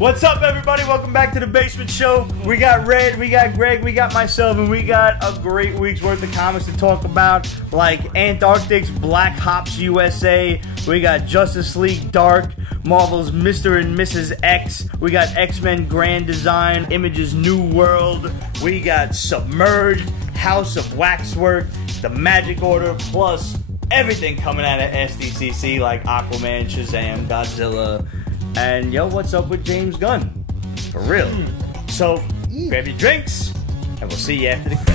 What's up, everybody? Welcome back to the Basement Show. We got Red, we got Greg, we got myself, and we got a great week's worth of comics to talk about, like Outtakes, Black H.O.P.S USA. We got Justice League Dark, Marvel's Mr. and Mrs. X. We got X-Men Grand Design, Image's New World. We got Submerged, House of Waxwork, The Magic Order, plus everything coming out of SDCC like Aquaman, Shazam, Godzilla. And yo, what's up with James Gunn? For real. So, grab your drinks, and we'll see you after the credits.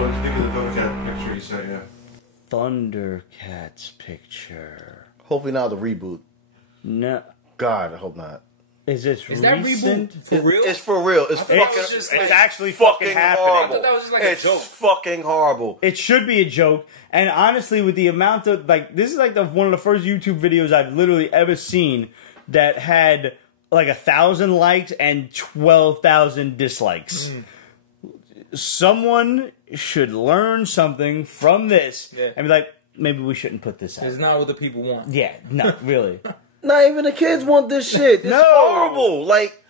Let's give you the Thundercat picture you said, yeah. Thundercats picture. Hopefully not the reboot. No. God, I hope not. Is this Is recent? that reboot for real? It's for real. It's fucking. It's actually fucking happening. I thought that was just like a joke. It's fucking horrible. It should be a joke. And honestly, with the amount of, like, this is like one of the first YouTube videos I've literally ever seen that had like 1,000 likes and 12,000 dislikes. Someone should learn something from this and be like, maybe we shouldn't put this out. It's not what the people want. Yeah, no, really. Not even the kids want this shit. It's horrible. Like,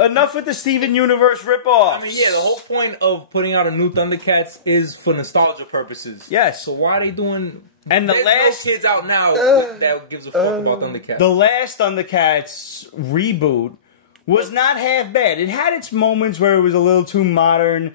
enough with the Steven Universe ripoffs. I mean, yeah, the whole point of putting out a new Thundercats is for nostalgia purposes. Yes. So why are they doing... And the There's last no kids out now that gives a fuck about Thundercats. The last Thundercats reboot was not half bad. It had its moments where it was a little too modern.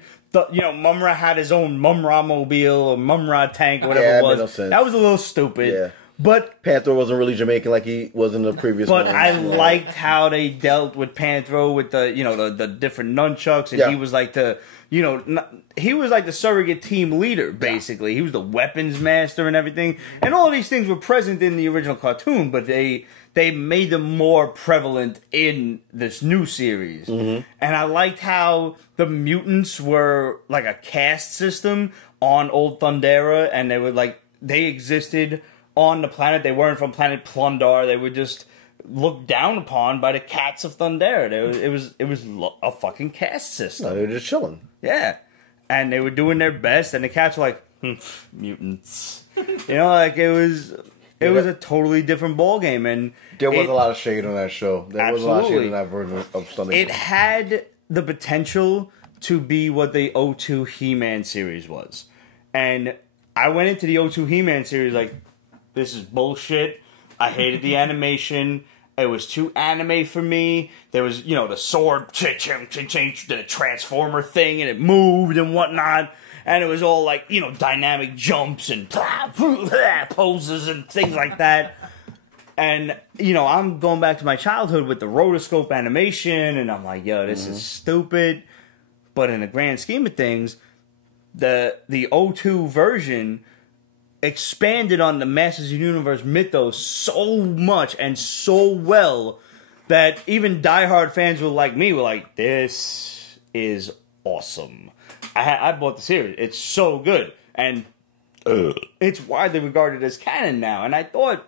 You know, Mumra had his own Mumra mobile or Mumra tank or whatever it was. Made no sense. That was a little stupid. Yeah. But Panther wasn't really Jamaican like he was in the previous one. But I liked how they dealt with Panthro with the, you know, the different nunchucks, and he was like the, you know, he was like the surrogate team leader, basically. He was the weapons master and everything. And all of these things were present in the original cartoon, but they made them more prevalent in this new series. And I liked how the mutants were like a caste system on Old Thundera, and they were like, they existed on the planet. They weren't from planet Plundar. They were just looked down upon by the cats of Thundera. It was a fucking caste system. No, they were just chilling. Yeah. And they were doing their best, and the cats were like, mutants. You know, like, it was a totally different ballgame. And there was a lot of shade on that show. There was a lot of shade on that version of Thundercats. It had the potential to be what the O2 He-Man series was. And I went into the O2 He-Man series like, this is bullshit. I hated the animation. It was too anime for me. There was, you know, the sword, the transformer thing, and it moved and whatnot. And it was all like, you know, dynamic jumps and poses and things like that. And, you know, I'm going back to my childhood with the rotoscope animation, and I'm like, yo, this is stupid. But in the grand scheme of things, the O2 version expanded on the Masters of the Universe mythos so much and so well that even diehard fans like me were like, this is awesome. I bought the series. It's so good. And it's widely regarded as canon now. And I thought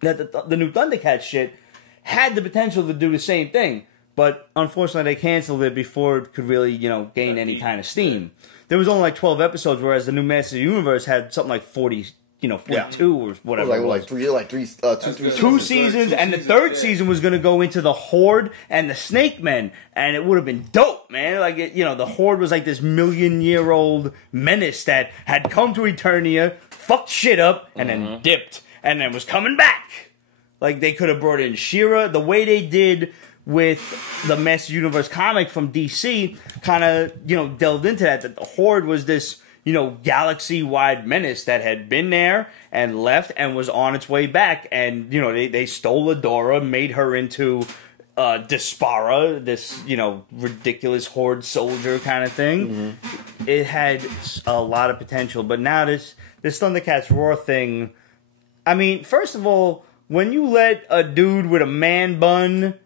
that the new Thundercats shit had the potential to do the same thing. But unfortunately, they canceled it before it could really, you know, gain any kind of steam. There was only like 12 episodes, whereas the new Masters of the Universe had something like 40, you know, 42 or whatever. Two seasons, and the third season was going to go into the Horde and the Snake Men, and it would have been dope, man. Like, you know, the Horde was like this million-year-old menace that had come to Eternia, fucked shit up, and then dipped, and then was coming back. Like, they could have brought in She-Ra. The way they did with the Masters Universe comic from DC kind of, you know, delved into that the Horde was this, you know, galaxy-wide menace that had been there and left and was on its way back. And, you know, they stole Adora, made her into Dispara, this, you know, ridiculous Horde soldier kind of thing. It had a lot of potential. But now this Thundercats Roar thing, I mean, first of all, when you let a dude with a man bun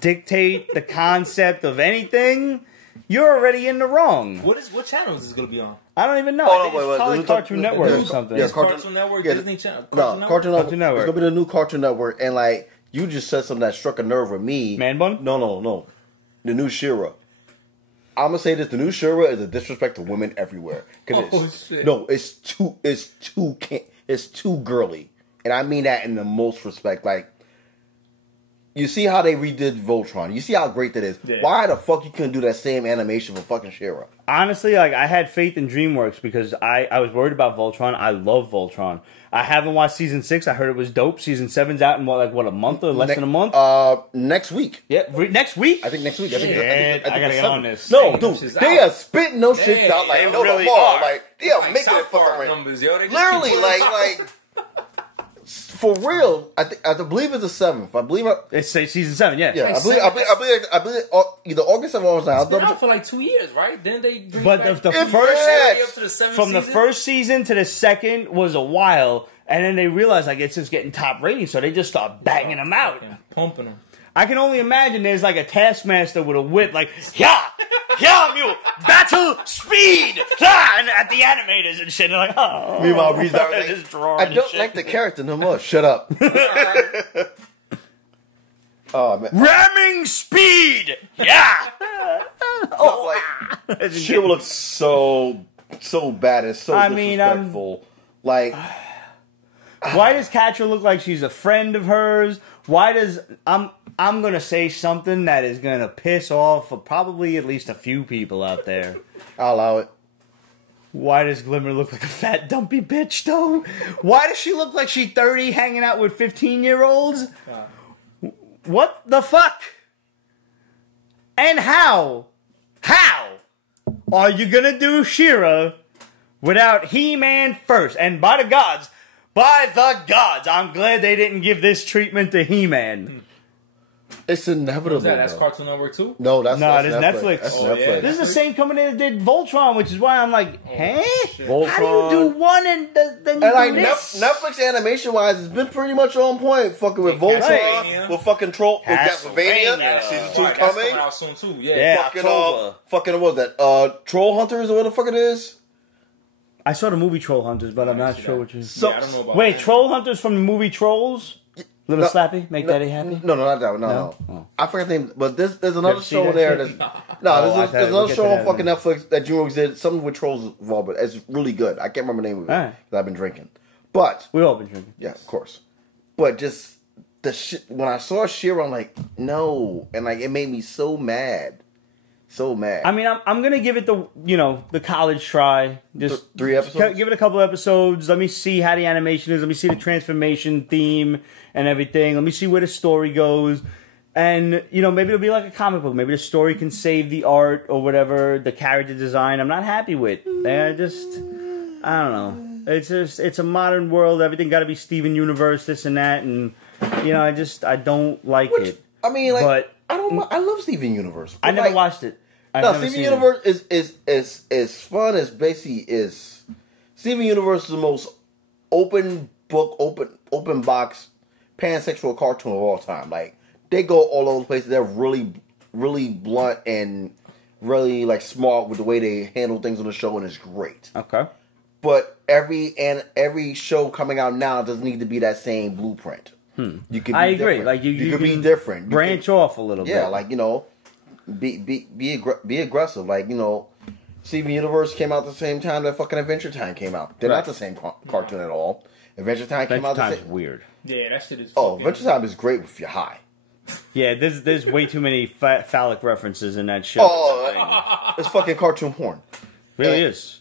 dictate the concept of anything, you're already in the wrong. What channel is this going to be on? I don't even know. I think it's probably Cartoon Network or something. Yeah, Cartoon Network, Disney Channel. Cartoon Network. It's going to be the new Cartoon Network, and like, you just said something that struck a nerve with me. Man bun? No. The new She-Ra. I'm gonna say this: the new Shira is a disrespect to women everywhere. Shit. No, it's too girly, and I mean that in the most respect. Like, you see how they redid Voltron. You see how great that is. Yeah. Why the fuck you couldn't do that same animation for fucking Shira? Honestly, like, I had faith in DreamWorks because I was worried about Voltron. I love Voltron. I haven't watched season 6. I heard it was dope. Season 7's out in a month or less than a month? Next week. Yeah, next week? I think next week. I gotta get on this. No, dude, they are spitting those shits out like no really tomorrow. are. Like, they are making South it fucking Park right. numbers, yo. They just Literally, keep like for real. I believe it's the 7th. I believe it's season 7. Yeah. Yeah, I believe either August or August. It's been out for like 2 years, right? Then they but the first season to the second was a while. And then they realized, like, it's just getting top ratings, so they just start banging them out. Yeah, pumping them. I can only imagine there's, like, a taskmaster with a whip, like, yeah, you, battle speed, and at the animators and shit. They're like, oh. Meanwhile, Reed's not I don't like the character no more. Shut up. Oh, man. Ramming speed! Yeah! Like, she looks so bad and so disrespectful. Like... Why does Catra look like she's a friend of hers? Why does... I'm gonna say something that is gonna piss off probably at least a few people out there. I'll allow it. Why does Glimmer look like a fat dumpy bitch, though? Why does she look like she's 30 hanging out with 15-year-olds? What the fuck? And how? How are you gonna do She-Ra without He-Man first? And by the gods, I'm glad they didn't give this treatment to He-Man. It's inevitable. That's Cartoon Network too? No, that's Netflix. That's Netflix. Yeah. This is the same company that did Voltron, which is why I'm like, Voltron. How do you do one and then you do this? Netflix animation-wise has been pretty much on point. Fucking with Voltron, with fucking Troll, with Castlevania. Season 2 coming. That's coming out soon too. Yeah. Fucking what was that? Troll Hunters or what the fuck it is? I saw the movie Troll Hunters, but I'm not sure which is. So, I don't know about wait, that. Troll Hunters from the movie Trolls? Little Slappy? Make Daddy happy? No, not that one. No. Oh. I forget the name. But there's another show there. There's another show on fucking Netflix that DreamWorks did. Something with trolls involved, but it's really good. I can't remember the name of it. Right. Because I've been drinking. But. We've all been drinking. Yeah, of course. But just the shit. When I saw She-Ra, I'm like, no. And like, it made me so mad. So mad. I mean, I'm gonna give it the college try. Just 3 episodes. Give it a couple episodes. Let me see how the animation is. Let me see the transformation theme and everything. Let me see where the story goes. And maybe it'll be like a comic book. Maybe the story can save the art or whatever. The character design, I'm not happy with. I don't know. It's a modern world. Everything got to be Steven Universe, this and that, and I don't like it. I mean, like, but I love Steven Universe. I never watched it. Steven Universe is fun. It's basically Steven Universe is the most open book, open box, pansexual cartoon of all time. Like, they go all over the place. They're really, really blunt and really like smart with the way they handle things on the show, and it's great. Okay. But every show coming out now doesn't need to be that same blueprint. You can. I agree. Different. Like you can be different. Branch off a little bit. Yeah, like be aggressive. Like Steven Universe came out at the same time that fucking Adventure Time came out. They're not the same cartoon at all. Adventure Time came out. Adventure Time's weird. Yeah, that shit is. Adventure Time is great if you're high. Yeah, there's way too many phallic references in that show. Oh, it's fucking cartoon porn. Really is.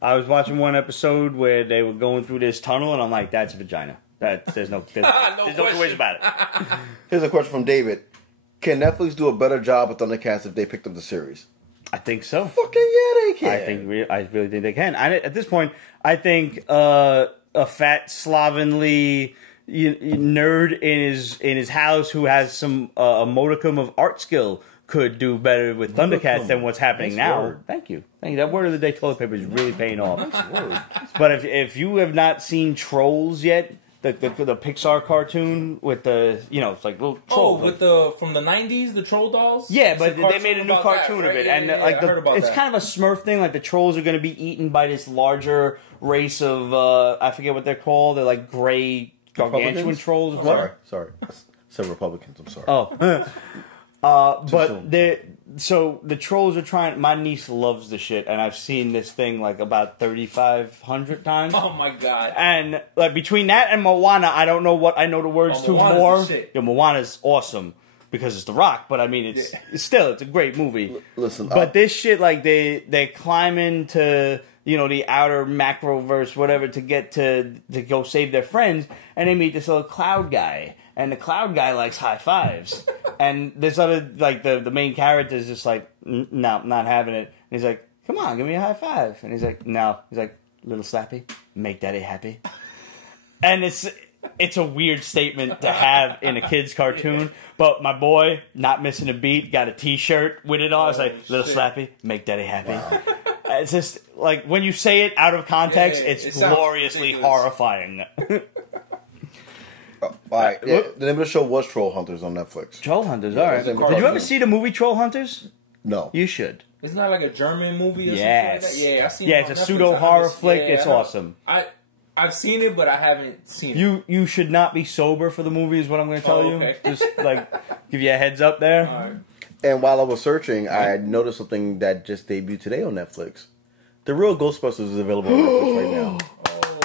I was watching one episode where they were going through this tunnel, and I'm like, that's a vagina. There's no two ways about it. Here's a question from David. Can Netflix do a better job with Thundercats if they picked up the series? I think so. Fucking yeah, they can. I really think they can. At this point, I think a fat slovenly nerd in his house who has some a modicum of art skill could do better with Thundercats than what's happening now. Word. Thank you. That word of the day, toilet paper, is really paying off. But if you have not seen Trolls yet. The Pixar cartoon with the it's like little trolls. From the 90s, the troll dolls. Yeah, but they made a new cartoon of it, and it's kind of a Smurf thing. Like the trolls are going to be eaten by this larger race of I forget what they're called. They're like gray gargantuan trolls. Sorry. Some Republicans. I'm sorry. Oh, but so the trolls are trying. My niece loves the shit, and I've seen this thing like about 3,500 times. Oh my god! And like between that and Moana, I don't know what I know the words to Moana's more. the shit. Yeah, Moana's awesome because it's The Rock, but I mean it's a great movie. Listen, but this shit like they climb into the outer macroverse, whatever, to get to go save their friends, and they meet this little cloud guy. And the cloud guy likes high fives. And this other, like, the main character is just like, no, not having it. And he's like, come on, give me a high five. And he's like, no. He's like, little slappy, make daddy happy. And it's a weird statement to have in a kid's cartoon. But my boy, not missing a beat, got a t-shirt with it on. It's like, little slappy, make daddy happy. Wow. It's just, like, when you say it out of context, it's gloriously horrifying. Alright, the name of the show was Troll Hunters on Netflix. Troll Hunters, alright. Did you ever see the movie Troll Hunters? No. You should. Isn't that like a German movie or yes. something like that? Yeah, I've seen it. Yeah, it's a pseudo-horror flick. Yeah, it's awesome. I've seen it, but I haven't seen it. You should not be sober for the movie is what I'm going to tell okay. you. Just, like, give you a heads up there. All right. And while I was searching, I noticed something that just debuted today on Netflix. The Real Ghostbusters is available on Netflix right now.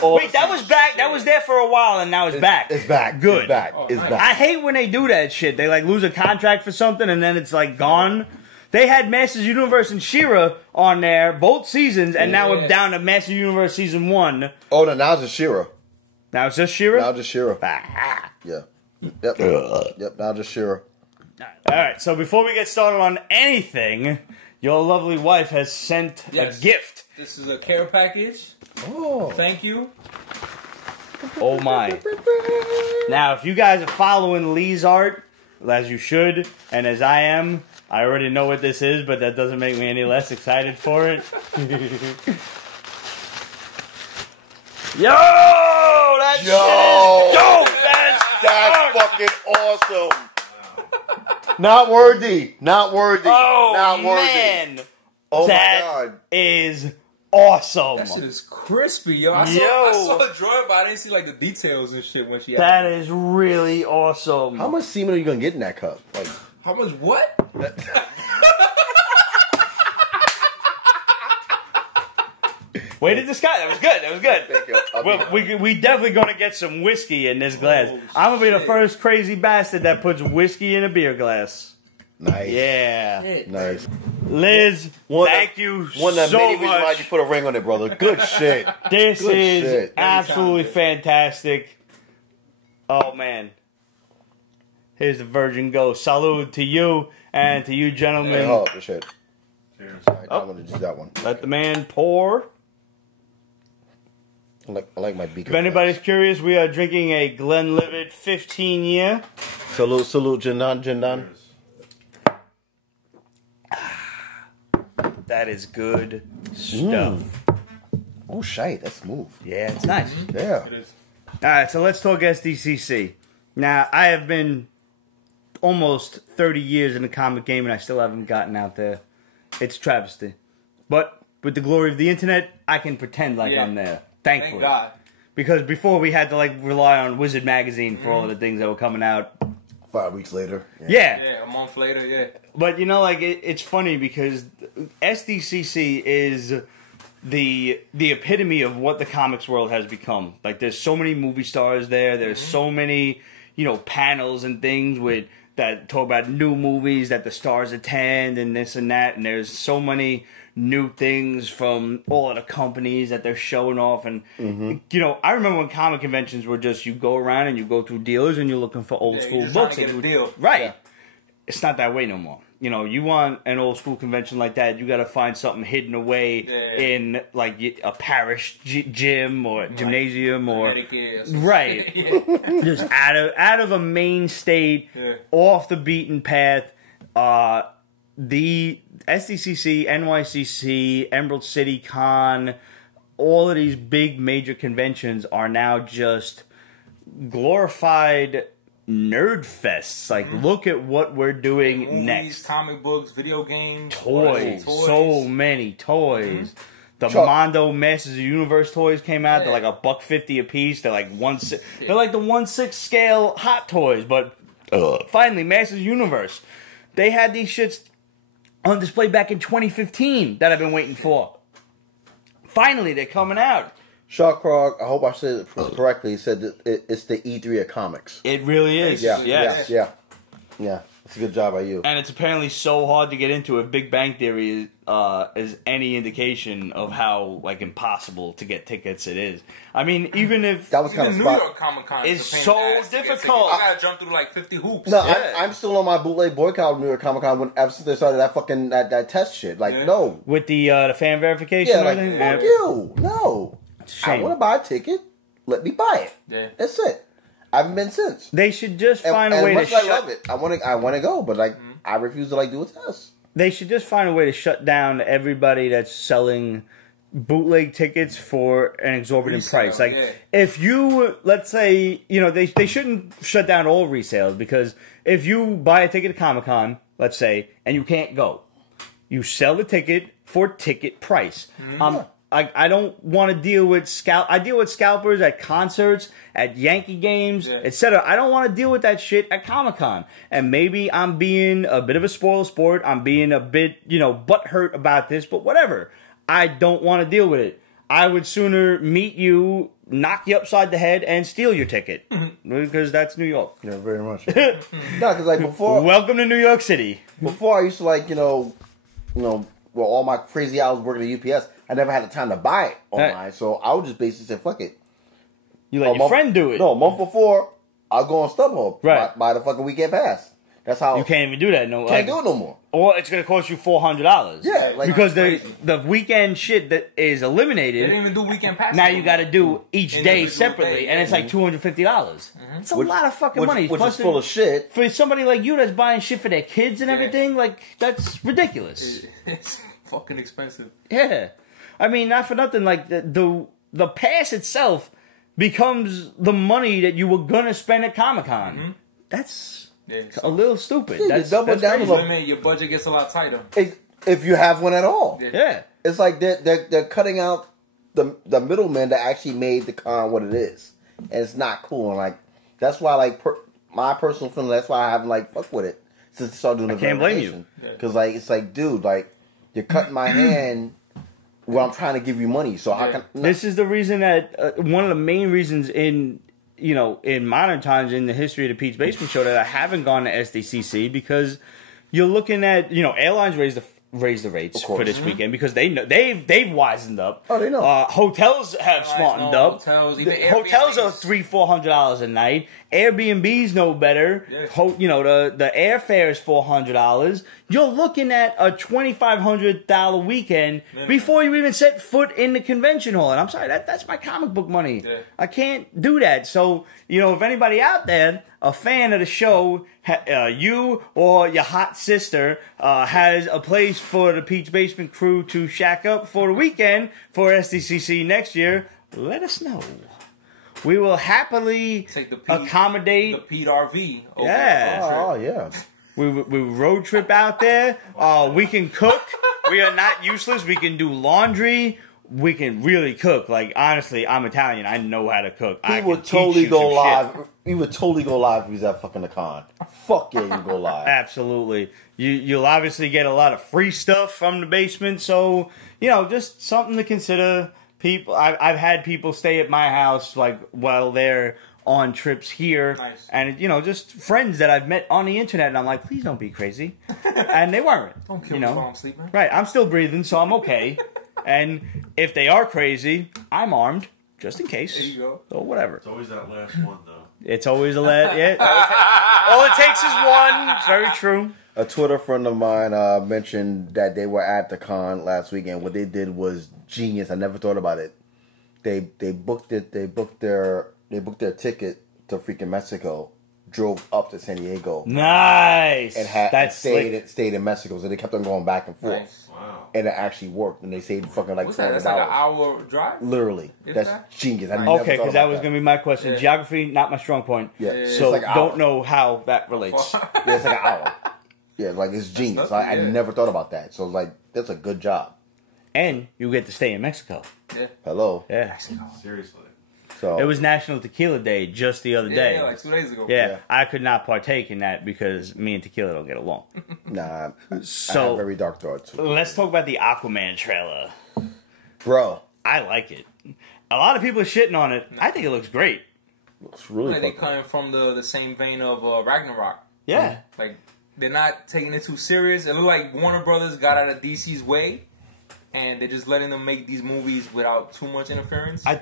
Wait, that was back. That was there for a while, and now it's back. It's back. Good. It's back. It's back. I hate when they do that shit. They like lose a contract for something, and then it's like gone. They had Masters Universe and She-Ra on there both seasons, and now we're down to Masters Universe season 1. Oh, no, now it's just She-Ra. Now it's just She-Ra? Now just She-Ra. Ah. Yeah. Yep. Yep, now just She-Ra. Alright, so before we get started on anything, your lovely wife has sent a gift. This is a care package. Oh. Thank you. Oh my. Now, if you guys are following Lee's art, as you should, and as I am, I already know what this is, but that doesn't make me any less excited for it. Yo! That shit is dope! That's fucking awesome! Not worthy! Not worthy! Oh, not worthy! Man! Oh that my god! Is awesome! That shit is crispy, yo. I saw a drawing, but I didn't see like the details and shit when she. That is really awesome. How much semen are you gonna get in that cup? Like, how much what? Way to disguise. That was good. That was good. Thank you. Well, we definitely gonna get some whiskey in this glass. I'm gonna be the first crazy bastard that puts whiskey in a beer glass. Nice. Yeah. Shit. Nice. Liz, thank you so One of the many reasons why much. you put a ring on it, brother. Good shit. This Good is shit. absolutely fantastic. Oh man. Here's the Virgin Ghost. Salute to you and to you gentlemen. Oh, good shit. Cheers. Right, I'm gonna do that one. Let the man pour. I like my beaker. If anybody's curious, we are drinking a Glenlivet 15 year. Salute, Jindan. That is good stuff. Oh, shite. That's smooth. Yeah, it's nice. Yeah. It is. Alright, so let's talk SDCC. Now, I have been almost 30 years in the comic game and I still haven't gotten out there. It's a travesty. But with the glory of the internet, I can pretend like I'm there. Thankfully. Thank God. Because before we had to like rely on Wizard Magazine for all of the things that were coming out. 5 weeks later. Yeah. A month later, yeah. But you know, like it's funny because SDCC is the epitome of what the comics world has become. Like there's so many movie stars there. There's so many, panels and things that talk about new movies that the stars attend and this and that. And there's so many new things from all of the companies that they're showing off. And, I remember when comic conventions were just you go around and you go through dealers and you're looking for old school books. Get a deal. Right. Yeah. It's not that way no more. You want an old school convention like that, you got to find something hidden away in like a parish gym or gymnasium or right, just out of a main state, off the beaten path. The SDCC, NYCC, Emerald City Con, all of these big major conventions are now just glorified nerd fests. Like, look at what we're doing movies, next. Comic books, video games, Toys. So many toys. The Mondo Masters of the Universe toys came out. They're like $1.50 a piece. They're like they're like the 1/6 scale Hot Toys. But finally, Masters of the Universe. They had these shits on display back in 2015 that I've been waiting for. Finally, they're coming out. Shawcross, I hope I said it correctly, said that it's the E3 of comics. It really is. Yeah, Yes. yeah. It's a good job by you. And it's apparently so hard to get into. If Big Bang Theory is any indication of how like impossible to get tickets it is. I mean, even if That was kind Even of New spot. York Comic Con It's so difficult. I gotta jump through like 50 hoops. No, Yeah. I'm still on my bootleg boycott of New York Comic Con ever since they started that fucking that test shit. Like, Yeah. no. with the fan verification, Yeah, and like, everything, fuck you. No. It's a I shame. want to buy a ticket. Let me buy it. Yeah. That's it. I haven't been since. They should just And, find a and way much to as I shut. love it. I want to go, but like I refuse to like do a test. They should just find a way to shut down everybody that's selling bootleg tickets for an exorbitant Resale, price. Like, yeah. if you, let's say, they shouldn't shut down all resales, because if you buy a ticket to Comic-Con, let's say, and you can't go, you sell the ticket for ticket price. I don't want to deal with I deal with scalpers at concerts, at Yankee games, etc. I don't want to deal with that shit at Comic-Con. And maybe I'm being a bit of a spoiled sport. I'm being a bit, butthurt about this, but whatever. I don't want to deal with it. I would sooner meet you, knock you upside the head, and steal your ticket. Because that's New York. Yeah, very much. No, because like before, Welcome to New York City. before I used to like well, all my crazy hours working at UPS, I never had the time to buy it online, so I would just basically say fuck it. You let your friend do it. No, a month before, I'll go on StubHub, Right. buy the fucking weekend pass. That's how You can't even do that. No, can't do it no more. Or it's going to cost you $400. Yeah, like- because Crazy. the weekend shit that is They eliminated. didn't even do weekend passes. Now you got to do each day Individual separately, day, and it's like $250. It's a lot of fucking money. which Plus is full of shit. for somebody like you that's buying shit for their kids and everything. Like, that's ridiculous. It's fucking expensive. Yeah, I mean, not for nothing. Like the pass itself becomes the money that you were gonna spend at Comic-Con. That's a little stupid. Yeah, you That's double down crazy. a little. Limit, your budget gets a lot tighter. If you have one at all. Yeah. It's like they're cutting out the middleman that actually made the con what it is, and it's not cool. And like that's why my personal feeling. That's why I haven't like fuck with it since they started doing the can't blame you. because like it's like dude, like you're cutting my hand when I'm trying to give you money. So how can This is the reason that one of the main reasons in modern times in the history of the Pete's Basement Show that I haven't gone to SDCC, because you're looking at airlines raise the rates for this weekend because they know they've wisened up. Oh, they know. Hotels have smartened up. Hotels, even Hotels are Airbnbs. $300-400 a night. Airbnbs know better. Yeah. The airfare is $400. You're looking at a $2,500 weekend before you even set foot in the convention hall. And I'm sorry, that's my comic book money. Yeah. I can't do that. So if anybody out there, a fan of the show, you or your hot sister has a place for the Pete's Basement crew to shack up for the weekend for SDCC next year, let us know. We will happily Take the accommodate. the Pete RV. over Yeah. the trip. Oh yeah. We road trip out there. We can cook. We are not useless. We can do laundry. We can really cook. Like, honestly, I'm Italian. I know how to cook. He I would can teach totally you go some live. shit. He would totally go live if he was at fucking the con. Fuck yeah, you go live. Absolutely. You'll obviously get a lot of free stuff from the basement. So, just something to consider. People, I've had people stay at my house like while they're on trips here. Nice. And, just friends that I've met on the internet. And I'm like, please don't be crazy. And they weren't. Don't kill me while I'm sleeping. Right, I'm still breathing, so I'm okay. And if they are crazy, I'm armed, just in case. There you go. Or whatever. It's always that last one, though. It's always a let. Yeah. All it takes is one. It's very true. A Twitter friend of mine mentioned that they were at the con last weekend. What they did was genius. I never thought about it. They booked it. They booked their ticket to freaking Mexico. Drove up to San Diego Nice. and That's slick. stayed in Mexico. So they kept on going back and forth, Nice. Wow. and it actually worked. And they saved fucking like What's that? That's $200. like an hour drive? Literally, Is that's that? genius. I never Okay, thought because about that was going to be my question. Yeah. Geography, not my strong point. Yeah, Yeah. So it's like an don't hour. know how that relates. Yeah, it's like an hour. Yeah, like it's genius. nothing, I yeah. never thought about that. So like that's a good job. And you get to stay in Mexico. Yeah. Hello. Yeah. Seriously. So It was National Tequila Day just the other day. Yeah, like 2 days ago. Yeah, Yeah. I could not partake in that because me and tequila don't get along. nah. I So have very dark thoughts. let's talk about the Aquaman trailer. Bro, I like it. A lot of people are shitting on it. I think it looks great. looks really Like they fucking. coming from the same vein of Ragnarok. Yeah. Like they're not taking it too serious. It looked like Warner Brothers got out of DC's way, and they're just letting them make these movies without too much interference. I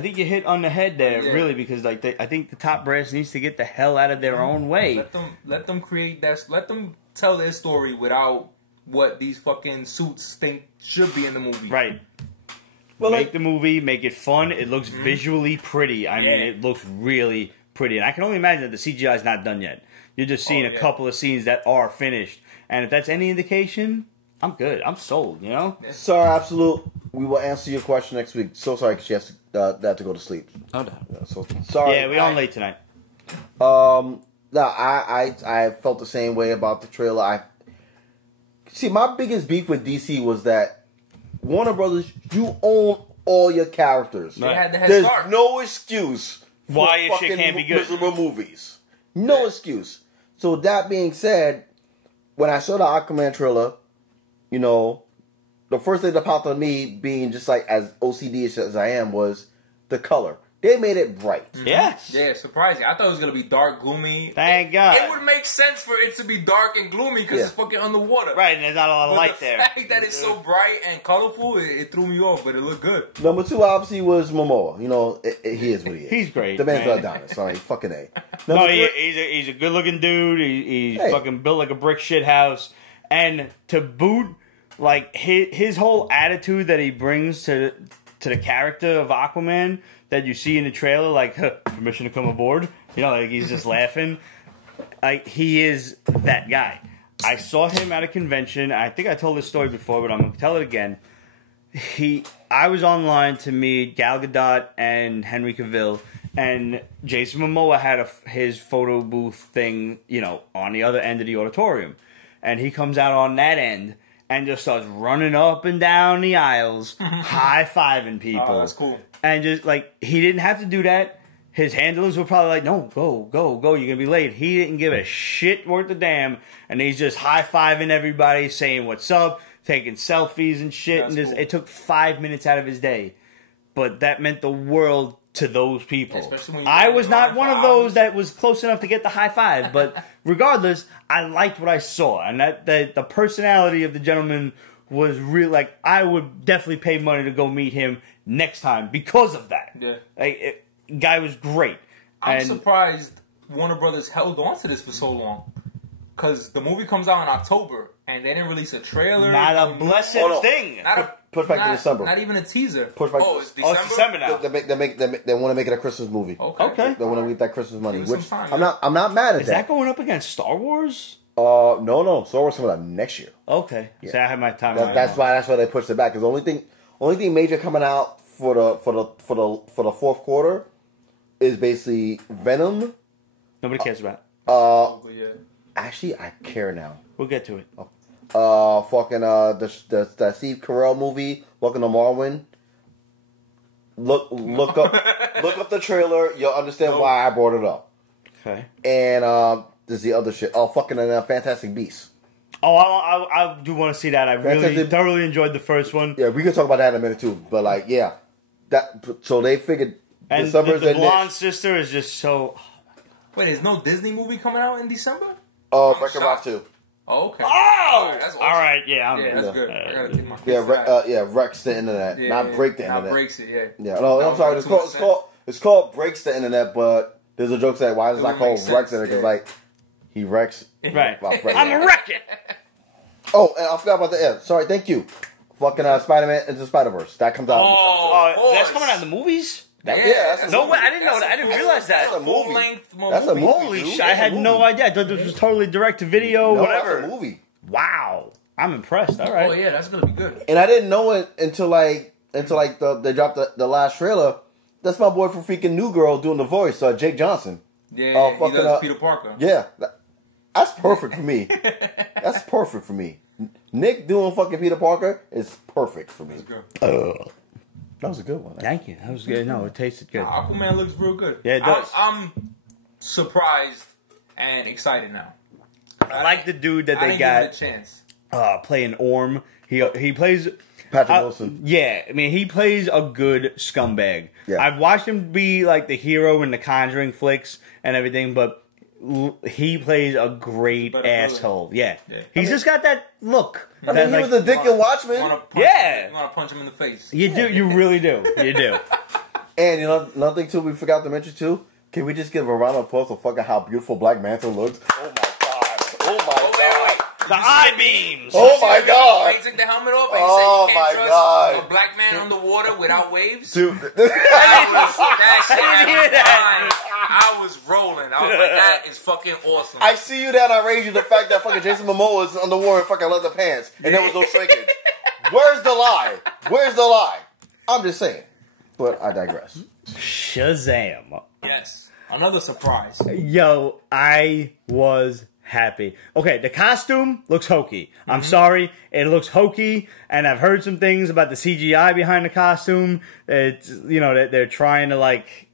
think you hit on the head there, really, because like I think the top brass needs to get the hell out of their own way. Let them create that. Let them tell their story without what these fucking suits think should be in the movie. Right. Well, Make like- the movie, make it fun. It looks visually pretty. I mean, it looks really pretty. And I can only imagine that the CGI is not done yet. You're just seeing a couple of scenes that are finished. And if that's any indication, I'm good. I'm sold, you know? Sorry, Absolute. We will answer your question next week. So sorry, 'cause she has to go to sleep. No doubt. So sorry. Yeah, we on late tonight. No, I felt the same way about the trailer. See, my biggest beef with DC was that Warner Brothers, you own all your characters. They had the head There's start. no excuse for Why your shit fucking can't be good. miserable movies. No excuse. So that being said, when I saw the Aquaman trailer, you know, the first thing that popped on me, being just like as OCD as I am, was the color. They made it bright. Yes. Yeah, surprising. I thought it was gonna be dark, gloomy. Thank God. It would make sense for it to be dark and gloomy because it's fucking underwater. Right, and there's not a lot of But light the there. fact that it's so bright and colorful, it threw me off, but it looked good. Number two, obviously, was Momoa. You know, he is what he is. He's great, The man's man. Adonis. All right, fucking A. No, Number three- he's a good looking dude. He's Hey. fucking built like a brick shit house. And to boot, like his whole attitude that he brings to the character of Aquaman that you see in the trailer, like permission to come aboard. You know, like he's just laughing. Like he is that guy. I saw him at a convention. I think I told this story before, but I'm gonna tell it again. I was online to meet Gal Gadot and Henry Cavill, and Jason Momoa had his photo booth thing, you know, on the other end of the auditorium, and he comes out on that end and just starts running up and down the aisles, high-fiving people. Oh, that's cool. And just like he didn't have to do that. His handlers were probably like, "No, go, you're gonna be late." He didn't give a shit worth of damn, and he's just high-fiving everybody, saying what's up, taking selfies and shit. That's And just, cool. it took 5 minutes out of his day, but that meant the world to those people. Especially when you I wait was in not line one for of those hours. that was close enough to get the high five, but regardless, I liked what I saw, and that the personality of the gentleman was real. Like I would definitely pay money to go meet him next time because of that. Yeah. Like guy was great. I'm And surprised Warner Brothers held on to this for so long. Because the movie comes out in October, and they didn't release a trailer. not a blessed Oh, no. thing. Not a, Push back to not- December. Not even a teaser. Push back Oh, to- it's Oh, December? it's December now. They want to make it a Christmas movie. Okay. They want to get that Christmas money, Give it which some time, I'm not mad at Is that going up against Star Wars? No. Star Wars coming out next year. Okay. So I have my time. That's why they pushed it back. Because the only thing major coming out for the fourth quarter is basically Venom. Nobody cares about it. Yeah. Actually, I care now. We'll get to it. The Steve Carell movie, Welcome to Marwin. Look up the trailer. You'll understand why I brought it up. Okay. And there's the other shit. Fantastic Beasts. Oh, I do want to see that. I really Fantastic- thoroughly enjoyed the first one. Yeah, we can talk about that in a minute too. But like, yeah, so they figured And December's the in blonde this. sister is just so. Wait, there's no Disney movie coming out in December? Wreck-It Ralph 2. Oh, okay. Oh! That's awesome. All right, yeah. Yeah, that's good. I gotta take my Wrecks the internet, not break the internet. Not breaks it, yeah. Yeah, no, I'm sorry. It's called breaks the internet, but there's a joke that why is it not It called makes wrecks sense, it? Because yeah. like he wrecks. Right. Well, wrecks. I'm a wreck-it. Oh, and I forgot about the end. Sorry, thank you. Fucking Spider-Man into Spider-Verse. That comes out. Oh, of That's course. coming out in the movies? that's No way, I didn't know that. I didn't realize that. That's a movie. Full-length That's a movie. Holy dude. shit, I That's a had no movie. idea. I thought this was totally direct to video, No, whatever. That's a movie. Wow. I'm impressed. All right. Oh, yeah, that's gonna be good. And I didn't know it until they dropped the last trailer. That's my boy from freaking New Girl doing the voice, Jake Johnson. Yeah, he fucking, does Peter Parker. Yeah, that's perfect for me. That's perfect for me. Nick doing fucking Peter Parker is perfect for me. That's good. That was a good one. Thank you. That was good. No, it tasted good. Aquaman looks real good. Yeah, it does. I'm surprised and excited now. I like the dude that I they didn't give got it a chance. playing Orm. He plays Patrick Wilson. Yeah, I mean he plays a good scumbag. Yeah. I've watched him be like the hero in the Conjuring flicks and everything, but he plays a great asshole. Yeah. He's just got that look. I mean, he was a dick in Watchmen. You want to punch him in the face. You do. You really do. You do. And you know, another thing too we forgot to mention too. Can we just give a round of applause for fucking how beautiful Black Manta looks? Oh my god! Oh my god! Wait. The eye beams. Oh my god! He took the helmet off and Oh he said you can't my trust god! a black man underwater without waves. Dude, That shit had me crying. I was rolling. I was like, that is fucking awesome. I see you that I raised you the fact that fucking Jason Momoa is underwater in fucking leather pants and there was no shrinkage. Where's the lie? Where's the lie? I'm just saying. But I digress. Shazam. Yes. Another surprise. Yo, I was happy. Okay, the costume looks hokey. I'm sorry, it looks hokey, and I've heard some things about the CGI behind the costume. It's, you know, that they're trying to like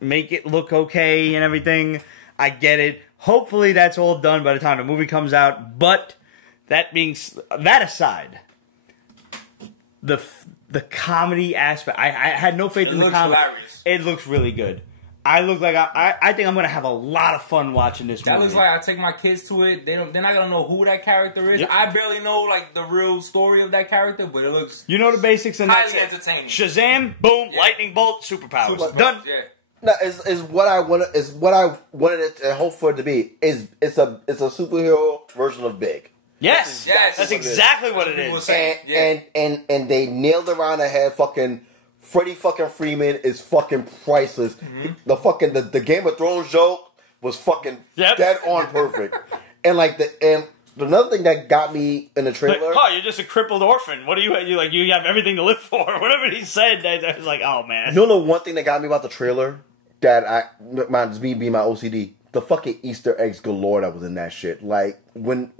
make it look okay and everything. I get it. Hopefully that's all done by the time the movie comes out. But that aside, the comedy aspect, I had no faith in the comedy. Hilarious. It looks really good. I think I'm gonna have a lot of fun watching this movie. That looks like I take my kids to it. They're not gonna know who that character is. Yep. I barely know like the real story of that character, but it looks you know the basics and that's highly it. entertaining. Shazam, boom, lightning bolt, superpowers, done. Yeah. No, is what I wanted it to hope for it to be. It's a superhero version of Big. Yes, Yes. that's exactly what it People is. say- And they nailed around the head. Fucking Freddie fucking Freeman is fucking priceless. The fucking the Game of Thrones joke was fucking dead on perfect. And like another thing that got me in the trailer. Like, oh, you're just a crippled orphan. What are you like? You have everything to live for. Whatever he said, I was like, oh man. You know the one thing that got me about the trailer that me being my OCD. The fucking Easter eggs galore that was in that shit. Like when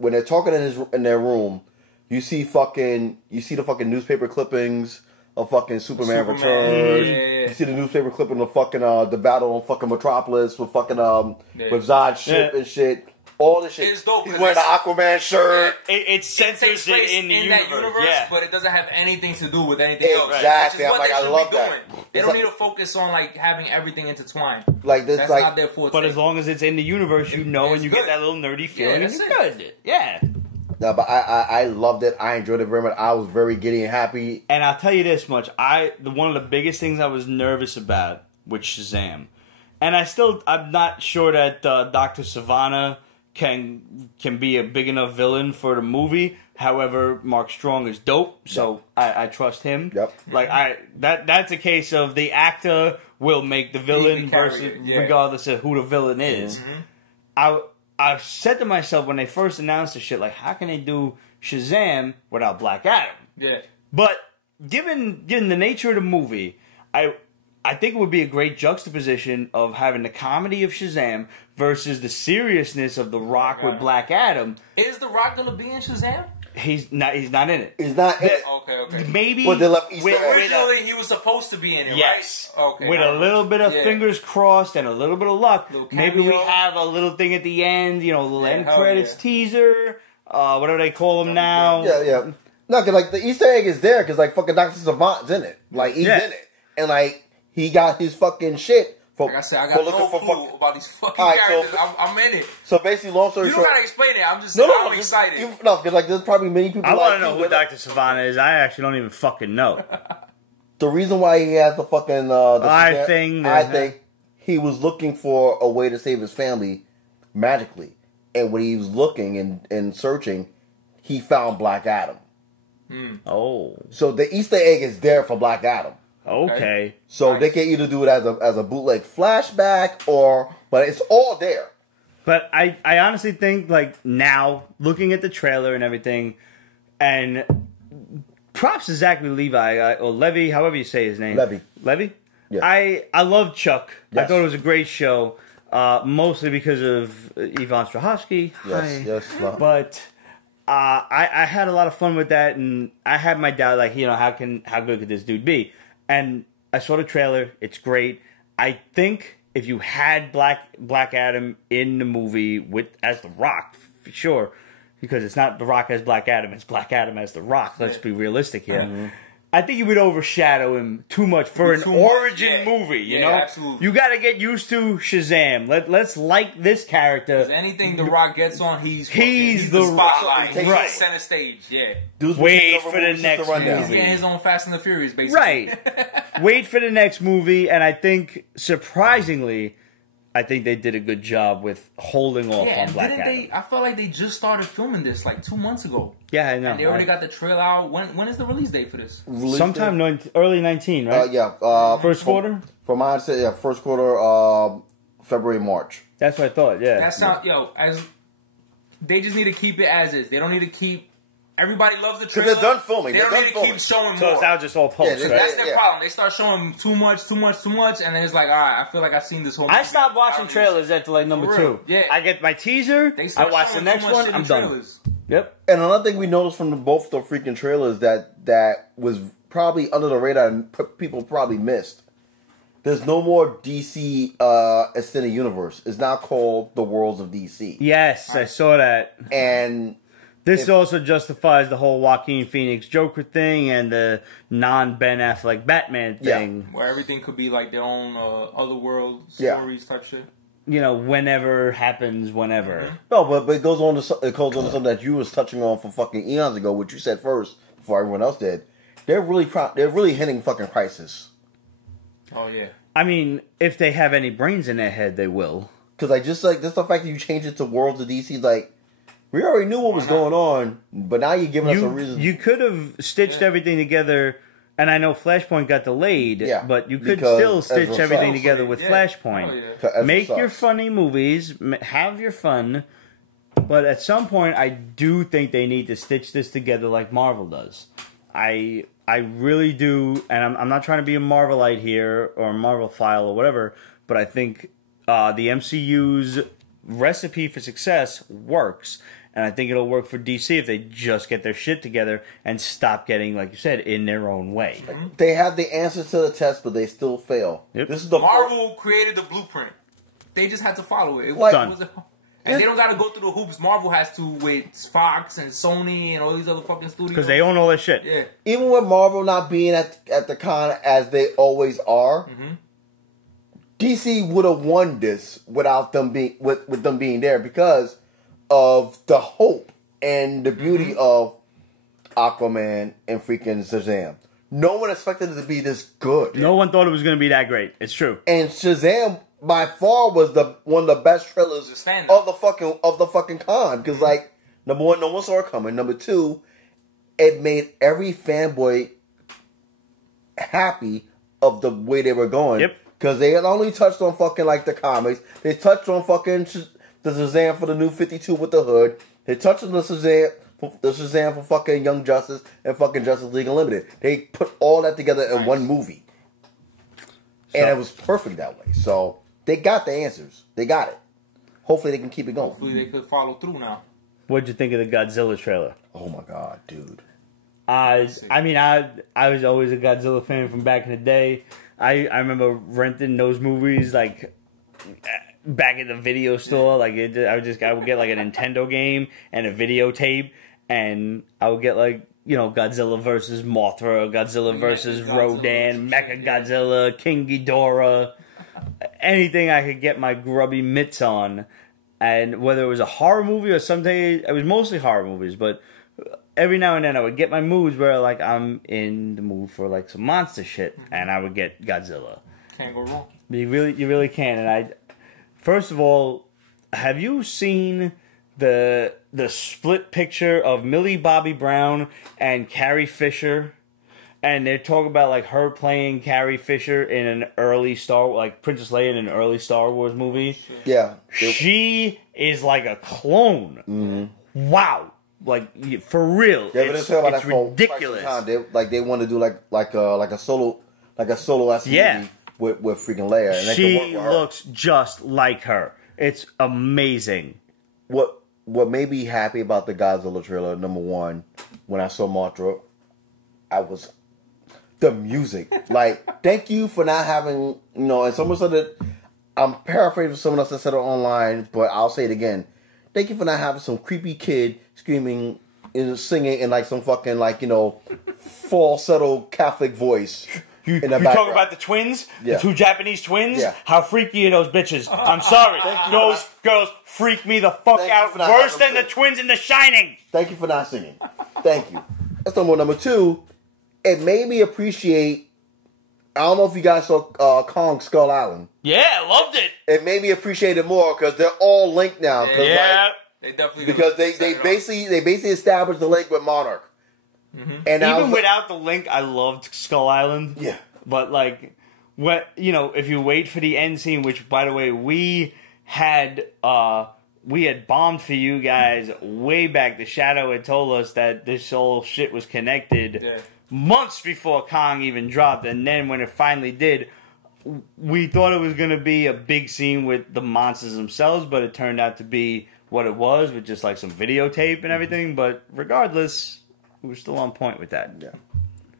they're talking in their room, you see the fucking newspaper clippings of fucking Superman Returns. Yeah. You see the newspaper clipping of fucking the battle on fucking Metropolis with fucking with Zod's ship and shit. All this shit. It's dope. He's wearing the Aquaman shirt. It centers it in the universe. But it doesn't have anything to do with anything else. Exactly. Which is what I'm like, they I should love be that. doing. They don't need to focus on like having everything intertwined. Like this, That's like, not their forte. But as long as it's in the universe, you know, and you good. get that little nerdy feeling, and that's you're good. Yeah. no, but I loved it. I enjoyed it very much. I was very giddy and happy. And I'll tell you this much: one of the biggest things I was nervous about with Shazam, and I'm not sure that Dr. Savannah can be a big enough villain for the movie. However, Mark Strong is dope, so I trust him. Yep. Like that's a case of the actor will make the villain regardless of who the villain is. I've said to myself when they first announced the shit, like, how can they do Shazam without Black Adam? Yeah. But given the nature of the movie, I think it would be a great juxtaposition of having the comedy of Shazam versus the seriousness of The Rock with Black Adam. Is The Rock gonna be in Shazam? He's not in it. He's not in it. Okay. Maybe But they left Easter eggs. Originally, he was supposed to be in it, yes. right? Okay. With a little bit of fingers crossed and a little bit of luck, maybe we cameo. have a little thing at the end, a little end hell credits yeah. teaser, whatever they call them now. Yeah. No, because like the Easter egg is there because like fucking Dr. Savant's in it. Like he's in it, and like he got his fucking shit. For, like I said, I got no clue about these fucking characters. I'm in it. So basically, long story short, you don't gotta explain it. I'm just saying, I'm excited. No, because like there's probably many people. I want to know who Dr. Savannah is. I actually don't even fucking know. The reason why he has the fucking I think he was looking for a way to save his family magically, and when he was looking and searching, he found Black Adam. Oh, so the Easter egg is there for Black Adam. Okay. So they can either do it as a bootleg flashback but it's all there. But I honestly think like now looking at the trailer and everything, and props to Zachary Levi or Levy, however you say his name. Levy. Yeah. I love Chuck. Yes. I thought it was a great show, mostly because of Yvonne Strahovski. Yes. But I had a lot of fun with that, and I had my doubt, like, how good could this dude be? And I saw the trailer. It's great. I think if you had Black Adam in the movie as The Rock, for sure, because it's not The Rock as Black Adam, it's Black Adam as The Rock. Let's be realistic here. Mm-hmm. I think you would overshadow him too much for an origin movie, you know? Absolutely. You got to get used to Shazam. Let's like this character. Anything The Rock gets on, he's the spotlight. He's right. Center stage, Wait for the next movie. He's getting his own Fast and the Furious, basically. Right. Wait for the next movie, and I think, surprisingly, I think they did a good job with holding off on Black Adam. I felt like they just started filming this like 2 months ago. Yeah, I know. And they already got the trailer out. When is the release date for this? Sometime early 19, right? First quarter? From my understanding, first quarter, February, March. That's what I thought, yeah. That sound, they just need to keep it as is. They don't need to keep... Everybody loves the trailer. Because they're done filming. They don't need to keep showing more. So it's now just all post, right? That's their problem. They start showing too much, and then it's like, all right, I feel like I've seen this whole... I stopped watching trailers after like number 2. Yeah. I get my teaser, I watch the next one, I'm done. Yep. And another thing we noticed from both the freaking trailers that was probably under the radar and people probably missed. There's no more DC Extended Universe. It's now called The Worlds of DC. Yes, I saw that. And... This also justifies the whole Joaquin Phoenix Joker thing and the non-Ben Affleck Batman thing. Where everything could be like their own otherworld stories type shit. Whenever happens, whenever. Mm-hmm. No, but it goes on to something that you was touching on for fucking eons ago, which you said first before everyone else did. They're really hitting fucking crisis. Oh yeah. I mean, if they have any brains in their head, they will. Because just the fact that you change it to Worlds of DC, like. We already knew what was going on, but now you're giving us a reason. You could have stitched everything together, and I know Flashpoint got delayed, but you could still stitch everything together with Flashpoint. Oh, Make your funny movies, have your fun, but at some point, I do think they need to stitch this together like Marvel does. I really do, and I'm not trying to be a Marvelite here, or a Marvel-phile or whatever, but I think the MCU's recipe for success works. And I think it'll work for DC if they just get their shit together and stop getting, like you said, in their own way. They have the answers to the test, but they still fail. Yep. This is the Marvel created the blueprint. They just had to follow it. Done. And they don't got to go through the hoops Marvel has to with Fox and Sony and all these other fucking studios. Because they own all that shit. Yeah. Even with Marvel not being at the con as they always are, DC would have won this without them being with them being there because of the hope and the beauty of Aquaman and freaking Shazam. No one expected it to be this good. No one thought it was going to be that great. It's true. And Shazam by far was one of the best trailers of the fucking con because like number one, no one saw it coming. Number two, it made every fanboy happy of the way they were going. Yep. Because they had only touched on fucking like the comics. They touched on fucking the Shazam for the new 52 with the hood. They touched on the Shazam for fucking Young Justice and fucking Justice League Unlimited. They put all that together in one movie. And it was perfect that way. So they got the answers. They got it. Hopefully they can keep it going. Hopefully they could follow through now. What'd you think of the Godzilla trailer? Oh my god, dude. I was always a Godzilla fan from back in the day. I remember renting those movies like back at the video store. Like I would get like a Nintendo game and a videotape, and I would get like Godzilla versus Mothra, Godzilla versus Rodan, Mecha Godzilla, King Ghidorah, anything I could get my grubby mitts on. And whether it was a horror movie or something, it was mostly horror movies, but every now and then I would get my moods where like I'm in the mood for like some monster shit, and I would get Godzilla. Can't go wrong. You really can. And first of all, have you seen the split picture of Millie Bobby Brown and Carrie Fisher? And they're talking about like her playing Carrie Fisher in an early Princess Leia in an early Star Wars movie. Yeah, she is like a clone. Mm-hmm. Wow. Like for real, yeah, it's ridiculous. They want to do like a solo SUV with freaking Leia. And she looks just like her. It's amazing. What what made me happy about the Godzilla trailer, number one, when I saw Mothra, I was the music. Like, thank you for not having, and someone said it. I'm paraphrasing someone else that said it online, but I'll say it again. Thank you for not having some creepy kid screaming and singing in like some fucking falsetto Catholic voice. You talk about the twins? Yeah. The two Japanese twins? Yeah. How freaky are those bitches? I'm sorry. Those girls freak me the fuck out worse than the twins in The Shining. Thank you for not singing. Thank you. That's number two. It made me appreciate. I don't know if you guys saw Kong Skull Island. Yeah, I loved it. It made me appreciate it more because they're all linked now. Yeah. They definitely because they basically established the link with Monarch. Mm-hmm. And even without the link, I loved Skull Island. Yeah. But if you wait for the end scene, which by the way we had bombed for you guys way back. The Shadow had told us that this whole shit was connected. Yeah. Months before Kong even dropped, and then when it finally did, we thought it was going to be a big scene with the monsters themselves, but it turned out to be what it was, with just like some videotape and everything. But regardless, we were still on point with that. Yeah.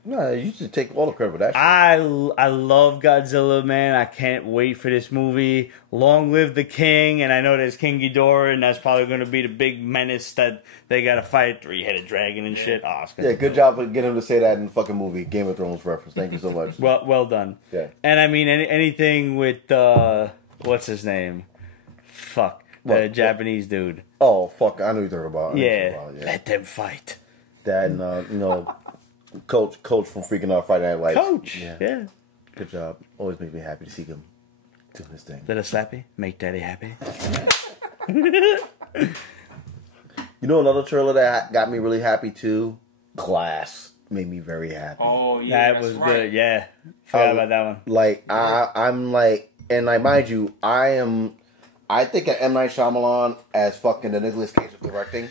No, you should take all the credit for that shit. I love Godzilla, man. I can't wait for this movie. Long live the king, and I know there's King Ghidorah, and that's probably going to be the big menace that they got to fight, three-headed dragon and shit. Oh, good job for getting him to say that in the fucking movie, Game of Thrones reference. Thank you so much. Well done. Yeah. And I mean, anything with, what's his name? Fuck. The Japanese dude. Oh, fuck. I know you're talking about. Yeah. Let them fight. That and, Coach from freaking out Friday Night Lights. Coach. Yeah. Good job. Always makes me happy to see him doing his thing. Little slappy. Make daddy happy. Another trailer that got me really happy too? Glass made me very happy. Oh, yeah. That was good. Yeah. Forgot about that one. Like, I'm like, and like, mind you, I think of M. Night Shyamalan as fucking the Nicolas Cage of directing.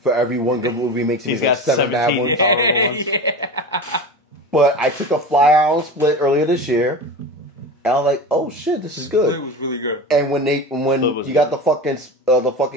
For every one good movie, makes him like 7 bad ones. Yeah. But I took a flyer on Split earlier this year, and I was like, "Oh shit, this is good." It was really good. And when you got the fucking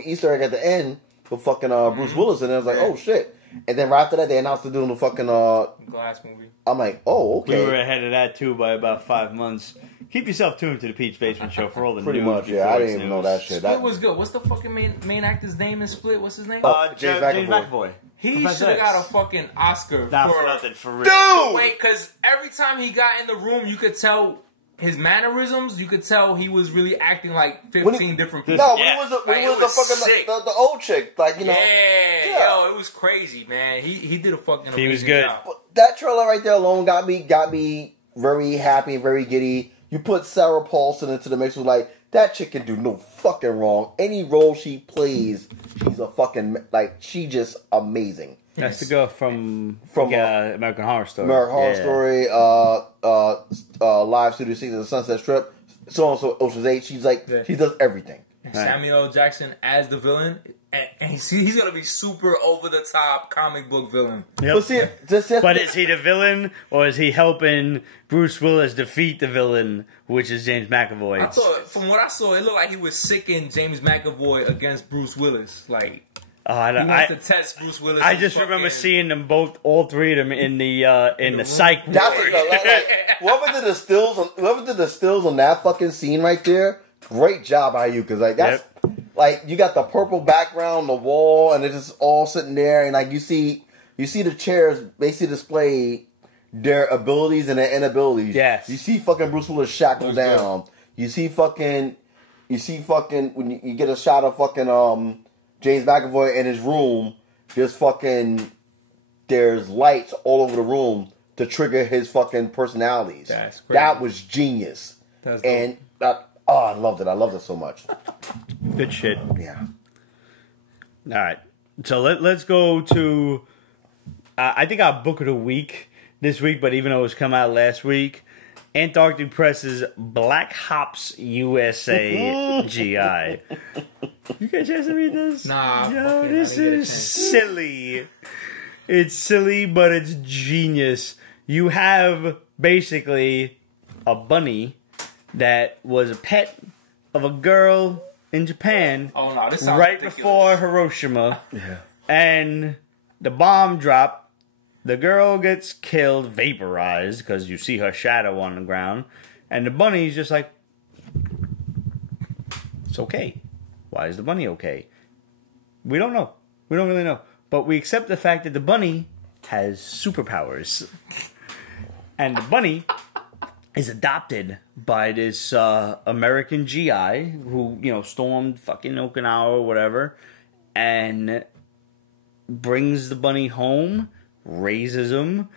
Easter egg at the end, the fucking Bruce Willis, and I was like, "Oh shit!" And then right after that, they announced they're doing the fucking Glass movie. I'm like, "Oh, okay." We were ahead of that too by about 5 months. Keep yourself tuned to the Peach Basement Show for all the pretty news. much. Yeah, I didn't even know that shit. Split was good. What's the fucking main actor's name in Split? What's his name? James McAvoy. He should have got a fucking Oscar Not for nothing, for real. Dude! Wait, because every time he got in the room, you could tell his mannerisms. You could tell he was really acting like 15 different people. No, Yeah. when he was the fucking the old chick, like Yeah, yo, it was crazy, man. He did a fucking amazing was good. job. But that trailer right there alone got me very happy and very giddy. You put Sarah Paulson into the mix, was like, that chick can do no fucking wrong. Any role she plays, she's a fucking, like, she just amazing. That's the girl from American Horror Story. American Horror Story, Live Studio 6 The Sunset Strip, so on so Ocean's 8. She's like, she does everything. Samuel L. Jackson as the villain, and he's gonna be super over the top comic book villain. Yep. But see, But is he the villain, or is he helping Bruce Willis defeat the villain, which is James McAvoy? I thought, from what I saw, it looked like he was sicking James McAvoy against Bruce Willis. Like, he wants to test Bruce Willis. I just remember seeing them both, all three of them, in the psych ward. that's like, whoever did the stills on that fucking scene right there, great job by you, because like that's like you got the purple background, the wall, and it's just all sitting there, and like you see the chairs basically display their abilities and their inabilities. Yes. You see fucking Bruce Willis shackled down. You see fucking when you get a shot of fucking James McAvoy in his room, there's lights all over the room to trigger his fucking personalities. That's crazy. That was genius. That's and I loved it. I loved it so much. Good shit. Yeah. All right. So let's go to, I think our book of the week this week, but even though it was come out last week, Antarctic Press's Black H.O.P.S USA GI. You get a chance to read this? Nah. Yo, this is silly. It's silly, but it's genius. You have basically a bunny that was a pet of a girl in Japan Oh no, this sounds right ridiculous. before Hiroshima. Yeah. And the bomb drop. The girl gets killed, vaporized, because you see her shadow on the ground. And the bunny's just like, it's okay. Why is the bunny okay? We don't know. We don't really know. But we accept the fact that the bunny has superpowers. And the bunny is adopted by this American GI who, stormed fucking Okinawa or whatever. And brings the bunny home, raises him,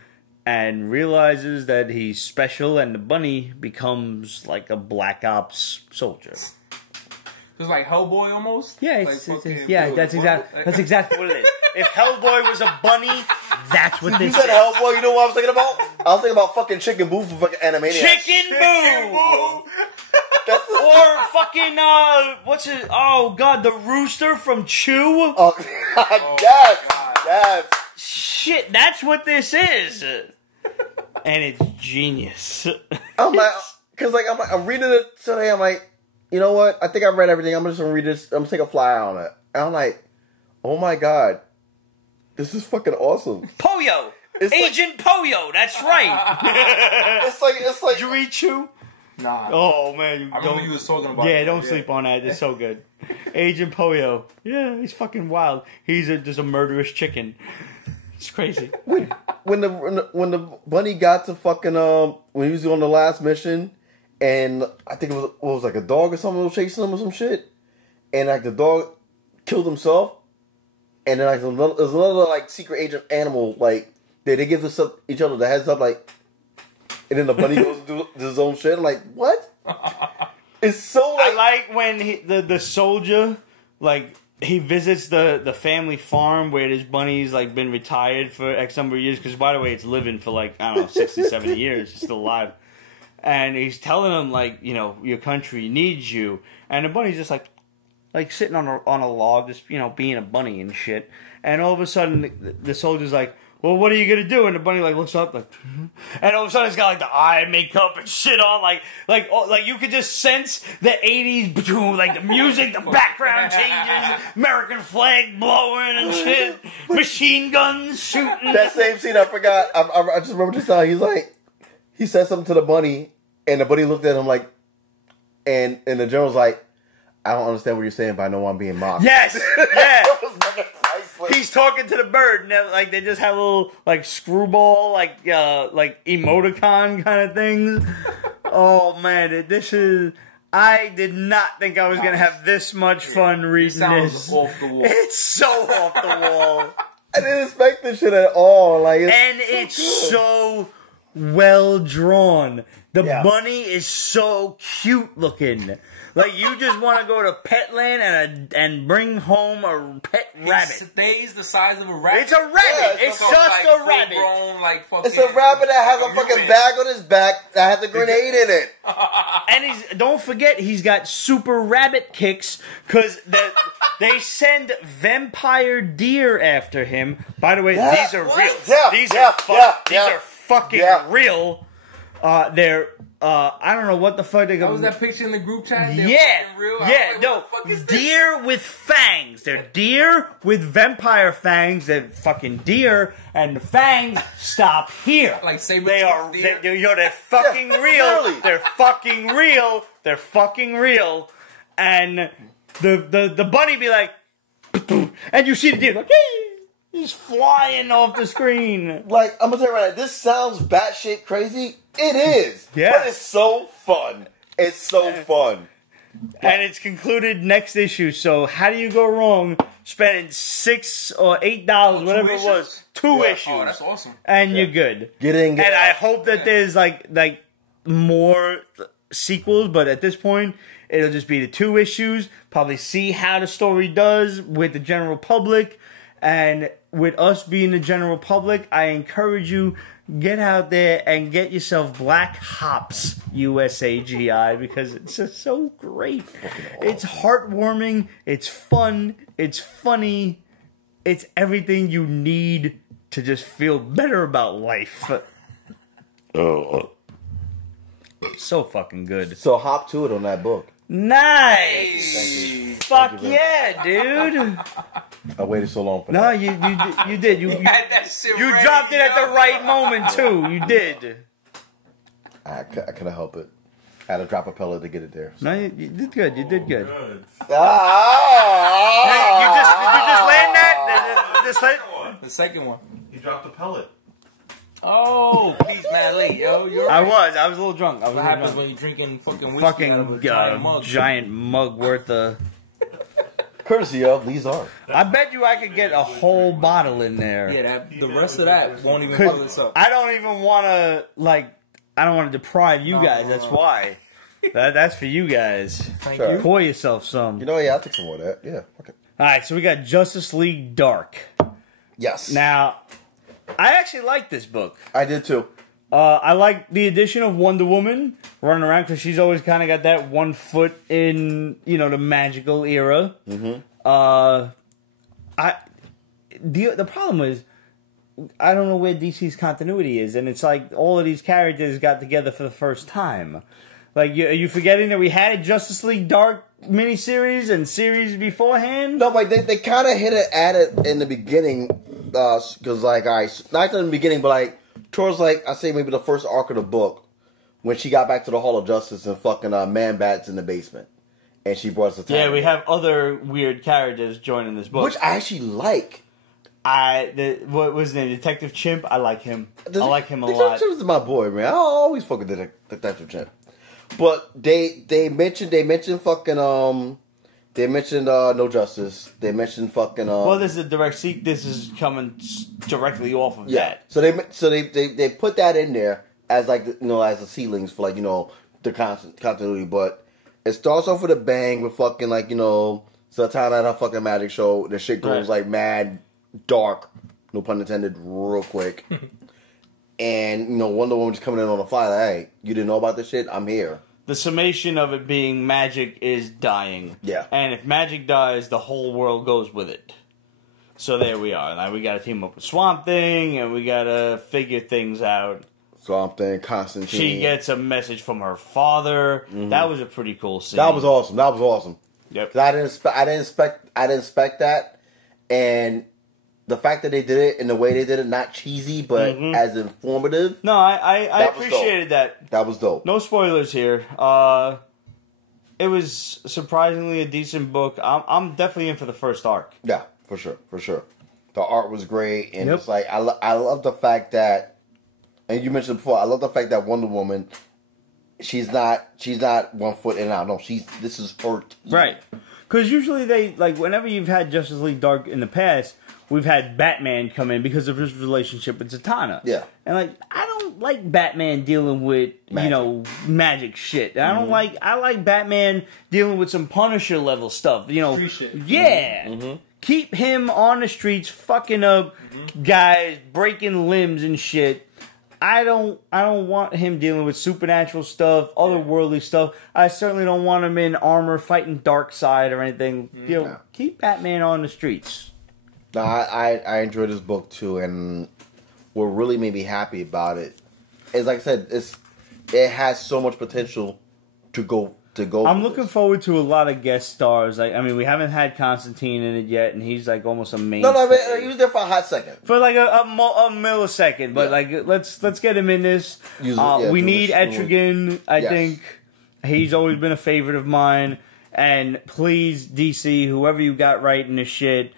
and realizes that he's special, and the bunny becomes like a Black Ops soldier. It's like Hellboy almost. Yeah, that's exactly what it is. If Hellboy was a bunny, that's what You this said is. Hellboy, you know what I was thinking about? I was thinking about fucking Chicken Boo from fucking Animaniacs. Chicken Boo! That's the... Or fucking, what's it? Oh, God, the rooster from Chew? Oh, yes, God. yes. Shit, that's what this is. And it's genius. I'm like, I'm reading it today, I'm like, you know what? I think I've read everything. I'm just gonna read this. I'm gonna take a flyer on it. And I'm like, oh my god, this is fucking awesome. Poyo! It's Agent Poyo, that's right. It's like. Did you read Chew? Nah. Oh man, you I remember you was talking about. Yeah, it. don't sleep on that. It's so good. Agent Poyo. Yeah, he's fucking wild. He's just a murderous chicken. It's crazy. When the bunny got to fucking when he was on the last mission, and I think it was like a dog or something was chasing him or some shit, and like the dog killed himself, and then like there's another like secret agent animal like they give each other the heads up like, and then the bunny goes and do his own shit. I'm like, what? It's so like, I like when the soldier like he visits the family farm where this bunny's like been retired for X number of years, because by the way it's living for like I don't know 60, 70 years. It's still alive. And he's telling him, like, your country needs you. And the bunny's just, like sitting on a log, just, being a bunny and shit. And all of a sudden, the soldier's like, well, what are you going to do? And the bunny, like, looks up, like, and all of a sudden, it's got, like, the eye makeup and shit on. Like you could just sense the 80s, like, the music, the background changes, American flag blowing and shit, machine guns shooting. that same scene. I forgot. I just remember this time. He said something to the bunny, and the bunny looked at him like, and the general's like, I don't understand what you're saying, but I know I'm being mocked. Yes, yeah. That was fucking priceless. He's talking to the bird, and they just have little like screwball, like emoticon kind of things. Oh man, this is. I did not think I was gonna have this much fun reading this. Off the wall. It's so off the wall, I didn't expect this shit at all. Like, it's good. so well drawn. The Yeah. bunny is so cute looking. Like, you just want to go to Petland and bring home a pet rabbit. He stays the size of a rabbit. It's a rabbit. Yeah, it's So just like a rabbit. full-grown, like, fucking, It's a rabbit that has a fucking mutant. bag on his back that has a grenade in it. And don't forget, he's got super rabbit kicks, because they send vampire deer after him. By the way, Yeah, these are what? real. Yeah, These yeah, are yeah, these yeah. are fucking Yeah. real. They're I don't know what the fuck they That go. was that picture in the group chat? They're Yeah, fucking real? I was yeah, like, no, what the fuck is this? deer with fangs. They're deer with vampire fangs. They're fucking deer, and the fangs stop here. Like saber they tooth are, deer? they're fucking Yeah, real. literally. They're fucking real. They're fucking real. And the bunny be like, and you see the deer like, he's flying off the screen. Like, I'm gonna tell you right now, this sounds batshit crazy. It is. Yeah. But it's so fun. It's so fun. And it's concluded next issue. So how do you go wrong spending $6 or $8, whatever it was, two Yeah. issues, Oh, that's awesome. and you're good. Get in, get And out. I hope that there's like more sequels, but at this point, it'll just be the 2 issues. Probably see how the story does with the general public, and with us being the general public, I encourage you, get out there and get yourself Black H.O.P.S USAGI, because it's just so great. It's heartwarming, it's fun, it's funny, it's everything you need to just feel better about life. So fucking good. So hop to it on that book. Nice. Fuck yeah, dude. I waited so long for No, that. you did. You Had that shit you ready, dropped it at yo. the right moment too. You did. I couldn't help it. I had to drop a pellet to get it there. No, you did good. You did good. Good. Hey, you just land that. Just let. The second one. He dropped the pellet. Oh, please, man, late, yo. You're I right. was a little drunk. I was What a little happens drunk. when you're drinking fucking whiskey out of a Fucking giant mug? mug worth of. Courtesy of Lee's Art. I bet you I could get a whole bottle in there. Yeah, the rest of that won't even fill this up. I don't even want to I don't want to deprive you guys. That's why. That's for you guys. Thank Sure. you. Pour yourself some. You know, yeah, I'll take some more of that. Yeah. Okay. All right, so we got Justice League Dark. Yes. Now, I actually like this book. I did too. I like the addition of Wonder Woman running around because she's always kind of got that 1 foot in, the magical era. Mm-hmm. The problem is, I don't know where DC's continuity is, and it's like all of these characters got together for the first time. Like, are you forgetting that we had a Justice League Dark miniseries and series beforehand? No, like they kind of hit it at it in the beginning, because like not in the beginning, but like towards like I say maybe the first arc of the book when she got back to the Hall of Justice and fucking Man Bat's in the basement, and she brought us the Yeah, we have other weird characters joining this book. which I actually like. What was his name? Detective Chimp. I like him. I like him a lot. Detective Chimp is my boy, man. I always fucking Detective Chimp. But they mentioned fucking they mentioned No Justice. They mentioned fucking Well, this is a direct sequel. This is coming directly off of yeah. that. So they put that in there as like as the ceilings for like the continuity. But it starts off with a bang with fucking like Satana at her fucking magic show. The shit goes like mad dark, no pun intended, real quick. And Wonder Woman just coming in on the fly like, hey, you didn't know about this shit? I'm here. The summation of it being magic is dying. Yeah. And if magic dies, the whole world goes with it. So there we are. Now we got to team up with Swamp Thing, and we got to figure things out. Swamp Thing, Constantine. She gets a message from her father. Mm-hmm. That was a pretty cool scene. That was awesome. Yep. 'Cause I didn't expect that, and the fact that they did it in the way they did it, not cheesy, but as informative. No, I That was appreciated that. That was dope. No spoilers here. It was surprisingly a decent book. I'm definitely in for the first arc. Yeah, for sure. The art was great, and it's like I love the fact that, and you mentioned before, I love the fact that Wonder Woman, she's not 1 foot in and out. No, this is her team. Right. Because usually whenever you've had Justice League Dark in the past, we've had Batman come in because of his relationship with Zatanna. Yeah. And I don't like Batman dealing with, magic shit. I don't I like Batman dealing with some Punisher level stuff. Street shit. Yeah. Mm-hmm. Keep him on the streets fucking up guys, breaking limbs and shit. I don't want him dealing with supernatural stuff, otherworldly stuff. I certainly don't want him in armor fighting Darkseid or anything. Keep Batman on the streets. No, I enjoyed this book too, and what really made me happy about it is, like I said, it has so much potential to go. I'm looking forward to a lot of guest stars. We haven't had Constantine in it yet, and he's almost a main. No, he was there for a hot second. For a millisecond, but let's get him in this. We need Etrigan. I think he's always been a favorite of mine. And please, DC, whoever you got writing this shit,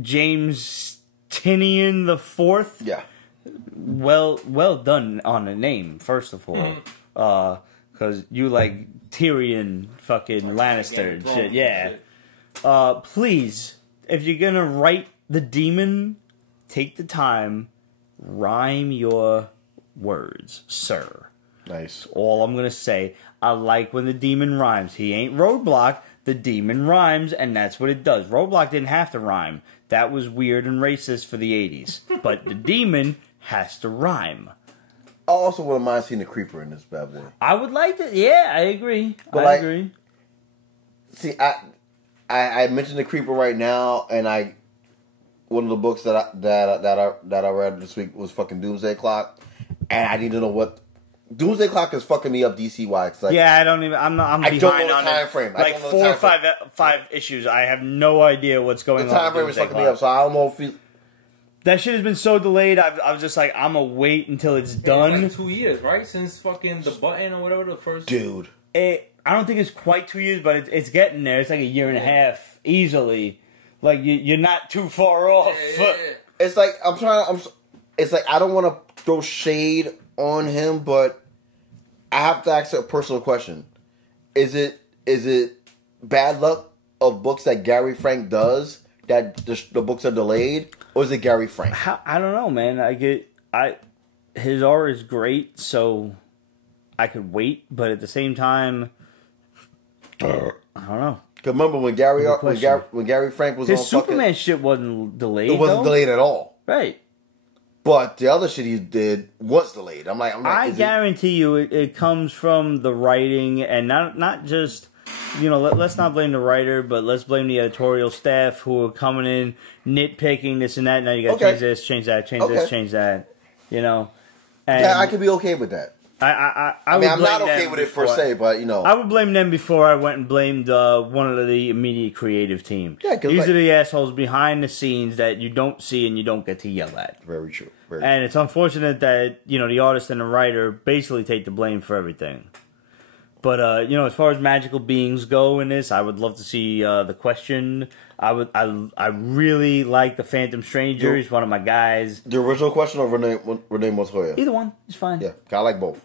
James Tinian the Fourth. Yeah. Well done on the name, first of all. Because you like Tyrion fucking Lannister and shit. Yeah. Please, if you're going to write the demon, take the time, rhyme your words, sir. Nice. All I'm going to say, I like when the demon rhymes. He ain't Roadblock, the demon rhymes, and that's what it does. Roadblock didn't have to rhyme. That was weird and racist for the 80s. But the demon has to rhyme. I also wouldn't mind seeing the Creeper in this bad boy. I would like to. Yeah, I agree. But I agree. See, I mentioned the Creeper right now, and one of the books that I read this week was fucking Doomsday Clock, and I need to know what Doomsday Clock is fucking me up DC wise. Like, yeah, I don't even. I'm not. I'm I behind don't know the on time it. frame. Like 4 or 5 issues. I have no idea what's going on. the time frame is fucking me up, so I don't know if you. That shit has been so delayed. I was just like, I'm gonna wait until it's done. It's like 2 years, right? Since fucking the button or whatever the first. Dude, I don't think it's quite 2 years, but it's getting there. It's like a year and a half easily. Like you're not too far off. Yeah. it's like it's like I don't want to throw shade on him, but I have to ask a personal question: Is it bad luck of books that Gary Frank does that the books are delayed, or is it Gary Frank? I don't know, man. His art is great, so I could wait, but at the same time, I don't know. Because remember when Gary Frank was his on Superman shit wasn't delayed. It wasn't delayed at all, right? But the other shit he did was delayed. I'm like, I guarantee you, it comes from the writing, and not just, let's not blame the writer, but let's blame the editorial staff who are coming in nitpicking this and that. Now you got to change this, change that, change this, change that. And yeah, I could be okay with that. I mean, I'm not okay with it per se, but I would blame them before I went and blamed one of the immediate creative team. Yeah, these are the assholes behind the scenes that you don't see and you don't get to yell at. Very true. And it's unfortunate that the artist and the writer basically take the blame for everything. But as far as magical beings go in this, I would love to see the Question. I really like the Phantom Stranger. He's one of my guys. The original Question or Renee Montoya? Either one is fine. Yeah, I like both.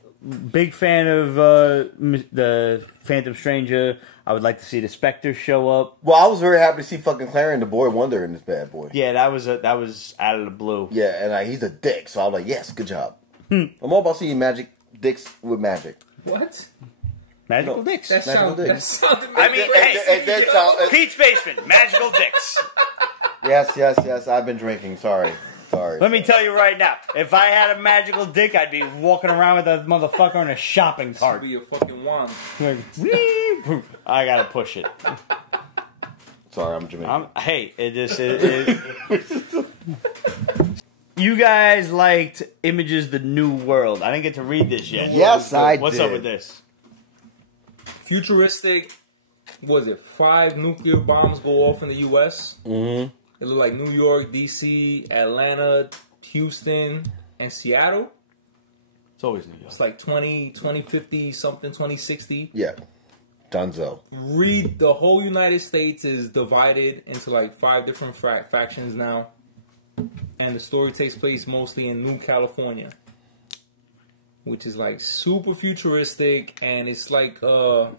Big fan of the Phantom Stranger. I would like to see the Spectre show up. Well, I was very happy to see fucking Clarion the Boy Wonder in this bad boy. Yeah, that was out of the blue. Yeah, and he's a dick, so I was like, yes, good job. I'm all about seeing magic dicks with magic. What? Magical dicks. That sounded I mean, hey, Pete's Basement, magical dicks. Yes. I've been drinking. Sorry. Let me tell you right now, if I had a magical dick, I'd be walking around with that motherfucker in a shopping cart. This would be a fucking wand. I gotta push it. Sorry, I'm Jamaican. Hey, you guys liked Images: The New World. I didn't get to read this yet. Yes, I did. What's up with this? Futuristic. Was it 5 nuclear bombs go off in the U.S.? Mm-hmm. It looked like New York, D.C., Atlanta, Houston, and Seattle. It's always New York. It's like 2050 something, 2060. Yeah. Dunzo. Read the whole United States is divided into like 5 different factions now. And the story takes place mostly in New California. Which is like super futuristic, and it's like what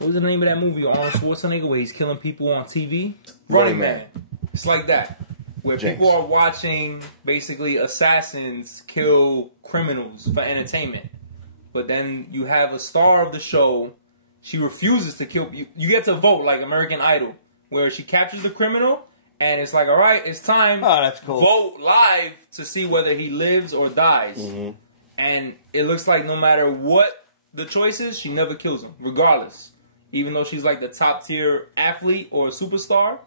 was the name of that movie? Arnold Schwarzenegger, where he's killing people on TV? Running Man. It's like that, where people are watching basically assassins kill criminals for entertainment. But then you have a star of the show. She refuses to kill you. You get to vote like American Idol, where she captures the criminal, and it's like, all right, it's time. Oh, that's cool. Vote live to see whether he lives or dies. Mm-hmm. And it looks like no matter what the choice is, she never kills him, regardless. Even though she's like the top tier athlete or a superstar,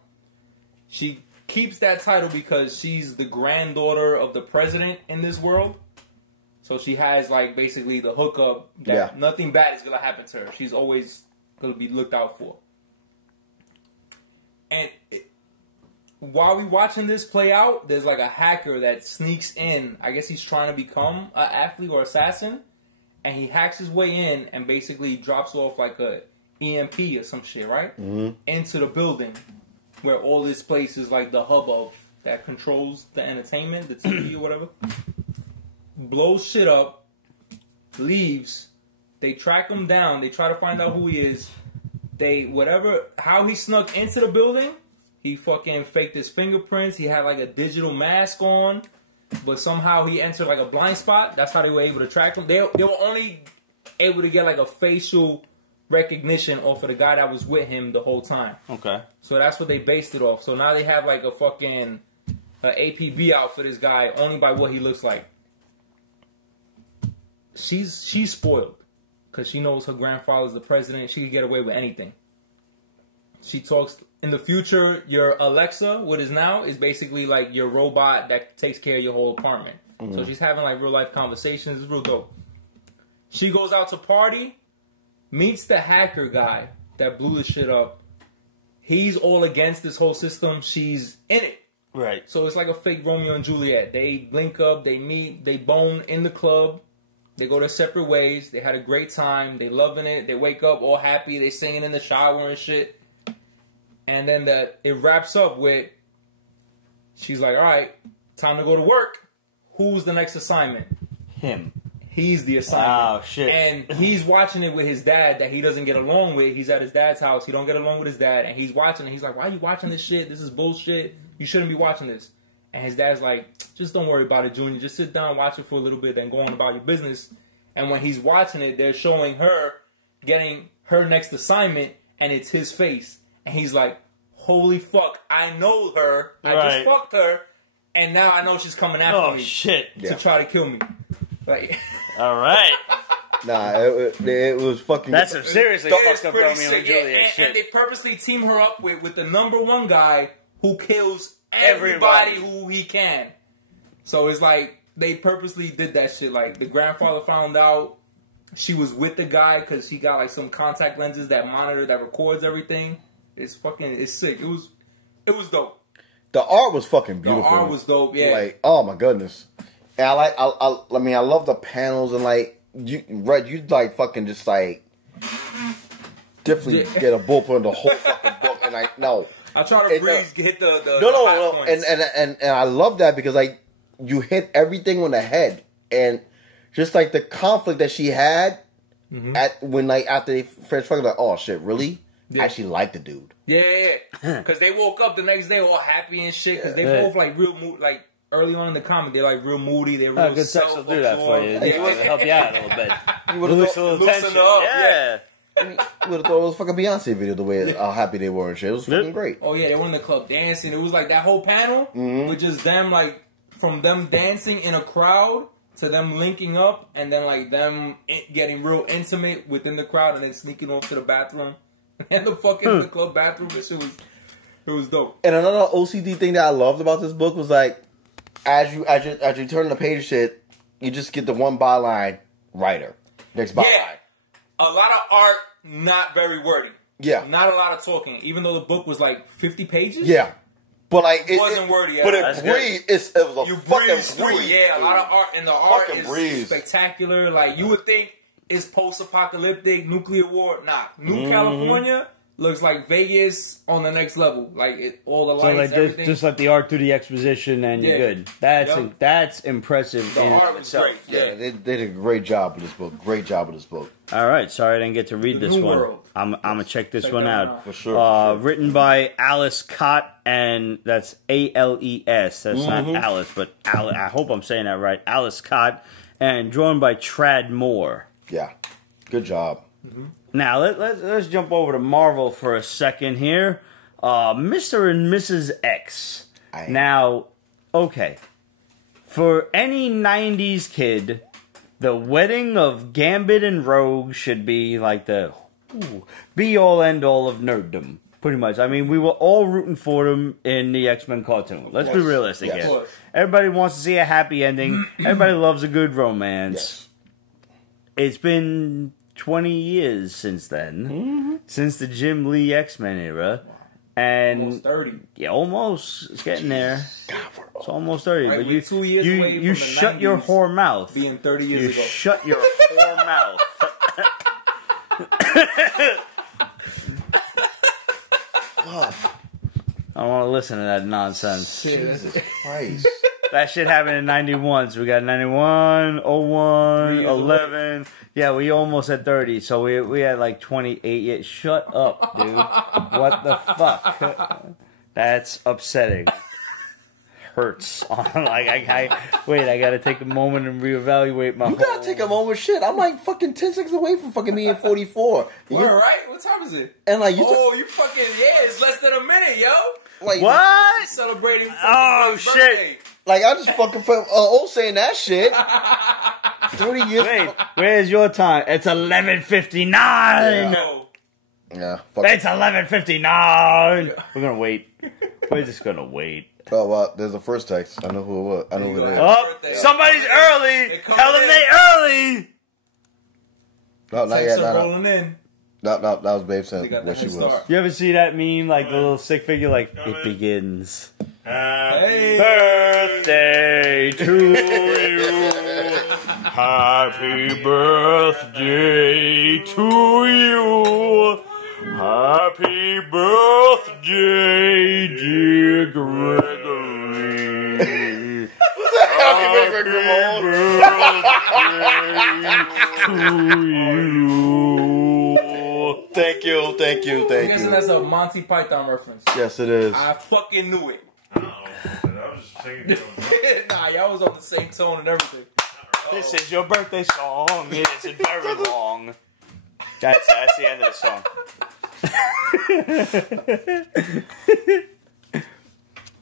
she keeps that title because she's the granddaughter of the president in this world. So she has like basically the hookup that nothing bad is going to happen to her. She's always going to be looked out for. And while we watching this play out, there's like a hacker that sneaks in. I guess he's trying to become an athlete or assassin. And he hacks his way in and basically drops off like a EMP or some shit, right? Mm-hmm. Into the building where all this place is like the hub of that controls the entertainment, the TV or whatever. Blows shit up, leaves. They track him down. They try to find out who he is. How he snuck into the building. He fucking faked his fingerprints. He had like a digital mask on. But somehow he entered like a blind spot. That's how they were able to track him. They were only able to get like a facial recognition off of the guy that was with him the whole time. Okay. So that's what they based it off. So now they have like a fucking APB out for this guy only by what he looks like. She's spoiled. Because she knows her grandfather's the president. She could get away with anything. She talks... In the future, your Alexa, what is now, is basically like your robot that takes care of your whole apartment. Mm-hmm. So she's having like real life conversations. It's real dope. She goes out to party, meets the hacker guy that blew the shit up. He's all against this whole system. She's in it. Right. So it's like a fake Romeo and Juliet. They link up, they meet, they bone in the club. They go their separate ways. They had a great time. They loving it. They wake up all happy. They singing in the shower and shit. And then it wraps up with, she's like, all right, time to go to work. Who's the next assignment? Him. He's the assignment. Oh, shit. And he's watching it with his dad that he doesn't get along with. He's at his dad's house. He don't get along with his dad. And he's watching it. He's like, why are you watching this shit? This is bullshit. You shouldn't be watching this. And his dad's like, just don't worry about it, Junior. Just sit down, watch it for a little bit, then go on about your business. And when he's watching it, they're showing her getting her next assignment, and it's his face. And he's like, holy fuck, I know her. I just fucked her. And now I know she's coming after me. Shit. To try to kill me. Like, all right. Nah, it was fucking... That's a seriously fucked up Romeo and Juliet shit. And they purposely team her up with the number one guy who kills everybody who he can. So it's like they purposely did that shit. Like the grandfather found out she was with the guy because he got like some contact lenses that monitor, that records everything. It's sick. It was dope. The art was fucking beautiful. The art was dope. Yeah. Like, oh my goodness. And I mean, I love the panels and like you like fucking just like definitely get a bullpen of the whole fucking book. And I try to breeze, hit the no, points. and I love that because like you hit everything on the head, and just like the conflict that she had after they first fucking like, oh shit, really? I actually like the dude. Yeah. Because they woke up the next day all happy and shit. Because they both like real mood. Like early on in the comic, they're like real moody. They're real good sex will do that for you. He would help you out a little bit. You would lose a little tension. Yeah. I mean, you would have thought it was a fucking Beyonce video the way how happy they were and shit. It was fucking great. Oh yeah, they were in the club dancing. It was like that whole panel with just them like from them dancing in a crowd to them linking up and then like them getting real intimate within the crowd and then sneaking off to the bathroom and the fucking the club bathroom. This shit was dope. And another OCD thing that I loved about this book was like as you turn the page shit, you just get the one byline writer. Next byline. Yeah. A lot of art, not very wordy. Yeah. Not a lot of talking, even though the book was like 50 pages. Yeah. But like it wasn't wordy at all. But it breathed. It was a fucking breeze. Yeah, a lot of art, and the art fucking is spectacular. Like you would think it's post-apocalyptic, nuclear war. Nah, New California looks like Vegas on the next level. Like all the lights, like everything. Just let the art through the exposition, and you're good. That's impressive. The art was great. Yeah, they did a great job with this book. Great job with this book. All right, sorry I didn't get to read this one. World. I'm gonna check this one out for sure. Written by Alice Cott, and that's Ales. That's not Alice, but I hope I'm saying that right. Alice Cott, and drawn by Trad Moore. Yeah, good job. Now let's jump over to Marvel for a second here. Mr. and Mrs. X. Now, okay, for any '90s kid, the wedding of Gambit and Rogue should be like the be-all, end-all of nerddom, pretty much. I mean, we were all rooting for them in the X-Men cartoon. Let's be realistic here. Everybody wants to see a happy ending. Everybody loves a good romance. It's been 20 years since then, since the Jim Lee X-Men era. And almost 30. Yeah, almost. It's getting there. It's almost 30. Right, but we're 2 years away you from the shut 90s your whore mouth. Being 30 years ago. Shut your whore mouth. I don't want to listen to that nonsense. Jesus Christ. That shit happened in 91, so we got 91, 01, 11. Yeah, we almost at 30, so we had like 28 years. Shut up, dude. What the fuck? That's upsetting. Hurts. I gotta take a moment and reevaluate my You gotta take a moment, shit. I'm like fucking 10 seconds away from fucking being 44. All right, what time is it? And like you fucking, it's less than a minute, yo. Like, what? You're celebrating shit. birthday. Like, I just fucking saying that shit. 30 years. Wait, where's your time? It's 11:59. Yeah. It's 11:59. We're gonna wait. We're just gonna wait. Oh, well, there's a first text. I know who it was. I know who it is. Oh, somebody's early. Tell them they early. No, not Texts yet. are No, rolling in. that was Babe saying They got where the she head was. start. You ever see that meme, like the little stick figure, like, it begins. Hey. Birthday to you. Happy birthday to you. Happy birthday, dear Gregory. Happy birthday to you. Thank you. I'm guessing that's a Monty Python reference. Yes, it is. I fucking knew it. I was just singing. Nah, y'all was on the same tone and everything. This is your birthday song. It isn't very long. That's the end of the song.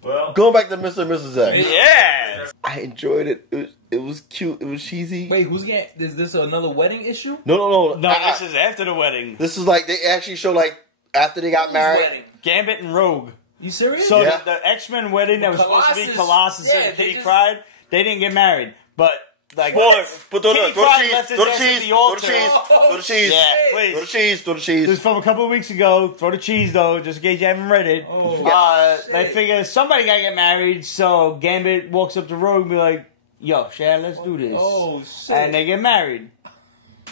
Well, Going back to Mr. and Mrs. X. Yeah. I enjoyed it. It was cute. It was cheesy. Wait, who's getting? Is this another wedding issue? No. No, this is after the wedding. This is like they actually show like after they got Whose married. wedding? Gambit and Rogue. You serious? So Yeah. the X-Men wedding that was supposed to be Colossus, Colossus yeah, and they Kitty just- Pryde, they didn't get married. But like, Spoiler. But throw Kitty the Pryde cheese. left his Throw the ass at cheese. the Throw the altar. cheese. Throw the cheese. Yeah, Throw the please. cheese. Throw the This cheese. is from a couple of weeks ago. Throw the cheese though, just in case you haven't read it. Oh, They shit. figure somebody gotta get married, so Gambit walks up to Rogue and be like, "Yo, Shad, let's do this." Oh shit! And they get married.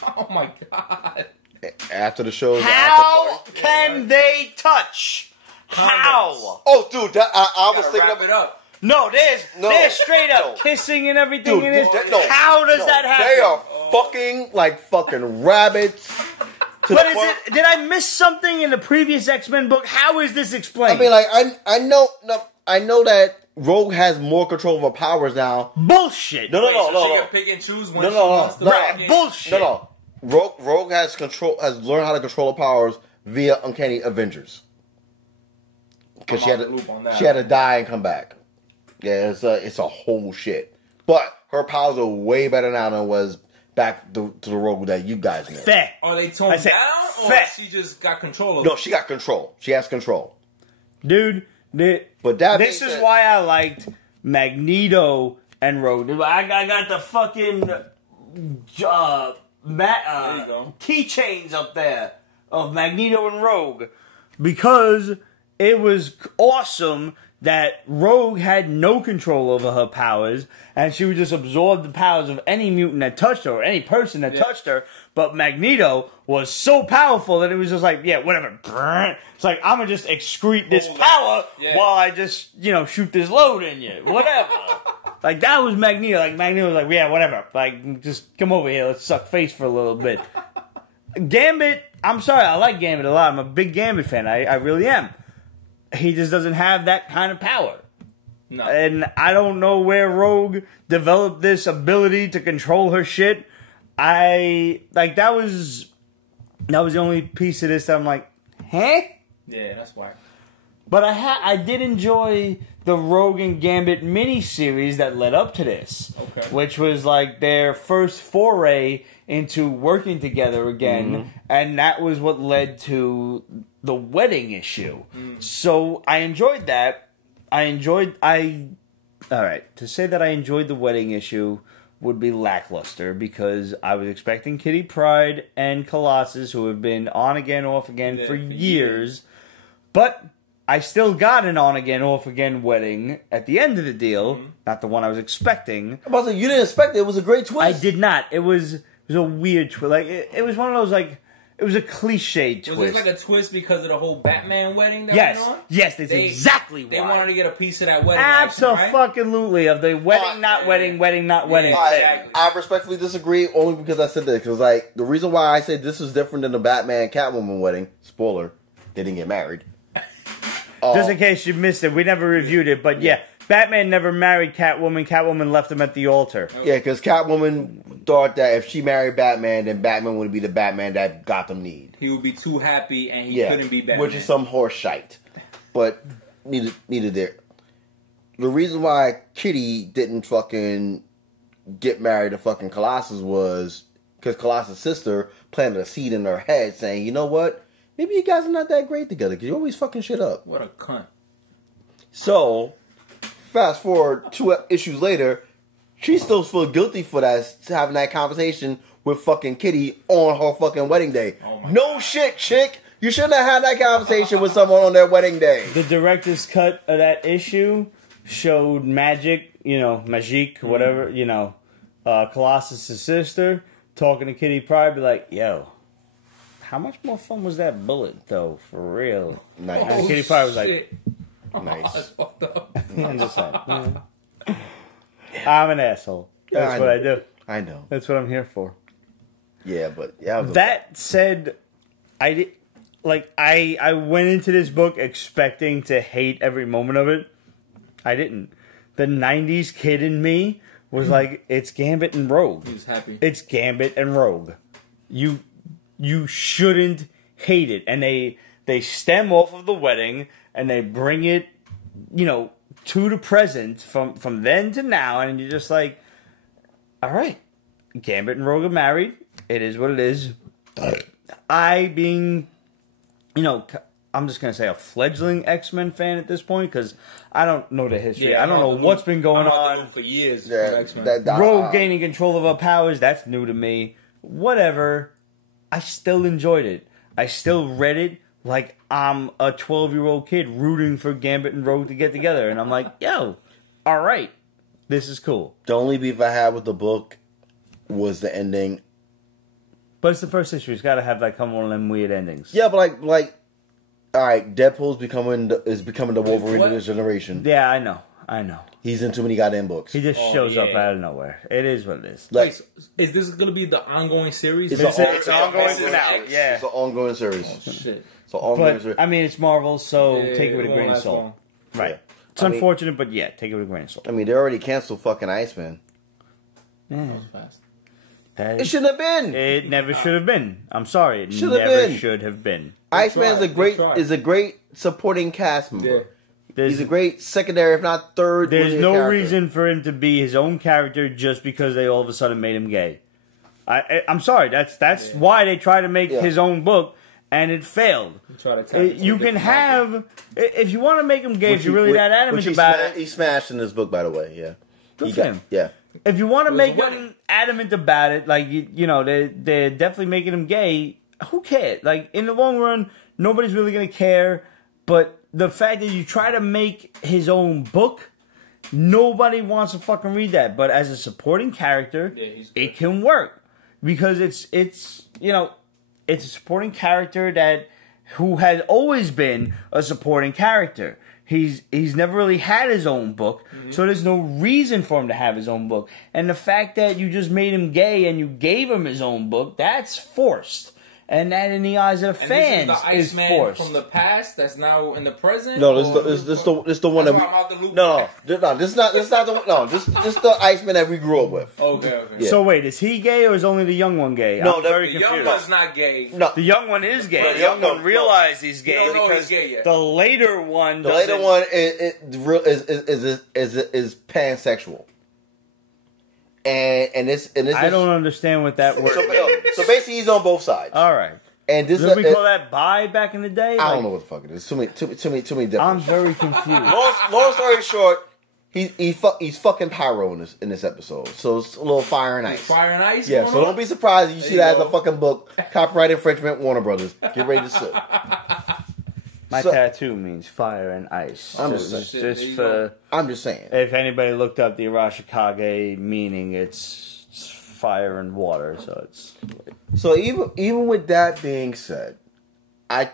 Oh my god! After the show. How can they touch? How? Oh, dude, that, I was Gotta thinking wrap of it up. No, they're straight up No. kissing and everything. Dude, in it. that- no. How does No, that happen? They are fucking like fucking rabbits. To But the is point- it? Did I miss something in the previous X-Men book? How is this explained? I mean, like I know that Rogue has more control of her powers now. bullshit. No, Wait, so she no. can pick and choose when No, she no, wants to no. back in? Bullshit. No. Rogue has learned how to control her powers via Uncanny Avengers. Because I'm out the loop on that. she had to die and come back. Yeah, it's a whole shit. But her powers are way better now than it was back to the Rogue that you guys know. Fair. Are they I toned said down, or fat. she just got control of No, it? she got control. She has control. Dude. But that This being is said- why I liked Magneto and Rogue. I got the fucking There you go. keychains up there of Magneto and Rogue because it was awesome that Rogue had no control over her powers and she would just absorb the powers of any mutant that touched her or any person that touched her. But Magneto was so powerful that it was just like, yeah, whatever. It's like, I'm gonna just excrete this Hold power Yeah. while I just, shoot this load in you. Whatever. Like, that was Magneto. Like, Magneto was like, yeah, whatever. Like, just come over here. Let's suck face for a little bit. Gambit, I'm sorry. I like Gambit a lot. I'm a big Gambit fan. I really am. He just doesn't have that kind of power. No. And I don't know where Rogue developed this ability to control her shit. That was the only piece of this that I'm like, huh? Yeah, that's why. But I did enjoy the Rogue and Gambit miniseries that led up to this. Okay. Which was like their first foray into working together again. And that was what led to the wedding issue. So I enjoyed that. Alright, to say that I enjoyed the wedding issue would be lackluster because I was expecting Kitty Pryde and Colossus, who have been on again, off again for years. But I still got an on again, off again wedding at the end of the deal. Not the one I was expecting. I'm about to say, you didn't expect it. It was a great twist. I did not. It was a weird twist. Like it was one of those like it was a cliche twist. Was this like a twist because of the whole Batman wedding that went on? Yes, that's exactly why. They wanted to get a piece of that wedding action, right? Absolutely, of the wedding, not wedding, wedding, not wedding. Yeah, I, exactly. I respectfully disagree only because I said that. Because like the reason why I say this is different than the Batman Catwoman wedding. Spoiler: they didn't get married. Just in case you missed it, we never reviewed it, but yeah, Batman never married Catwoman. Catwoman left him at the altar. Yeah, because Catwoman thought that if she married Batman, then Batman would be the Batman that Gotham need. He would be too happy and he couldn't be Batman. Which is some horse shite. But neither there. The reason why Kitty didn't fucking get married to fucking Colossus was because Colossus' sister planted a seed in her head saying, you know what? Maybe you guys are not that great together because you always fucking shit up. What a cunt. So, fast forward 2 issues later, she still feels guilty for that, having that conversation with fucking Kitty on her fucking wedding day. No shit, chick. You shouldn't have had that conversation with someone on their wedding day. The director's cut of that issue showed Magique, whatever, Colossus' sister, talking to Kitty Pryde, be like, yo, how much more fun was that bullet, though, for real? Nice. And Kitty Pryde was like, Nice. That's fucked up. I'm just saying. I'm an asshole. That's what I do. I know. That's what I'm here for. Yeah, but yeah. That said, I went into this book expecting to hate every moment of it. I didn't. The 90s kid in me was like, it's Gambit and Rogue. He was happy. It's Gambit and Rogue. You shouldn't hate it. And they stem off of the wedding and they bring it, to the present from then to now, and you're just like, all right, Gambit and Rogue are married. It is what it is. I being, I'm just going to say a fledgling X-Men fan at this point, because I don't know the history. Yeah, I don't know what's been going on. For years. Yeah, for X-Men. Rogue gaining control of her powers, that's new to me. Whatever. I still enjoyed it. I still read it like I'm a 12-year-old kid rooting for Gambit and Rogue to get together. And I'm like, yo, all right, this is cool. The only beef I had with the book was the ending. But it's the first issue. It's got to have like one of them weird endings. Yeah, but like, all right, Deadpool's becoming the Wolverine of this generation. Yeah, I know. He's in too many goddamn books. He just shows up out of nowhere. It is what it is. Like, is this going to be the ongoing series? It's ongoing now. Yeah, it's an ongoing series. Oh, shit. So ongoing series. But I mean, it's Marvel, so take it with a grain of salt. Long. Right. It's unfortunate, but yeah, take it with a grain of salt. I mean, they already canceled fucking Iceman. Yeah. That was fast. It shouldn't have been. It never should have been. I'm sorry. It Should have never been. should have been. Iceman tried. is a great supporting cast member. Yeah. He's a great secondary, if not third. There's no character. reason for him to be his own character just because they all of a sudden made him gay. I'm sorry. That's why they tried to make his own book, and it failed. You can have if you want to make him gay. If you're really that adamant about it, he smashed in this book, by the way. Yeah, good for him. Yeah. If you want to make a him adamant about it, like they're definitely making him gay. Who cares? Like in the long run, nobody's really gonna care. But the fact that you try to make his own book, nobody wants to fucking read that. But as a supporting character, it can work because it's a supporting character who has always been a supporting character. He's never really had his own book, so there's no reason for him to have his own book. And the fact that you just made him gay and you gave him his own book, that's forced. And that, in the eyes of the fans, this is is the forced. from the past that's now in the present. No, this the one that we. No, this is not the one. No, this the Iceman that we grew up with. Okay. Yeah. So wait, is he gay or is only the young one gay? No, I'm very The confused. young one's not gay. No, The young one is gay. No, The young one realized he's gay don't know because he's gay yet. the later one. the later one is pansexual. And this I don't understand what that word. So basically, he's on both sides. All right. And this Did we call that bi back in the day? I don't know what the fuck it is. Too many different. I'm very confused. Long story short, he's fucking pyro in this episode. So it's a little fire and ice. Fire and ice. Yeah. So don't be surprised if you see that as a go. fucking book. Copyright infringement. Warner Brothers. Get ready to sue. My tattoo means fire and ice. I'm just just for I'm just saying. if anybody looked up the Arashikage meaning, it's fire and water. So it's So even with that being said, I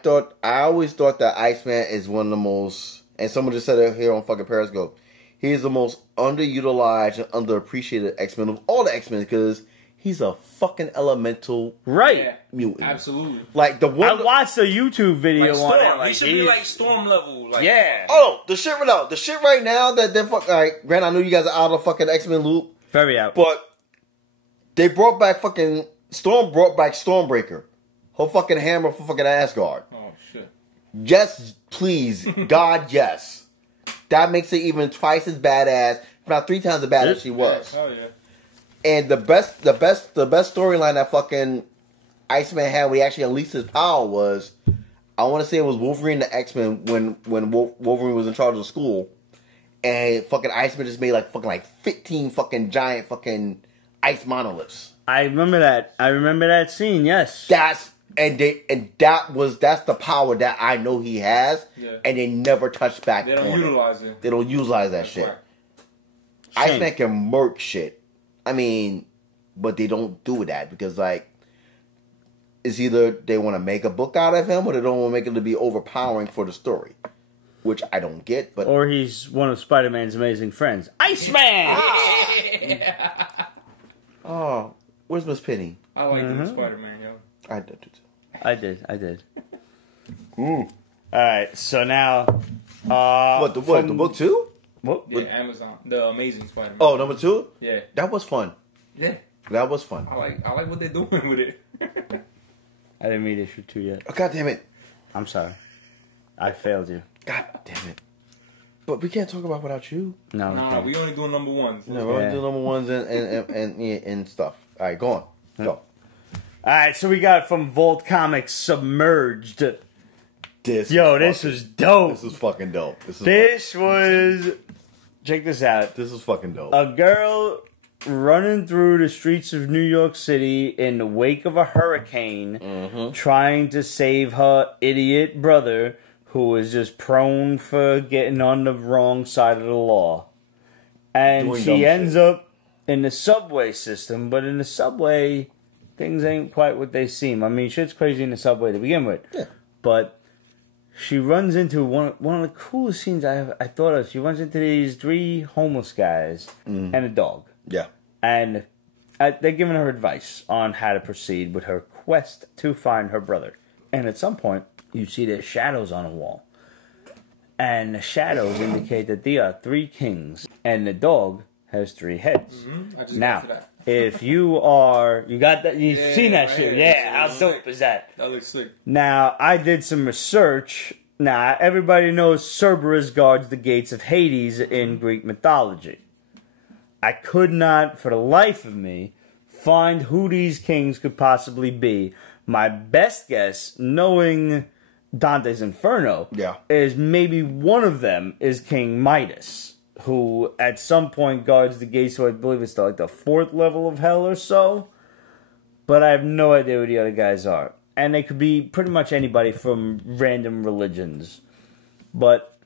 always thought that Iceman is one of the most, and someone just said it here on fucking Periscope, he is the most underutilized and underappreciated X-Men of all the X-Men because he's a fucking elemental Yeah, mutant. absolutely. Like the one. I watched a YouTube video Like on it. Storm. Like He should be like Storm level. Like, yeah. Oh, the shit right now that they're fucking. All right, Grant, I know you guys are out of the fucking X-Men loop, Very out. but they brought back fucking Storm. Brought back Stormbreaker, her fucking hammer for fucking Asgard. Oh shit. Yes, please, God, yes. That makes it even twice as badass, if not 3 times as bad as she was. Oh yeah. And the best storyline that fucking Iceman had when he actually unleashed his power was, I want to say it was Wolverine the X-Men when Wolverine was in charge of the school, and fucking Iceman just made like 15 fucking giant fucking ice monoliths. I remember that. I remember that scene. Yes. That's the power that I know he has, and they never touch back. They don't utilize it. They don't utilize that shit. Right. Iceman can murk shit. I mean, but they don't do that because like it's either they want to make a book out of him or they don't want to make him to be overpowering for the story, which I don't get. But or he's one of Spider-Man's amazing friends, Iceman. Oh, where's Miss Penny? I like the Spider-Man, yo. I did too. I did. All right, so now, What the book 2? What? Yeah, Amazon, the Amazing Spider-Man. Oh, number 2? Yeah, That was fun. yeah. That was fun. I like what they're doing with it. I didn't read issue 2 yet. Oh, God damn it. I'm sorry. I failed you. God damn it. But we can't talk about without you. No, Nah, we only doing number ones. No, we're only doing number 1s and stuff. All right, go on. Go. All right, so we got from Vault Comics, Submerged. This was dope. This is fucking dope. Check this out. This is fucking dope. A girl running through the streets of New York City in the wake of a hurricane, trying to save her idiot brother, who is just prone for getting on the wrong side of the law. And Doing she dumb ends shit. up in the subway system, but in the subway, things ain't quite what they seem. I mean, shit's crazy in the subway to begin with. Yeah. But she runs into one of the coolest scenes I thought of. She runs into these 3 homeless guys and a dog. Yeah. And they're giving her advice on how to proceed with her quest to find her brother. And at some point, you see their shadows on a wall. And the shadows indicate that they are 3 kings. And the dog has 3 heads. I just got Now, to that. if you got that, you've seen that right shit. here. Yeah, how That's dope sick. is that? That looks sick. Now, I did some research. Now, everybody knows Cerberus guards the gates of Hades in Greek mythology. I could not, for the life of me, find who these kings could possibly be. My best guess, knowing Dante's Inferno, is maybe one of them is King Midas, who at some point guards the gates to, I believe it's like the 4th level of hell or so. But I have no idea who the other guys are. And they could be pretty much anybody from random religions. But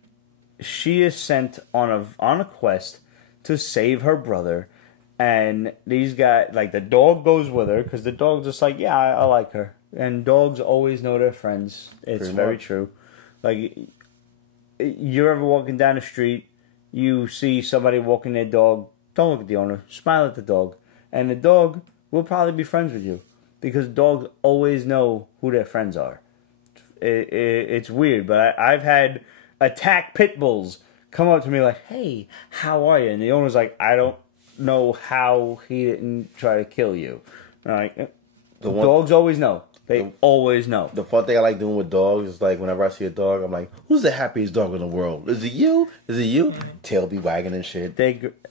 she is sent on a quest to save her brother. And these guys, like the dog goes with her, because the dog's just like, yeah, I like her. And dogs always know their friends. It's Pretty very much. true. Like, you're ever walking down the street, you see somebody walking their dog, don't look at the owner, smile at the dog. And the dog will probably be friends with you. Because dogs always know who their friends are. It's weird, but I've had attack pit bulls come up to me like, hey, how are you? And the owner's like, I don't know how he didn't try to kill you. And I'm like, dogs always know. They always know. The fun thing I like doing with dogs is like whenever I see a dog, I'm like, who's the happiest dog in the world? Is it you? Is it you? Tail be wagging and shit.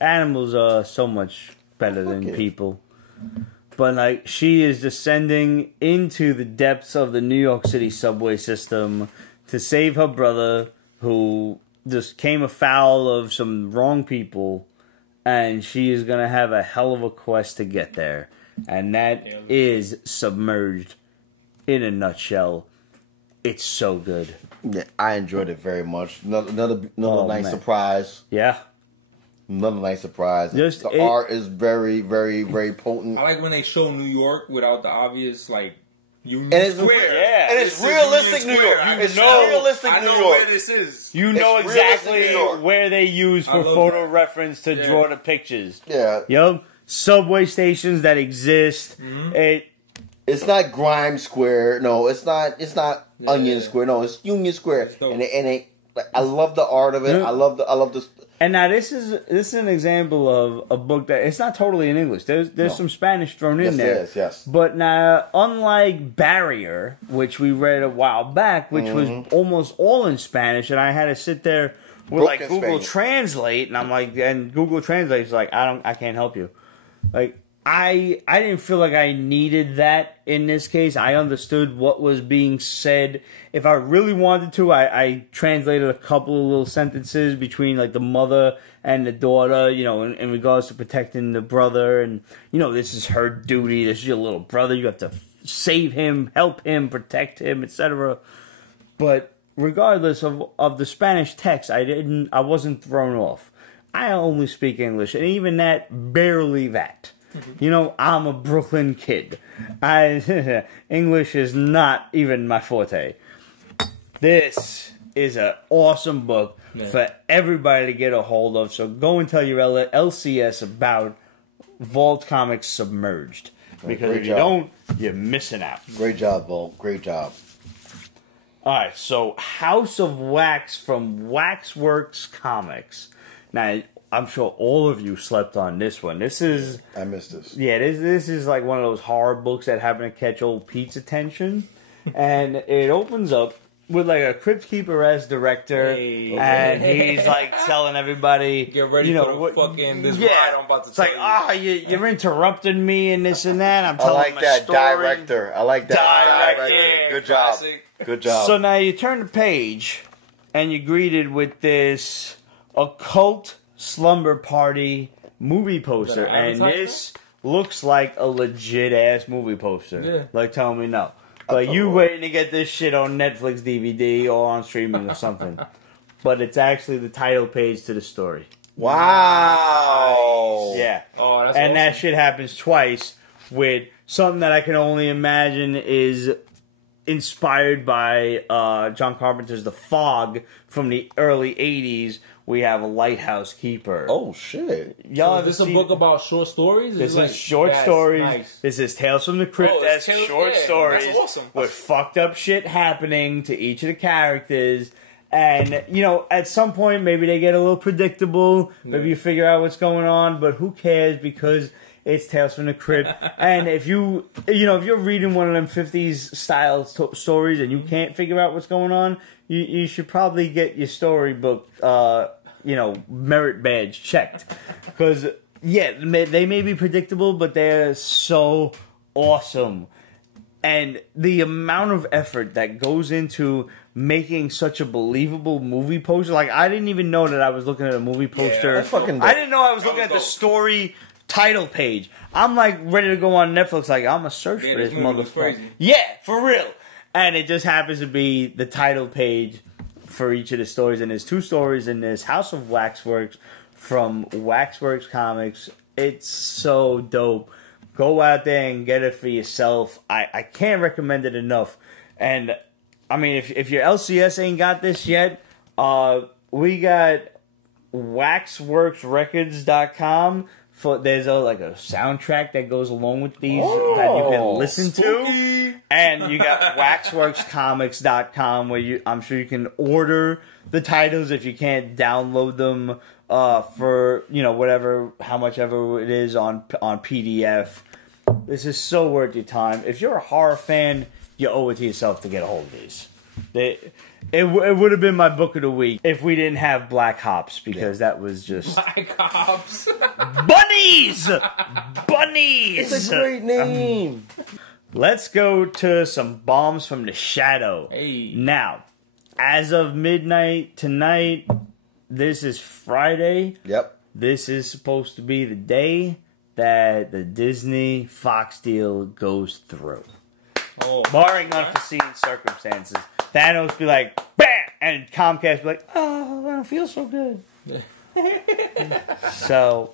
Animals are so much better than people. But like, she is descending into the depths of the New York City subway system to save her brother, who just came afoul of some wrong people, and she is gonna have a hell of a quest to get there. And that is Submerged in a nutshell. It's so good. Yeah, I enjoyed it very much. Another nice surprise. Yeah. Another nice surprise. The art is very, very, very potent. I like when they show New York without the obvious, like, Union Square. Yeah. And it's realistic New York. It's realistic New York. Where this is. You know It's exactly New York. where they use for photo reference to draw the pictures. Yeah. Yup. Subway stations that exist. It's not Grimes Square. No, it's not Onion Square. No, it's Union Square. I love the art of it. I love the. And now this is an example of a book that it's not totally in English. There's some Spanish thrown in there. Yes. But now, unlike Barrier, which we read a while back, which was almost all in Spanish, and I had to sit there with Google Translate, and I'm like, and Google Translate's like, I can't help you. Like, I didn't feel like I needed that in this case. I understood what was being said. If I really wanted to, I translated a couple of little sentences between like the mother and the daughter, you know, in regards to protecting the brother. And, you know, this is her duty. This is your little brother. You have to save him, help him, protect him, etc. But regardless of the Spanish text, I wasn't thrown off. I only speak English, and even that, barely that. You know, I'm a Brooklyn kid. English is not even my forte. This is an awesome book for everybody to get a hold of. So go and tell your LCS about Vault Comics Submerged. Because if you don't, you're missing out. Great job, Vault. Great job. Alright, so House of Wax from Waxworks Comics. Now, I'm sure all of you slept on this one. This is... I missed this. Yeah, this is like one of those horror books that happen to catch old Pete's attention. And it opens up with like a Crypt Keeper-esque director. And he's like telling everybody... Get ready for fucking this ride I'm about to tell you. It's like, you're interrupting me and this and that. I'm I telling like my that story. director. I like that Director. Good job. Classic. Good job. So now you turn the page and you're greeted with this occult slumber party movie poster, and this looks like a legit ass movie poster. Yeah. Like, tell me no. Like, you waiting to get this shit on Netflix DVD or on streaming or something. But it's actually the title page to the story. Wow. Yeah. Oh, that's and awesome. that shit happens twice with something that I can only imagine is inspired by John Carpenter's The Fog from the early 80s. We have a lighthouse keeper. Oh, shit. Y'all is this a book about short stories? This like, is short stories. Nice. This is Tales from the Crypt. That's short stories That's awesome. with fucked up shit happening to each of the characters. And, you know, at some point, maybe they get a little predictable. Maybe you figure out what's going on, but who cares, because it's Tales from the Crypt. And if if you're reading one of them 50s style stories and you can't figure out what's going on, you should probably get your storybook, merit badge checked. Because, they may be predictable, but they're so awesome. And the amount of effort that goes into making such a believable movie poster. Like, I didn't even know that I was looking at a movie poster. I didn't know I was looking at the story title page. I'm like ready to go on Netflix. Like, I'm gonna search for this motherfucker. Yeah, for real. And it just happens to be the title page for each of the stories. And there's 2 stories in this. House of Waxworks from Waxworks Comics. It's so dope. Go out there and get it for yourself. I can't recommend it enough. And I mean, if your LCS ain't got this yet, we got waxworksrecords.com. There's a soundtrack that goes along with these that you can listen to. And you got waxworkscomics.com where I'm sure you can order the titles if you can't download them for, how much ever it is on PDF. This is so worth your time. If you're a horror fan, you owe it to yourself to get a hold of these. It would have been my book of the week if we didn't have Black H.O.P.S, because that was just... Black H.O.P.S. Bunnies! Bunnies! It's a great name. Let's go to some bombs from the shadow. Hey. Now, as of midnight tonight, this is Friday. Yep. This is supposed to be the day that the Disney Fox deal goes through. Barring unforeseen circumstances. Thanos be like, BAM! And Comcast be like, oh, I don't feel so good. So,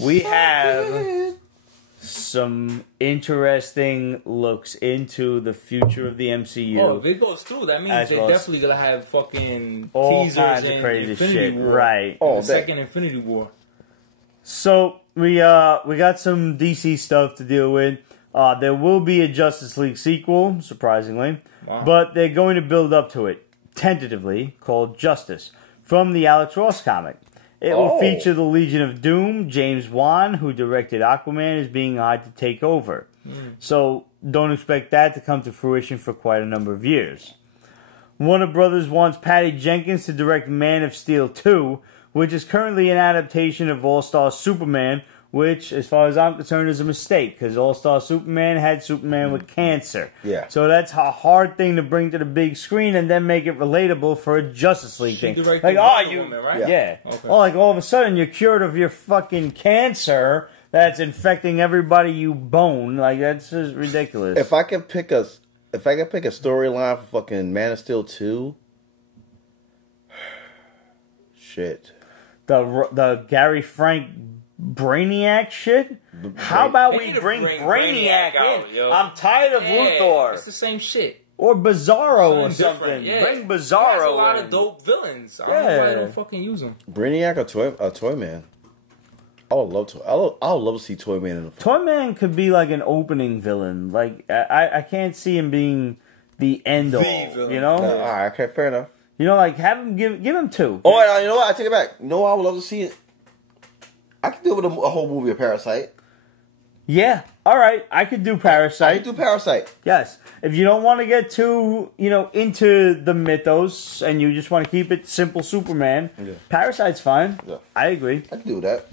we have some interesting looks into the future of the MCU. Oh, if it goes through, that means they're definitely going to have fucking all teasers kinds of and crazy Infinity shit. War. Right. The second Infinity War. So, we got some DC stuff to deal with. There will be a Justice League sequel, surprisingly. Wow. But they're going to build up to it, tentatively, called Justice, from the Alex Ross comic. It will feature the Legion of Doom. James Wan, who directed Aquaman, is being hired to take over. So, don't expect that to come to fruition for quite a number of years. Warner Brothers wants Patty Jenkins to direct Man of Steel 2, which is currently an adaptation of All-Star Superman, which, as far as I'm concerned, is a mistake because All-Star Superman had Superman with cancer. Yeah. So that's a hard thing to bring to the big screen and then make it relatable for a Justice League thing. Like, Woman, right? Yeah. Okay. Oh, like all of a sudden you're cured of your fucking cancer that's infecting everybody you bone. Like, that's just ridiculous. If I could pick a storyline for fucking Man of Steel 2, shit. The Gary Frank Brainiac shit? How about we bring Brainiac out, in? yo. I'm tired of Luthor. It's the same shit. Or Bizarro or Something something. different, yeah. Bring He Bizarro has a lot in. of dope villains. I don't know why they don't fucking use them. Brainiac or Toy Man? I would love to. I would love to see Toy Man in the Toyman could be like an opening villain. Like, I can't see him being the end all. villain. You know? All right, okay, fair enough. You know, like, have him give him 2. Oh, you know what? I take it back. You know what I would love to see? I could do with a whole movie of Parasite. Yeah. All right. I could do Parasite. I could do Parasite. Yes. If you don't want to get too, into the mythos and you just want to keep it simple Superman, Parasite's fine. Yeah. I agree. I could do that.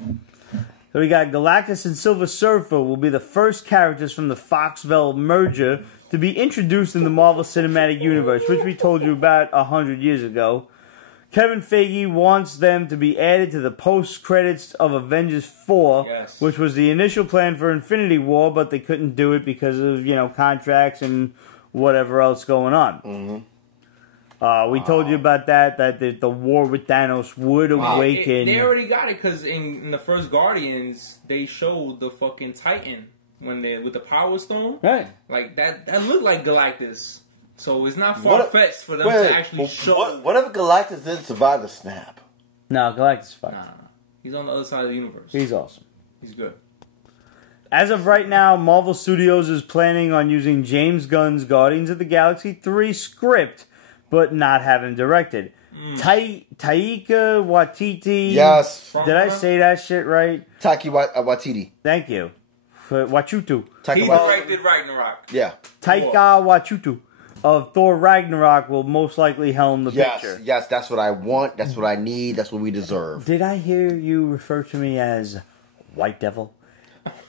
So we got Galactus and Silver Surfer will be the first characters from the Foxville merger to be introduced in the Marvel Cinematic Universe, which we told you about 100 years ago. Kevin Feige wants them to be added to the post-credits of Avengers 4, which was the initial plan for Infinity War, but they couldn't do it because of, contracts and whatever else going on. We told you about that the war with Thanos would awaken. They already got it because in the first Guardians, they showed the fucking Titan with the Power Stone. Right. Like, that looked like Galactus. So it's not far-fetched for them to actually show. What if Galactus didn't survive the snap? No, Galactus is fine. Nah. He's on the other side of the universe. He's awesome. He's good. As of right now, Marvel Studios is planning on using James Gunn's Guardians of the Galaxy 3 script, but not have him directed. Taika Waititi. Yes. Did I say that shit right? Taika Waititi. Thank you. For Wachutu. He directed Ragnarok. Yeah. Taika Wachutu of Thor Ragnarok will most likely helm the picture. Yes, that's what I want. That's what I need. That's what we deserve. Did I hear you refer to me as White Devil?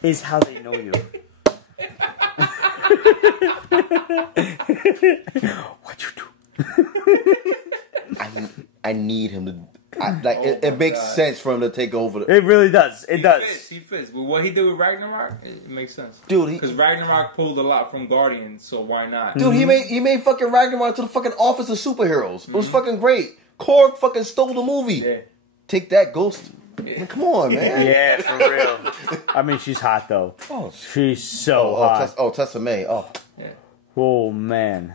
Is how they know you. What you do? I need him to. It makes sense for him to take over. It really does. It does. He fits. But what he did with Ragnarok, it makes sense. Dude, because Ragnarok pulled a lot from Guardians, so why not? Dude, he made fucking Ragnarok to the fucking Office of Superheroes. It was fucking great. Korg fucking stole the movie. Yeah. Take that, Ghost. Come on, man. Yeah, for real. I mean, she's hot though. Oh, she's so hot. Tessa May. Oh, yeah. Oh man.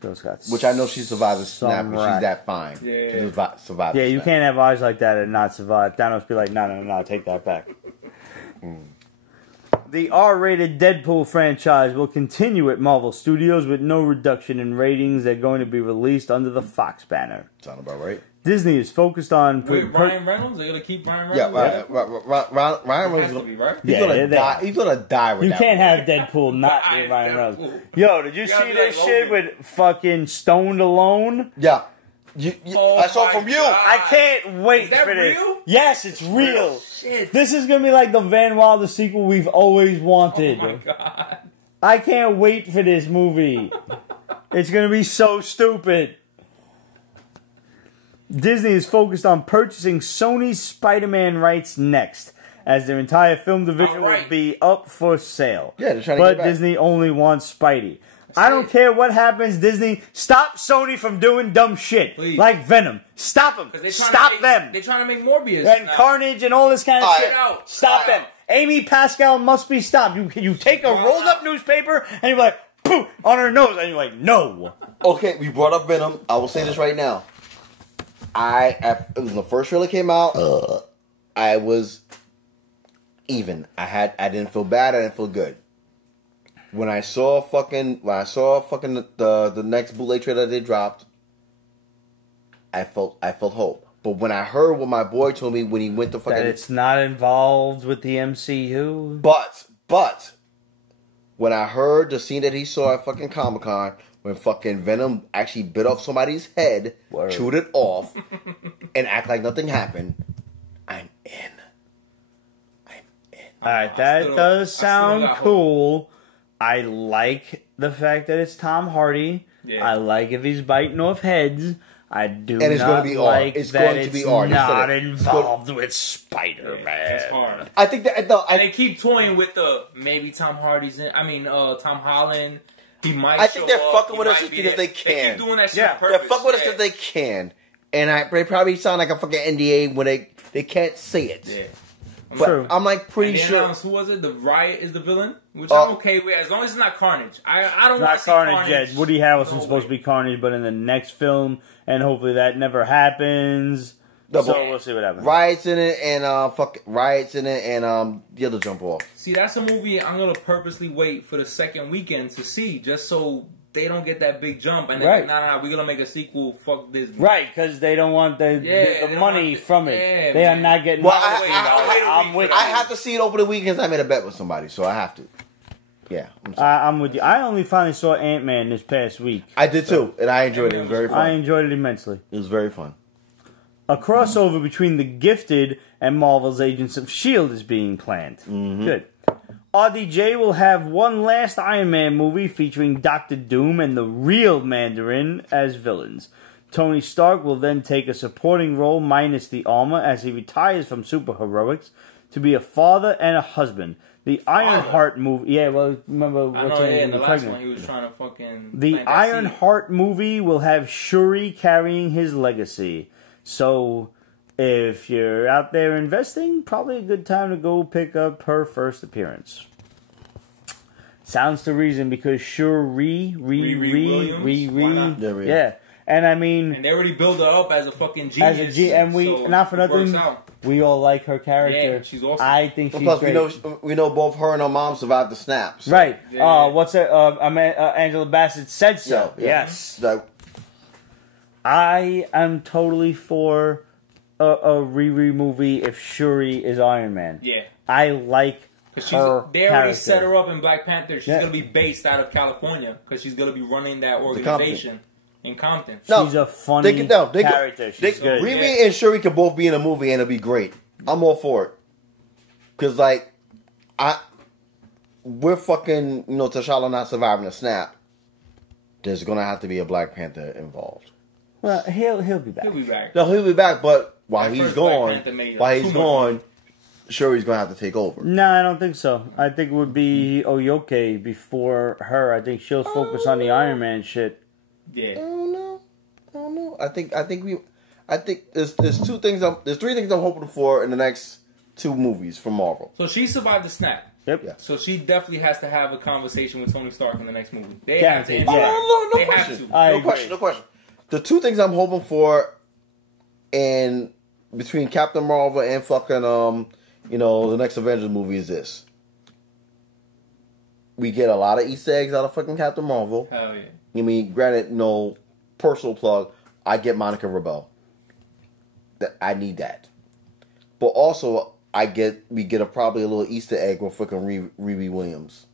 Which I know she survived the snap, but she's that fine. Yeah. She survived Yeah, the you snap. can't have eyes like that and not survive. Thanos be like, no, take that back. The R-rated Deadpool franchise will continue at Marvel Studios with no reduction in ratings. They're going to be released under the Fox banner. Sound about right. Disney is focused on... Ryan Reynolds? They're going to keep Ryan Yeah, Reynolds? Ryan Reynolds. Has to be, right? He's gonna die. He's gonna die with You that can't movie. have Deadpool not be Ryan Deadpool. Reynolds. Yo, did you gotta see be this like shit Logan. with fucking Stoned Alone? Yeah. Oh I saw my from you. God. I can't wait Is that for this. real? Yes, it's real. Shit. This is gonna be like the Van Wilder sequel we've always wanted. Oh my God. I can't wait for this movie. It's gonna be so stupid. Disney is focused on purchasing Sony's Spider-Man rights next, as their entire film division will be up for sale. Yeah, they're trying to but get it back. Disney only wants Spidey. I don't care what happens, Disney. Stop Sony from doing dumb shit. Please. Like Venom. Stop them. Stop them. They're trying to make Morbius. And now. Carnage and all this kind of shit. out. Stop them. Amy Pascal must be stopped. You take a rolled up newspaper and you're like, poof, on her nose. And you're like, no. Okay, we brought up Venom. I will say this right now. When the first trailer came out, I was even. I didn't feel bad. I didn't feel good. When I saw fucking the next bootleg trailer they dropped, I felt hope. But when I heard what my boy told me when he went to fucking That it's not involved with the MCU. But when I heard the scene that he saw at fucking Comic-Con when fucking Venom actually bit off somebody's head, chewed it off, and act like nothing happened, I'm in. Alright, that does sound cool. I like the fact that it's Tom Hardy. Yeah. I like if he's biting off heads. I do And it's not going to be like It's that going to be it's art. not involved with Spider-Man. It's hard. I think that no, And they keep toying with the maybe Tom Hardy's in. I mean, Tom Holland. He might. I think they're show fucking up, with he us might just be because there. they can. keep doing that shit Yeah. on purpose. they're fucking with us because they can, and they probably sound like a fucking NDA when they can't say it. Yeah. But True. I'm like pretty And they sure. announced, who was it? The Riot is the villain, which I'm okay with as long as it's not Carnage. I don't want Not to see Carnage yet. Woody Harrelson's supposed to be. be Carnage, but in the next film, and hopefully that never happens. No, So but we'll see what happens. Riots in it and Riots in it and the other jump off. See, that's a movie I'm gonna purposely wait for the second weekend to see, just so they don't get that big jump. And they're Right. like, nah, we're gonna make a sequel. Fuck Disney. Right, because they don't want the they don't money want from it. yeah, They are man. not getting. Well, nothing. I'm with you. I have to see it opening weekends. I made a bet with somebody, so I have to. Yeah, I'm with you. I only finally saw Ant-Man this past week. I did too, and I enjoyed it. It was very I fun. enjoyed it immensely. It was very fun. A crossover between The Gifted and Marvel's Agents of S.H.I.E.L.D. is being planned. Good. RDJ will have one last Iron Man movie featuring Doctor Doom and the real Mandarin as villains. Tony Stark will then take a supporting role minus the armor as he retires from superheroics to be a father and a husband. The Ironheart movie... Yeah, well, remember... I know, in the last one he was trying to fucking... The Ironheart movie will have Shuri carrying his legacy. So, if you're out there investing, probably a good time to go pick up her first appearance. Sounds to reason because Shuri, Williams? yeah. And I mean... And they already build her up as a fucking genius. and we, so not for it works nothing, out. we all like her character. Yeah, she's awesome. I think she's Plus, great. we know both her and her mom survived the snaps. Right. Yeah. What's it? Angela Bassett said so. Yeah, yeah. Yes. Like, I am totally for a Riri movie if Shuri is Iron Man. Yeah. I like her they already character. set her up in Black Panther. She's Yeah. going to be based out of California because she's going to be running that organization in Compton. No, She's a funny character. She's good. Riri and Shuri could both be in a movie and it'll be great. I'm all for it. Cause like, we're fucking, T'Challa not surviving a snap. There's gonna have to be a Black Panther involved. Well, he'll be back. He'll be back. No, he'll be back, but while That he's first Black gone, Panther made, like, too much Shuri's gonna have to take over. No, I don't think so. I think it would be Oyoke before her. I think she'll focus on the Iron Man shit. Yeah. I don't know. I think there's three things I'm hoping for in the next 2 movies from Marvel. So she survived the snap. Yep. Yeah. So she definitely has to have a conversation with Tony Stark in the next movie. They Guaranteed. have to. Yeah. No They question. have to. I No agree. question. No question. The 2 things I'm hoping for, in between Captain Marvel and fucking the next Avengers movie is this: we get a lot of Easter eggs out of fucking Captain Marvel. Hell yeah. I mean, granted, no personal plug. I get Monica Rambeau. I need that, but also we get probably a little Easter egg with fucking Riri Williams,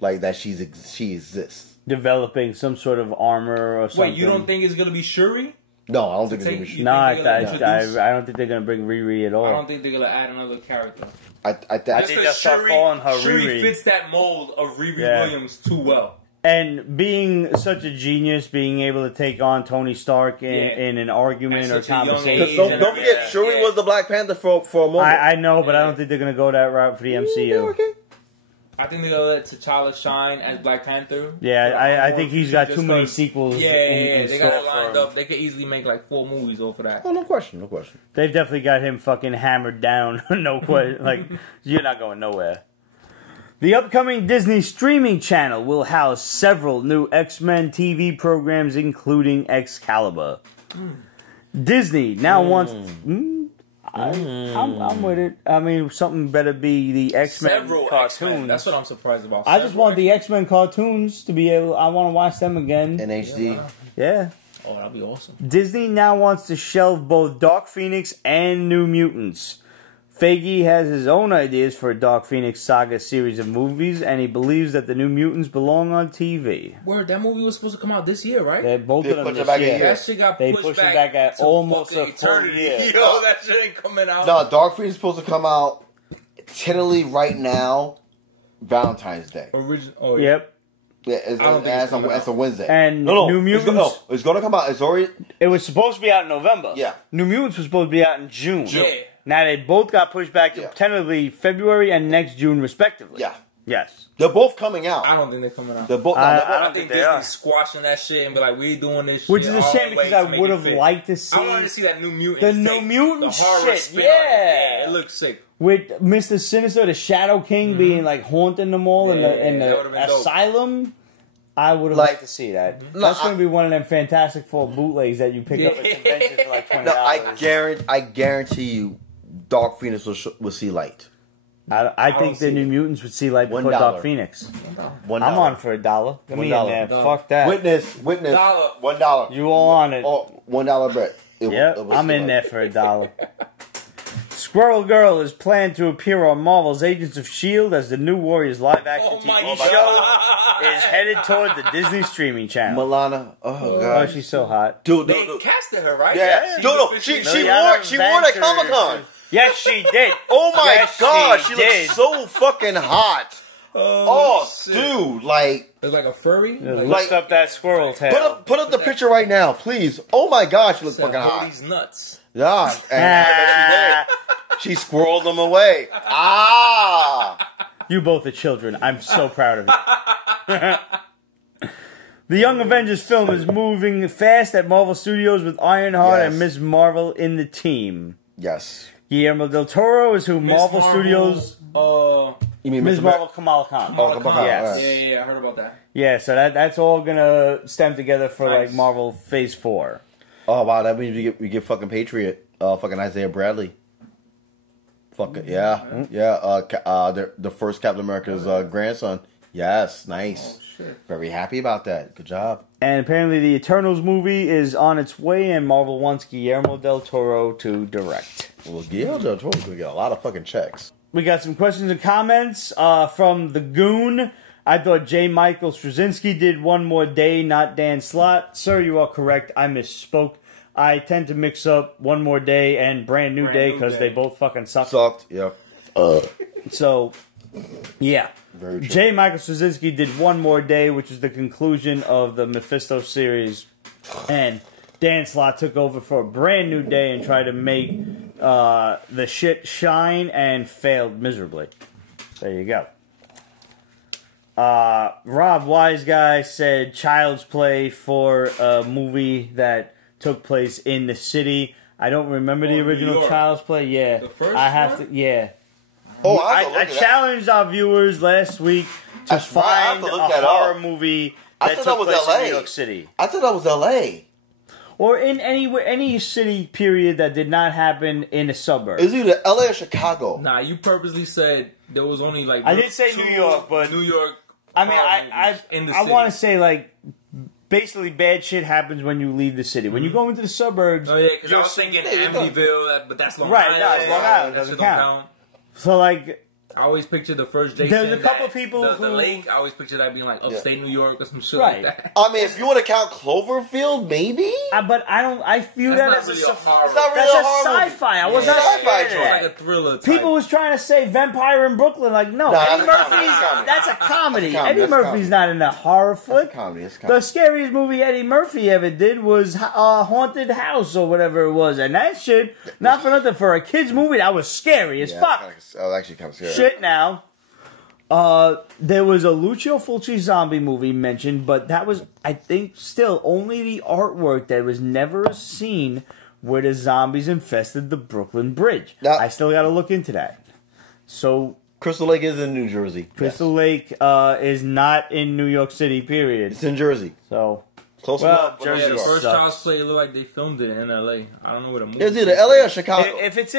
like that she exists. Developing some sort of armor or something. Wait, you don't think it's going to be Shuri? No, I don't think it's gonna be. You No, I think they're gonna introduce- don't think they're gonna bring Riri at all. I don't think they're going to add another character. I think Just they'll 'cause start calling her Shuri Riri. fits that mold of Riri Yeah. Williams too well. And being such a genius, being able to take on Tony Stark in an argument At or such a young conversation. age. Don't forget, Shuri was the Black Panther for a moment. I know, but I Yeah. don't think they're gonna go that route for the MCU. Yeah, okay. I think they're going to let T'Challa shine as Black Panther. Yeah, I think he's got Just too many 'cause- sequels. Yeah, in they store got it for lined him. up. They could easily make like 4 movies off of that. Oh, no question. They've definitely got him fucking hammered down. No question. Like, you're not going nowhere. The upcoming Disney streaming channel will house several new X-Men TV programs, including Excalibur. Disney now wants... I'm with it. I mean, something better be the X-Men Several cartoons. X-Men. That's what I'm surprised about. I just Several want the X-Men cartoons to be able... I want to watch them again. In HD. Yeah. Oh, that'd be awesome. Disney now wants to shelve both Dark Phoenix and New Mutants. Feige has his own ideas for a Dark Phoenix saga series of movies, and he believes that the New Mutants belong on TV. Word, that movie was supposed to come out this year, right? Both They of them pushed it this back a year. year. That shit got They pushed pushed it back, back at to almost fucking a full eternity. year. Yo, that shit ain't coming out. No, Dark Phoenix is supposed to come out tentatively right now, Valentine's Day. Original. Yep. Yeah, I don't think it's coming it's a Wednesday. And no, New Mutants. It's going to come out. It's already. It was supposed to be out in November. Yeah. New Mutants was supposed to be out in June. Yeah. Now they both got pushed back to tentatively February and next June, respectively. Yeah. Yes. They're both coming out. I don't think they're coming out. They're both. I I don't think think they are. Disney's squashing that shit and be like, we doing this shit. Which is a all shame the way because to I make would it have fit. liked to see I wanted to see that New Mutant. the New Mutant the horror shit. spin on it. Yeah. It looks sick. With Mr. Sinister, the Shadow King, being like haunting them all in that the would've been dope. asylum. I would have Like- liked to see that. No, That's going to be one of them Fantastic Four bootlegs that you pick up at conventions for like $20. No, I guarantee you, Dark Phoenix will see light. I think don't the see New it. Mutants would see light before $1. Dark Phoenix. $1. I'm on for $1. Get me in $1. there. $1. Fuck that. Witness. Dollar. $1. You all on it. Oh, $1 bet. Yep, I'm in there for $1. Squirrel Girl is planned to appear on Marvel's Agents of S.H.I.E.L.D. as the new Warriors live-action Oh my TV God. show is headed toward the Disney streaming channel. Milana. Oh Oh, god. she's so hot. Dude, They casted her, right? Yeah. No, she Liliana wore that Vanter- Comic Con. Yes, she did. Oh my Yes, god, she she did. looks so fucking hot. Oh, shit. dude, like It's like a furry. Lift up that squirrel tail. put up the picture right now, please. Oh my god, she looks fucking hot. These nuts. Yeah, and I bet she did. She squirreled them away. Ah. You both are children. I'm so proud of you. The Young Avengers film is moving fast at Marvel Studios with Ironheart Yes. and Ms. Marvel in the team. Yes. Guillermo del Toro is who Marvel Studios... You mean Ms. Mr. Marvel Kamala Khan. Oh, Kamala Khan, Yes. right. Yeah, I heard about that. Yeah, so that's all gonna stem together for Nice. like Marvel Phase 4. Oh wow, that means we get fucking Patriot, fucking Isaiah Bradley. Fucking yeah. The first Captain America's grandson. Yes, nice. Oh, shit. Very happy about that. Good job. And apparently the Eternals movie is on its way and Marvel wants Guillermo del Toro to direct. Well, Guillermo del Toro's gonna get a lot of fucking checks. We got some questions and comments from The Goon. I thought J. Michael Straczynski did One More Day, not Dan Slott. Sir, you are correct. I misspoke. I tend to mix up One More Day and Brand New Day because they both fucking suck. Sucked. Yeah. So, yeah. Very true. J. Michael Straczynski did One More Day, which is the conclusion of the Mephisto series. And Dan Slott took over for a Brand New Day and tried to make the shit shine and failed miserably. There you go. Rob Wise Guy said Child's Play for a movie that took place in the city. I don't remember the New original York. Child's Play. Yeah, The first I have one? to. Yeah, Oh, I challenged our viewers last week to That's right, I have find to a look that horror up. movie I that thought took that was place in LA. New York City, I thought that was L.A. or in any city period that did not happen in a suburb. Is it either L.A. or Chicago? Nah, you purposely said there was only like... I did say two New York, but- New York... I mean, horror movies in the I city. want to say like basically bad shit happens when you leave the city. When you go into the suburbs, Oh, yeah, because I you're was thinking Yeah, Amityville, but that's Long Right, Island. no, it's Long Island, That doesn't shit don't count. So like I always picture the first Jason. There's a couple people the who- lake. I always picture that being like upstate New York or some shit Right. like that. I mean, if you want to count Cloverfield, maybe. but I don't. I view That's that not as really a a horror. It's not really that's a a horror movie. sci-fi. I was Yeah. not Sci-fi scared of joint. that. It's like a thriller type. People was trying to say Vampire in Brooklyn. Like, no, No, Eddie that's a comedy. Murphy's. That's a comedy. That's a comedy. Eddie That's Murphy's comedy. not in a horror flick. Comedy. It's The comedy. scariest movie Eddie Murphy ever did was Haunted House or whatever it was, and that shit, not for nothing, for a kids movie, that was scary as fuck. Oh, actually, kind of scary. Shit now. There was a Lucio Fulci zombie movie mentioned, but that was, I think, still only the artwork that was never seen where the zombies infested the Brooklyn Bridge. Now- I still got to look into that. So Crystal Lake is in New Jersey. Crystal Lake is not in New York City, period. It's in Jersey. So Close Well, enough. but Jersey Yeah, not the far. first sucks. Child's Play, it looked like they filmed it in L.A. I don't know where the movie. It's either LA or Chicago. if it's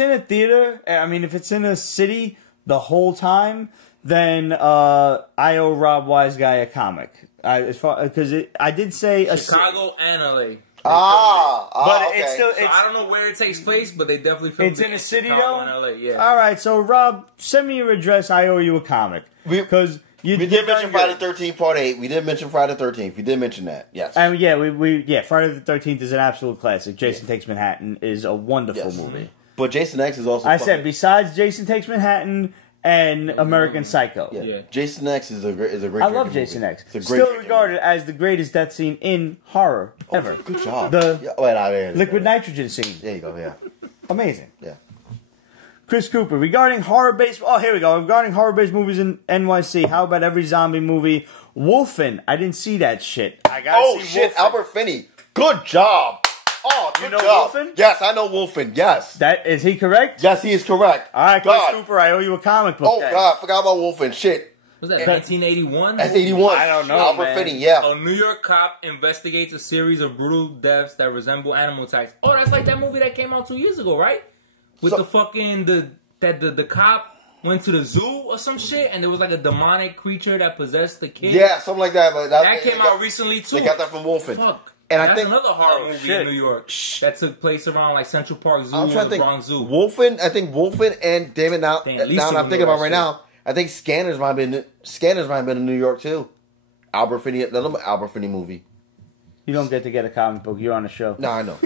in a theater, I mean, if it's in a city the whole time, then I owe Rob Wise Guy a comic. Because I did say a Chicago and L.A. but okay. it's still So I don't know where it takes place, but they definitely filmed it's it in a city Chicago though. and L.A. Yeah. All right, so Rob, send me your address. I owe you a comic because you we did mention Friday the 13th Part 8. We did mention Friday the 13th. We did mention that. Yes. Yeah, we Friday the 13th is an absolute classic. Jason Takes Manhattan is a wonderful Yes. movie. But Jason X is also. I said besides Jason Takes Manhattan and American Psycho. Yeah. Jason X is a great. I love Jason X. It's a great Still regarded as the greatest death scene in horror ever. Good job. The liquid night. nitrogen scene. There you go. Yeah. Amazing. Yeah. Chris Cooper, regarding horror-based... Oh, here we go. Regarding horror-based movies in NYC, how about every zombie movie? Wolfen. I didn't see that shit. I gotta see Wolfen. Albert Finney. Good job. Oh, good you know job. Wolfen? Yes, I know Wolfen. Yes. Is he correct? Yes, he is correct. All right, Chris Cooper, I owe you a comic book. Oh, God, forgot about Wolfen. Shit. Was that 1981? That's 81. I don't know, Albert Finney, yeah. A New York cop investigates a series of brutal deaths that resemble animal attacks. Oh, that's like that movie that came out 2 years ago, right? With the fucking... The cop went to the zoo or some shit, and there was like a demonic creature that possessed the kid. Yeah, something like that. But that came out recently too. They got that from Wolfen. Fuck. And that's I think another horror movie in New York that took place around like Central Park Zoo or the Bronx Zoo. Wolfen, I think Wolfen and Damon. Now I'm thinking about right now. I think Scanners might have been in New York too. Albert Finney, another Albert Finney movie. You don't get to get a comic book. You're on the show. No, I know.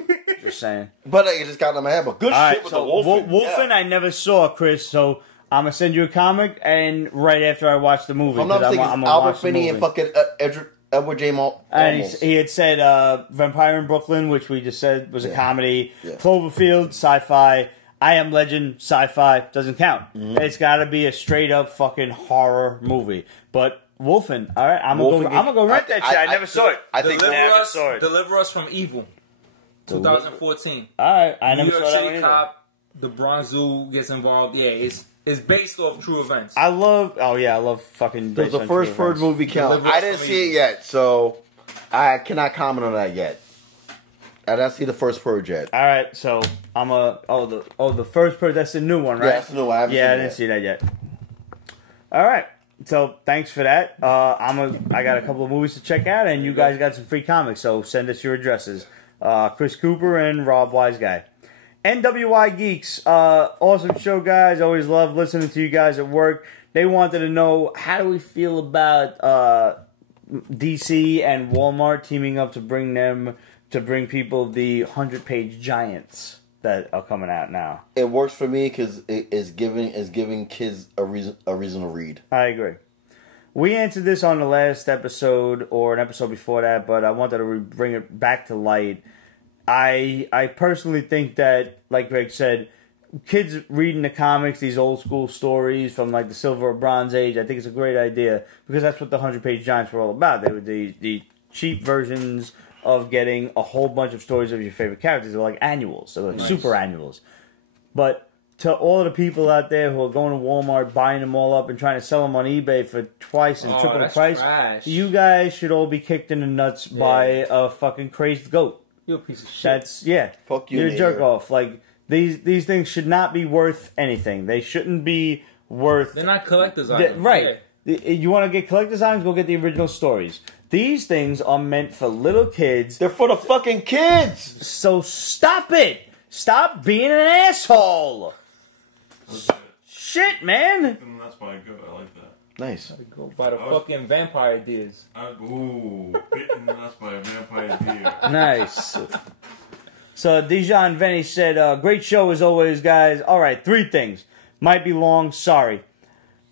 Just saying. But it just got in my head. But good shit with the Wolfen. Wolfen I never saw, Chris, so I'm going to send you a comic and right after I watch the movie. I'm not thinking Albert Finney and fucking Edward J. Olmos. And he had said Vampire in Brooklyn, which we just said was a comedy. Yeah. Cloverfield, sci-fi. I Am Legend, sci-fi. Doesn't count. Mm-hmm. It's got to be a straight-up fucking horror movie. But Wolfen, all right, I'm gonna go rent that shit. I never saw it. I think never saw it. Deliver Us from Evil, 2014. All right, I never saw that. New York City cop, the Bronx Zoo gets involved. Yeah, it's based off true events. I love fucking. Does the first Purge movie count? I didn't see it yet, so I cannot comment on that yet. I didn't see the first Purge yet. All right, so the first Purge. That's the new one, right? Yeah, that's the new one. I didn't see that yet. All right. So thanks for that. I got a couple of movies to check out, and you guys got some free comics. So send us your addresses. Chris Cooper and Rob Wise Guy. NWI Geeks, awesome show, guys. Always love listening to you guys at work. They wanted to know, how do we feel about DC and Walmart teaming up to bring people the 100-page giants that are coming out now? It works for me because it's giving kids a reason to read. I agree. We answered this on the last episode or an episode before that, but I wanted to bring it back to light. I personally think that, like Greg said, kids reading the comics, these old school stories from like the Silver or Bronze Age, I think it's a great idea because that's what the 100-page giants were all about. They were the cheap versions of getting a whole bunch of stories of your favorite characters. They're like annuals. They're like super annuals. But to all the people out there who are going to Walmart, buying them all up and trying to sell them on eBay for twice and triple the price, trash. You guys should all be kicked in the nuts by a fucking crazy goat. You're a piece of shit. Fuck you, you're a jerk off. Like, these things should not be worth anything. They shouldn't be worth... They're not collector's items. Right. Yeah. You want to get collector's items? Go get the original stories. These things are meant for little kids. They're for the fucking kids! So stop it! Stop being an asshole! Shit, man! That's why I go. I like that. Nice. Go by the fucking vampire ideas. Bitten nuts by a vampire deer. Nice. So Dijon Venny said, great show as always, guys. Alright, 3 things. Might be long, sorry.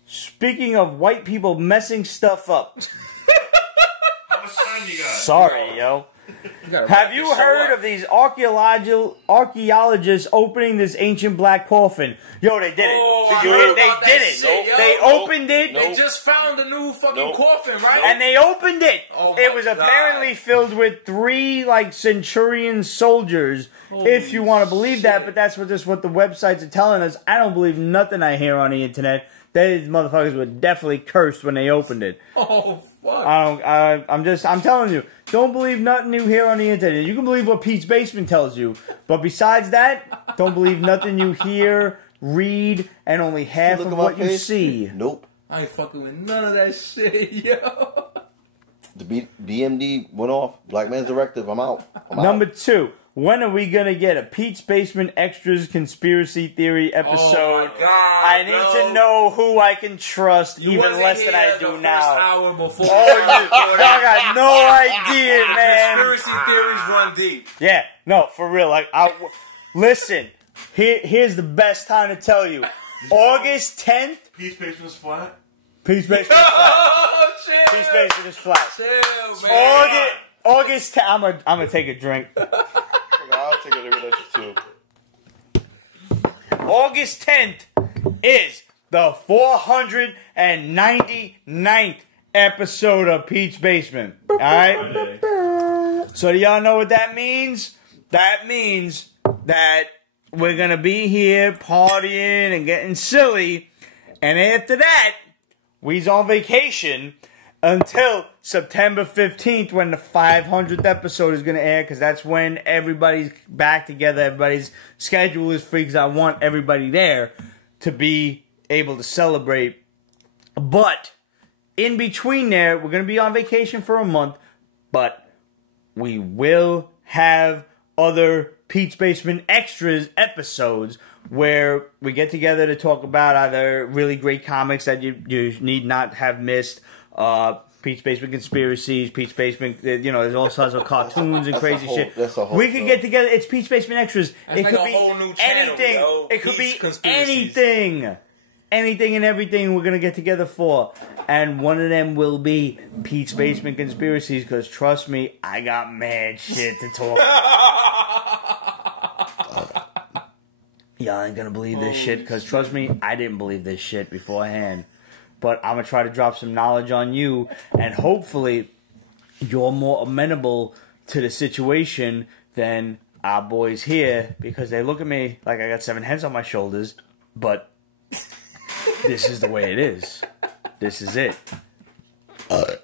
Speaking of white people messing stuff up. How much time you got? Sorry, yo. Have you heard of these archaeologists opening this ancient black coffin? Yo, they did it. They did it. Shit, they opened it. They just found a new fucking coffin, right? And they opened it. It was God. apparently filled with 3 like centurion soldiers. If you want to believe that, but that's what the websites are telling us. I don't believe nothing I hear on the internet. These motherfuckers were definitely cursed when they opened it. Oh fuck! I'm telling you, don't believe nothing you hear on the internet. You can believe what Pete's Basement tells you, but besides that, don't believe nothing you hear, read, and only half of what you see. Nope. I ain't fucking with none of that shit, yo. The BMD went off. Black Man's Directive. I'm out. Number 2. When are we gonna get a Pete's Basement Extras conspiracy theory episode? Oh my God, I need to know who I can trust, even less than I do now. Hour before y'all got no idea, man. Conspiracy theories run deep. Yeah, no, for real. Like, listen, here's the best time to tell you. August 10th. Peach Basement's flat. Peach Basement is flat. Oh, chill. Peach Basement is flat. Chill, man. August 10th. I'm gonna take a drink. I'll take a look at too. August 10th is the 499th episode of Peach Basement. Alright? Friday. So do y'all know what that means? That means that we're gonna be here partying and getting silly. And after that, we's on vacation until September 15th when the 500th episode is going to air, because that's when everybody's back together, everybody's schedule is free, because I want everybody there to be able to celebrate. But in between there, we're going to be on vacation for a month, but we will have other Pete's Basement Extras episodes where we get together to talk about either really great comics that you need not have missed, Pete's Basement Conspiracies, Pete's Basement, there's all sorts of cartoons and crazy shit. We could get together. It's Pete's Basement Extras. That's It like could a be whole new channel, anything. yo. It could be Pete's Conspiracies. anything. Anything and everything we're going to get together for. And one of them will be Pete's Basement Conspiracies, because trust me, I got mad shit to talk. Y'all ain't gonna believe this shit, because trust me, I didn't believe this shit beforehand. But I'm gonna try to drop some knowledge on you, and hopefully you're more amenable to the situation than our boys here, because they look at me like I got 7 heads on my shoulders, but this is the way it is. This is it.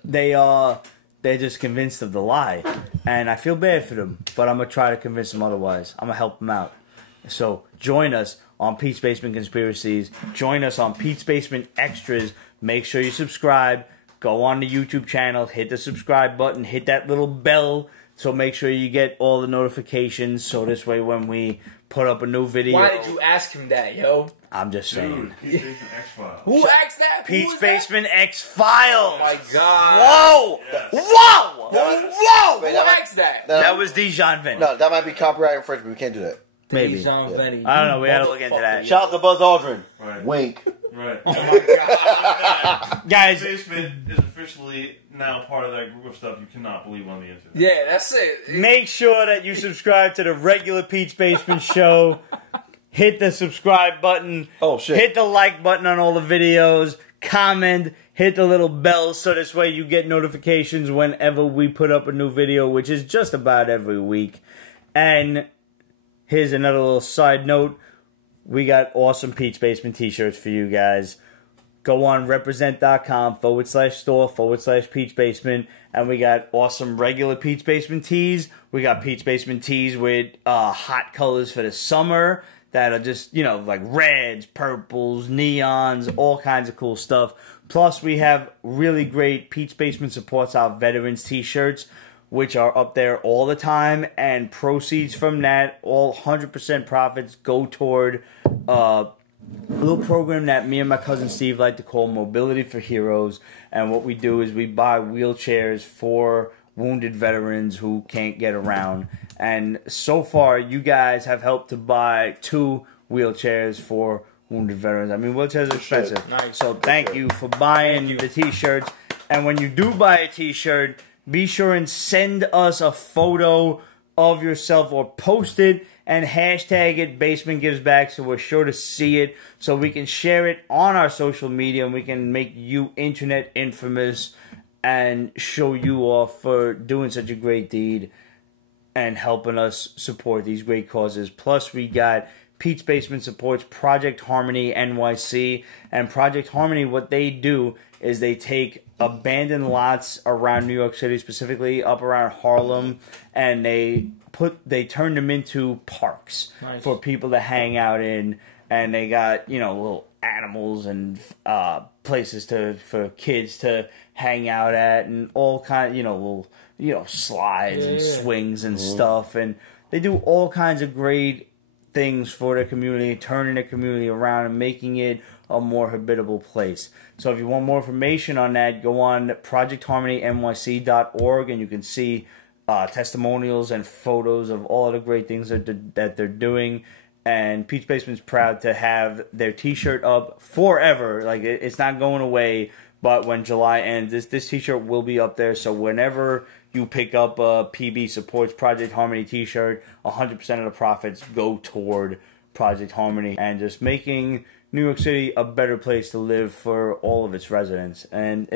They're just convinced of the lie, and I feel bad for them, but I'm gonna try to convince them otherwise. I'm gonna help them out. So join us on Pete's Basement Conspiracies. Join us on Pete's Basement Extras. Make sure you subscribe. Go on the YouTube channel. Hit the subscribe button. Hit that little bell. So make sure you get all the notifications. So this way when we put up a new video. Why did you ask him that, yo? I'm just saying. Dude, Pete's Basement X-Files. Who asked that? Who Pete's was that? Basement X-Files. Oh my god. Whoa! Yes. Whoa! Wait, Who asked that? That was Dijon Vent. No, that might be copyright infringement. We can't do that. Maybe. Dijon Veni. I don't know. We gotta look into that. Shout out to Buzz Aldrin. Right. Wink. Right. Oh my god. Guys, Pete's Basement is officially now part of that group of stuff you cannot believe on the internet. Yeah, that's it. make sure that you subscribe to the regular Pete's Basement show. Hit the subscribe button. Oh, shit. Hit the like button on all the videos. Comment. Hit the little bell so this way you get notifications whenever we put up a new video, which is just about every week. And here's another little side note. We got awesome Pete's Basement t-shirts for you guys. Go on represent.com/store/Pete's Basement. And we got awesome regular Pete's Basement tees. We got Pete's Basement tees with hot colors for the summer that are just, like reds, purples, neons, all kinds of cool stuff. Plus, we have really great Pete's Basement Supports Our Veterans t-shirts, which are up there all the time, and proceeds from that, all 100% profits, go toward a little program that me and my cousin Steve like to call Mobility for Heroes. And what we do is we buy wheelchairs for wounded veterans who can't get around. And so far, you guys have helped to buy 2 wheelchairs for wounded veterans. I mean, wheelchairs are expensive. Nice. So thank you for buying the t-shirts. And when you do buy a t-shirt, be sure and send us a photo of yourself or post it and hashtag it Basement Gives Back, so we're sure to see it, so we can share it on our social media and we can make you internet infamous and show you off for doing such a great deed and helping us support these great causes. Plus, we got Pete's Basement supports Project Harmony NYC, and Project Harmony, what they do is they take abandoned lots around New York City, specifically up around Harlem, and they turn them into parks for people to hang out in, and they got, little animals and places for kids to hang out at, and all kind, little, slides and swings and stuff, and they do all kinds of great things for their community, turning their community around and making it a more habitable place. So if you want more information on that, go on projectharmonynyc.org and you can see testimonials and photos of all the great things that they're doing. and Pete's Basement's proud to have their T-shirt up forever. Like it's not going away. But when July ends, this T-shirt will be up there. So whenever you pick up a PB Supports Project Harmony T-shirt, 100% of the profits go toward Project Harmony and just making New York City a better place to live for all of its residents. And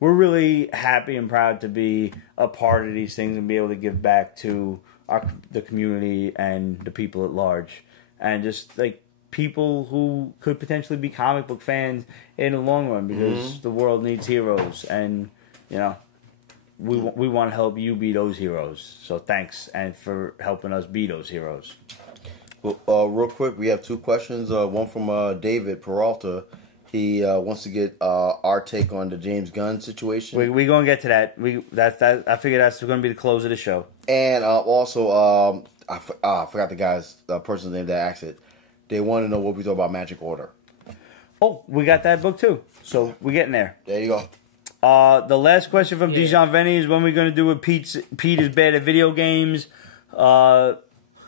we're really happy and proud to be a part of these things and be able to give back to the community and the people at large. And just like people who could potentially be comic book fans in the long run, because the world needs heroes, and you know we want to help you be those heroes. So thanks, and for helping us be those heroes. Well, real quick, we have two questions. One from David Peralta. He wants to get our take on the James Gunn situation. We're gonna get to that. I figure that's going to be the close of the show. And also, I forgot the person's name that asked it. They want to know what we thought about Magic Order. Oh, we got that book too. So we're getting there. There you go. The last question from Dijon Venny is when we're going to do a Pete is bad at video games.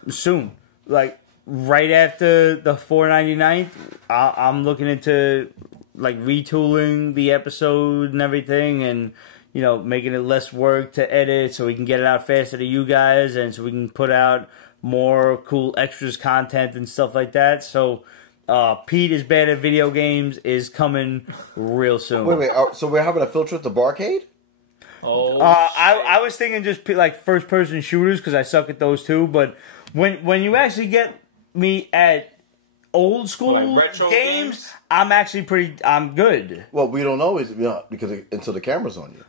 Soon. Like right after the 499th, I'm looking into like retooling the episode and everything, and you know, making it less work to edit so we can get it out faster to you guys, and so we can put out more cool extras content and stuff like that. So Pete is bad at video games is coming real soon. Wait, so we're having a field trip to Barcade? Oh, I was thinking just like first person shooters because I suck at those too. But when you actually get me at old school like retro games, I'm good. Well, we don't know because until the camera's on you.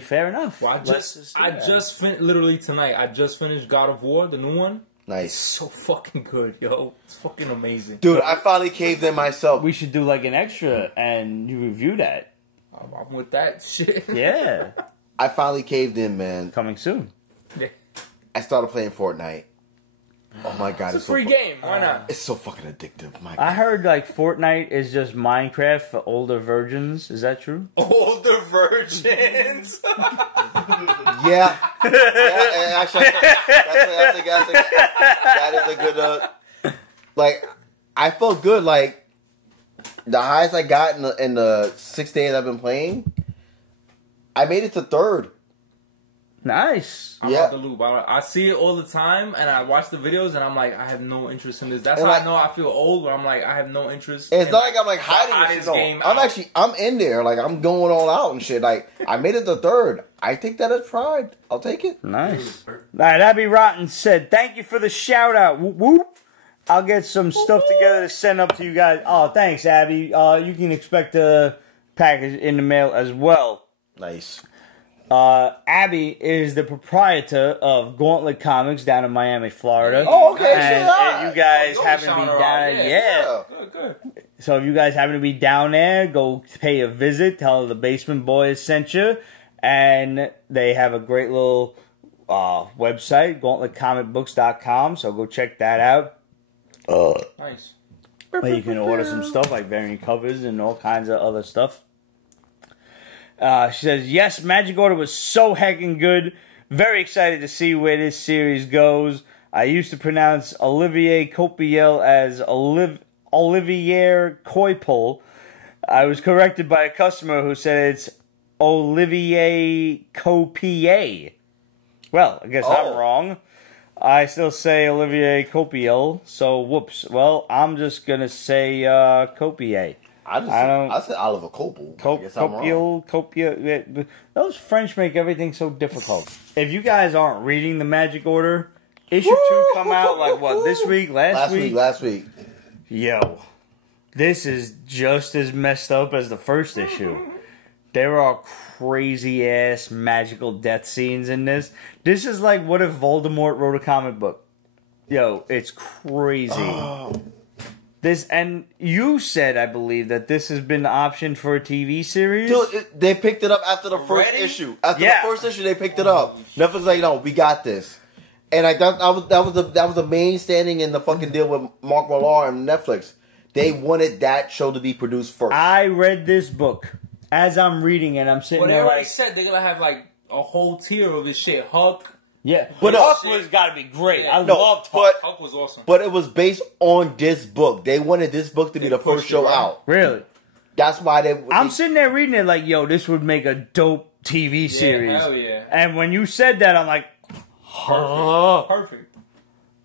Fair enough. Well, literally tonight, I just finished God of War, the new one. Nice. It's so fucking good, yo. It's fucking amazing. Dude, I finally caved in myself. We should do like an extra and you review that. I'm with that shit. Yeah. I finally caved in, man. Coming soon. Yeah. I started playing Fortnite. Oh my god, it's a free game. Why not? It's so fucking addictive. My I heard like Fortnite is just Minecraft for older virgins. Is that true? Older virgins. Yeah. And actually, that is a good. Like, I felt good. Like the highest I got in the 6 days I've been playing, I made it to third. Nice. I'm out the loop. I see it all the time, and I watch the videos, and I'm like, I have no interest in this. That's how I know I feel old, where I'm like, I have no interest. It's not like I'm like hiding this game. I'm in there, like I'm going all out and shit. Like I made it to third. I take that as pride. I'll take it. Nice. All right, Abby Rotten said, "Thank you for the shout out." Whoop, whoop. I'll get some stuff together to send up to you guys. Oh, thanks, Abby. You can expect a package in the mail as well. Nice. Abby is the proprietor of Gauntlet Comics down in Miami, Florida. Oh, okay. And you guys happen to be down there. Yeah. Good. So if you guys happen to be down there, go pay a visit. Tell her the Basement Boys sent you. And they have a great little website, gauntletcomicbooks.com. So go check that out. Nice. Where you can order some stuff like variant covers and all kinds of other stuff. She says, yes, Magic Order was so heckin' good. Very excited to see where this series goes. I used to pronounce Olivier Copiel as Olivier Coipel. I was corrected by a customer who said it's Olivier Copier. Well, I guess I'm wrong. I still say Olivier Copiel, so whoops. Well, I'm just going to say Copier. I said Oliver Copel. Copia. Those French make everything so difficult. If you guys aren't reading the Magic Order, issue 2 come out like what, this week? Last week? Yo, this is just as messed up as the first issue. There are crazy ass magical death scenes in this. This is like what if Voldemort wrote a comic book. Yo, it's crazy. Oh. And you said, I believe, that this has been optioned for a TV series. Dude, they picked it up after the first issue. After the first issue, they picked it up. Netflix like, no, we got this. And that was the main standing in the fucking deal with Mark Millar and Netflix. They wanted that show to be produced first. I read this book as I'm reading it. I'm sitting there like, said they're gonna have like a whole tier of this shit. Hulk, Yeah, But Hulk was got to be great. Yeah. I No, loved Hulk. but Hulk was awesome. but it was based on this book. They wanted this book to be They the first pushed show it, right? out. Really, That's why they. I'm sitting there reading it like, yo, this would make a dope TV series. Hell yeah. And when you said that, I'm like, huh. Perfect.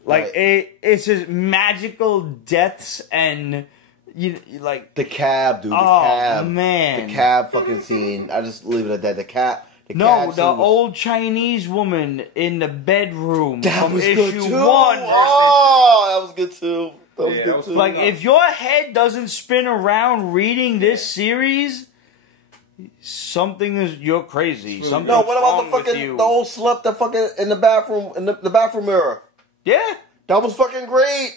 Like it's just magical deaths and you like The cab, dude. The oh cab. man, The cab fucking scene. I just leave it at that. The cab. no, cab the scene was- old Chinese woman in the bedroom That from was issue good too. 1. Oh, that was good too. That was Yeah, good that was too. Like if your head doesn't spin around reading this series, something is you're crazy. really Something no, what about wrong the with fucking you. the old slut that fucking in the bathroom the bathroom mirror? Yeah, That was fucking great.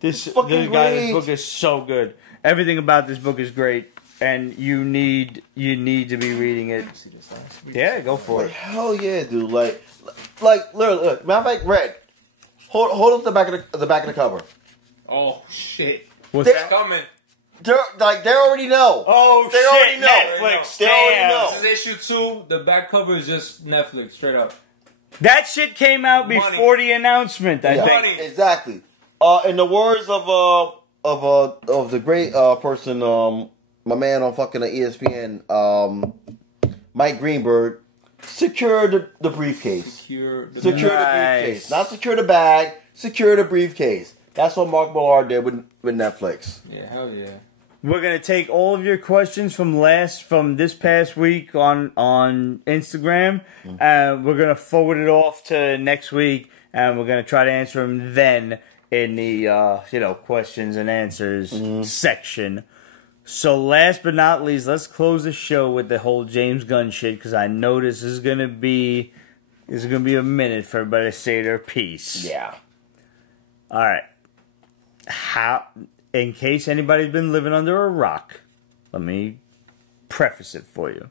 this fucking guy. great. This book is so good. Everything about this book is great, and you need to be reading it. Yeah, go for Like it. hell yeah, dude. Like look. Matter of fact, Red. Hold up the back of the cover. Oh shit. What's They- It's coming. They already know. Oh They shit! already know. Netflix. They already Damn. know. This is issue 2. The back cover is just Netflix, straight up. That shit came out Money. before the announcement. I Yeah, think. Money. exactly. In the words of the great person, my man on fucking ESPN, Mike Greenberg, secure the briefcase. Secure the Secure Nice. the briefcase. Not secure the bag, secure the briefcase. That's what Mark Millar did with Netflix. Yeah, hell yeah. We're gonna take all of your questions from this past week on Instagram, and we're gonna forward it off to next week, and we're gonna try to answer them then in the questions and answers section. So last but not least, let's close the show with the whole James Gunn shit because I know this is gonna be a minute for everybody to say their piece. Yeah. All right. In case anybody's been living under a rock, let me preface it for you.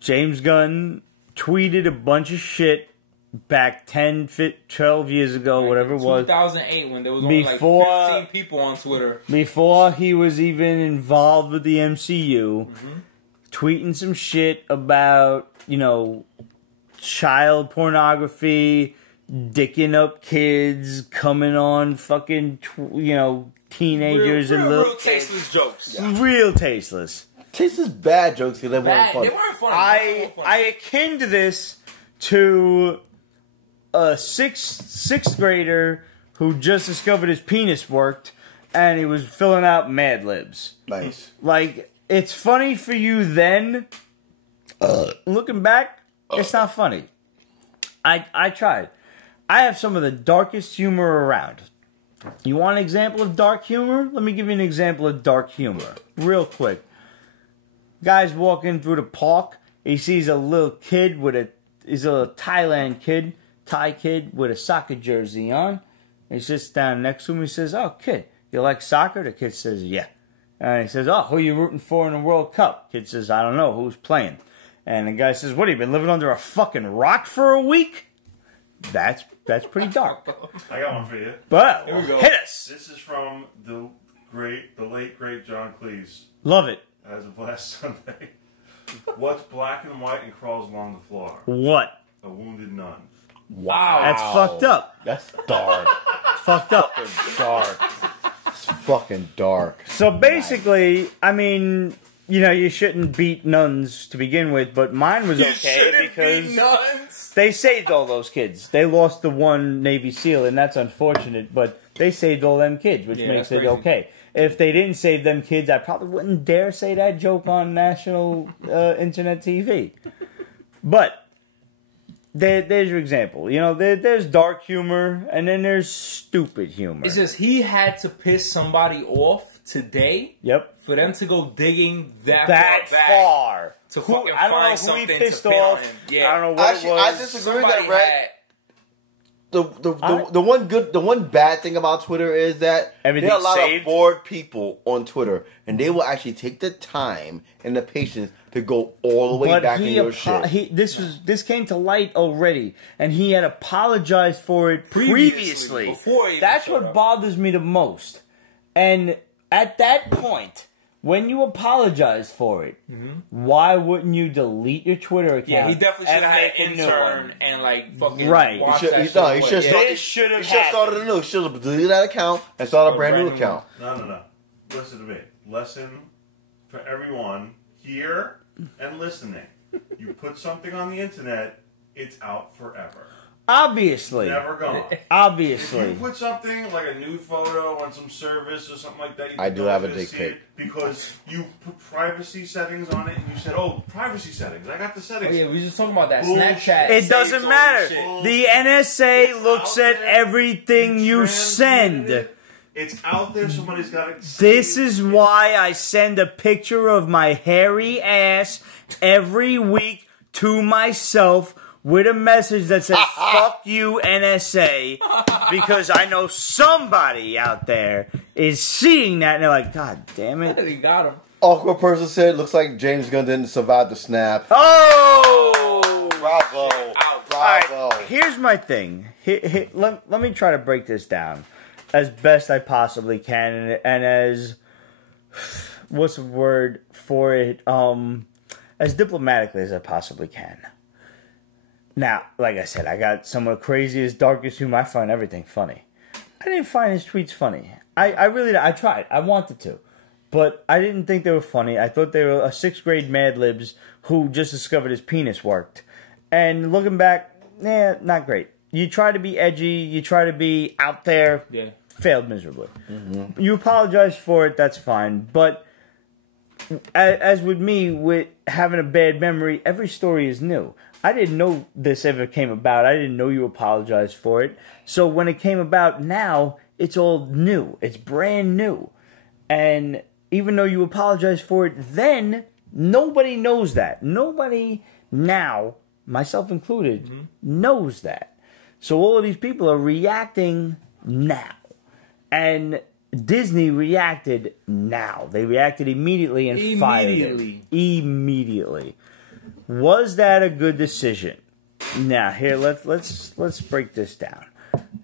James Gunn tweeted a bunch of shit back 10, 12 years ago, whatever it was. 2008, when there was only Before- like 15 people on Twitter. Before he was even involved with the MCU, tweeting some shit about, child pornography, dicking up kids, coming on fucking, teenagers and little real tasteless jokes. real tasteless. This is bad jokes because they weren't Bad. funny. They weren't funny. I akin to this to a sixth grader who just discovered his penis worked and he was filling out Mad Libs. Nice. Like, it's funny for you then. Looking back, it's not funny. I tried. I have some of the darkest humor around. You want an example of dark humor? Let me give you an example of dark humor. Real quick. Guy's walking through the park. He sees a little kid he's a Thai kid with a soccer jersey on. He sits down next to him. He says, "Oh, kid, you like soccer?" The kid says, "Yeah." And he says, "Oh, who are you rooting for in the World Cup?" Kid says, "I don't know. Who's playing?" And the guy says, "What, have you been living under a fucking rock for a week?" That's pretty dark. I got one for you. But Here we go. hit us. This is from the late great John Cleese, Love it. as of last Sunday. What's black and white and crawls along the floor? What? A wounded nun. Wow. That's fucked up. That's dark. It's fucked up. Dark. It's fucking dark. So basically, I mean, you shouldn't beat nuns to begin with, but mine was okay because nuns. they saved all those kids. They lost the one Navy SEAL, and that's unfortunate, but they saved all them kids, which Yeah, makes that's it crazy. okay. If they didn't save them kids, I probably wouldn't dare say that joke on national internet TV. But there's your example. There's dark humor, and then there's stupid humor. It's just he had to piss somebody off today Yep. for them to go digging that That back far. to fucking I don't know find who he something pissed to pin on off. him. Yeah. I don't know what Actually, it was. I disagree with Somebody that, Red. had- The one bad thing about Twitter is that Everything's there are a lot saved. of bored people on Twitter, and they will actually take the time and the patience to go all the way But back in your shit. this came to light already, and he had apologized for it previously. Before he even That's showed what up. bothers me the most. And at that point, when you apologize for it, why wouldn't you delete your Twitter account? Yeah, he definitely should have had and an make a new intern one? and like fucking Right. watch He that should- shit. no, he should Yeah. start- This should have He should have started anew. He should have deleted that account and started a brand new account. No. Listen to me. Lesson for everyone here and listening. You put something on the internet, it's out forever. Obviously. Never gone. Obviously. If you put something like a nude photo on some service or something like that, you I do know have a you're gonna dick see pic. it because you put privacy settings on it and you said, "Oh, privacy settings. I got the Oh, settings." yeah, we were just talking about that. Bullshit. Snapchat. It saves doesn't all matter. this shit. The NSA It's looks out at there. everything you transmitted send. it. It's out there. Somebody's got it. This is why I send a picture of my hairy ass every week to myself with a message that says, fuck you, NSA, because I know somebody out there is seeing that and they're like, God damn it. He got him. Awkward person said, looks like James Gunn didn't survive the snap. Oh! Bravo. Out. Bravo. All right, here's my thing. Let me try to break this down as best I possibly can and as, what's the word for it, as diplomatically as I possibly can. Now, like I said, I got some of the craziest, darkest humor. I find everything funny. I didn't find his tweets funny. I really, I tried. I wanted to. But I didn't think they were funny. I thought they were a 6th grade Mad Libs who just discovered his penis worked. And looking back, not great. You try to be edgy. You try to be out there. Yeah. Failed miserably. You apologize for it. That's fine. But as with me, with having a bad memory, every story is new. I didn't know this ever came about. I didn't know you apologized for it. So when it came about now, it's all new. It's brand new. And even though you apologize for it then, nobody knows that. Nobody now, myself included, knows that. So all of these people are reacting now. And Disney reacted now. They reacted immediately and fired him. Immediately. Was that a good decision? Now, here, let's break this down.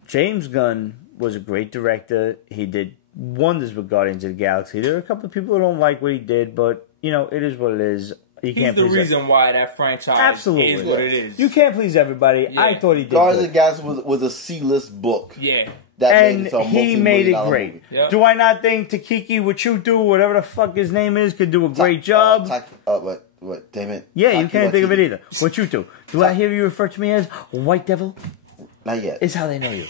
James Gunn was a great director. He did wonders with Guardians of the Galaxy. There are a couple of people who don't like what he did, but, you know, it is what it is. You He's the reason why that franchise is what it is. You can't please everybody. Yeah. I thought he did Guardians good. of the Galaxy was a C-list book. Yeah. That And made it he made it great. movie. Yep. Do I not think Takiki Wachutu, whatever the fuck his name is, could do a great job? What? Damn it. Yeah, you Taki can't think of it Waititi. either. Wachutu. Do I hear you refer to me as White Devil? Not yet. Is how they know you.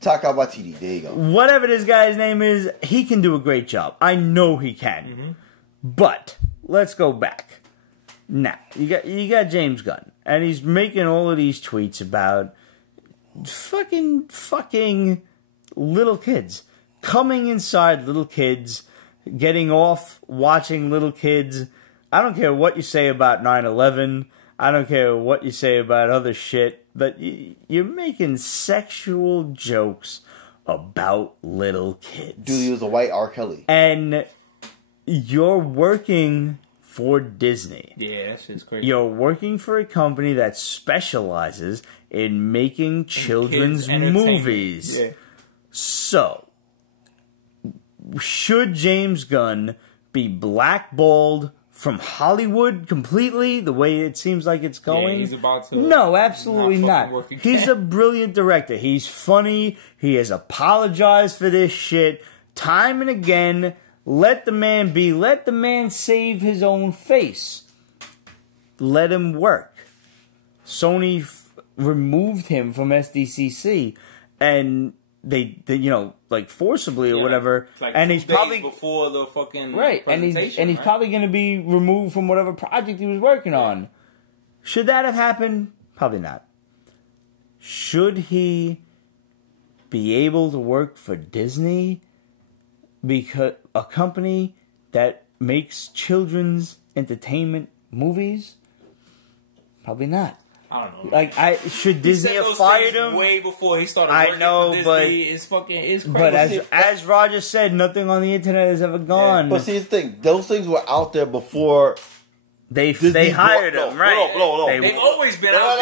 Taika Waititi. There you go. Whatever this guy's name is, he can do a great job. I know he can. But let's go back. Now, you got James Gunn, and he's making all of these tweets about fucking little kids. Coming inside little kids, getting off watching little kids. I don't care what you say about 9/11. I don't care what you say about other shit. But you're making sexual jokes about little kids. Dude, he was a white R. Kelly. And you're working for Disney. Yeah, that shit's crazy. You're working for a company that specializes in making children's kids' entertainment. movies. Yeah. So, should James Gunn be blackballed from Hollywood completely, the way it seems like it's going? he's about to No, absolutely not not. fucking work again. He's a brilliant director. He's funny. He has apologized for this shit time and again. Let the man be. Let the man save his own face. Let him work. Sony removed him from SDCC, and they you know, like forcibly or whatever. Like and 2 he's days probably before the fucking right, and presentation, he's right? probably going to be removed from whatever project he was working on. Should that have happened? Probably not. Should he be able to work for Disney? Because a company that makes children's entertainment movies? Probably not. I don't know. Like, should Disney have fired him? Way before he started I working know, for Disney. but- It's crazy. But as Roger said, nothing on the internet has ever gone. But see, the thing, those things were out there before. They Disney hired brought- him, no, right? no. they've always been out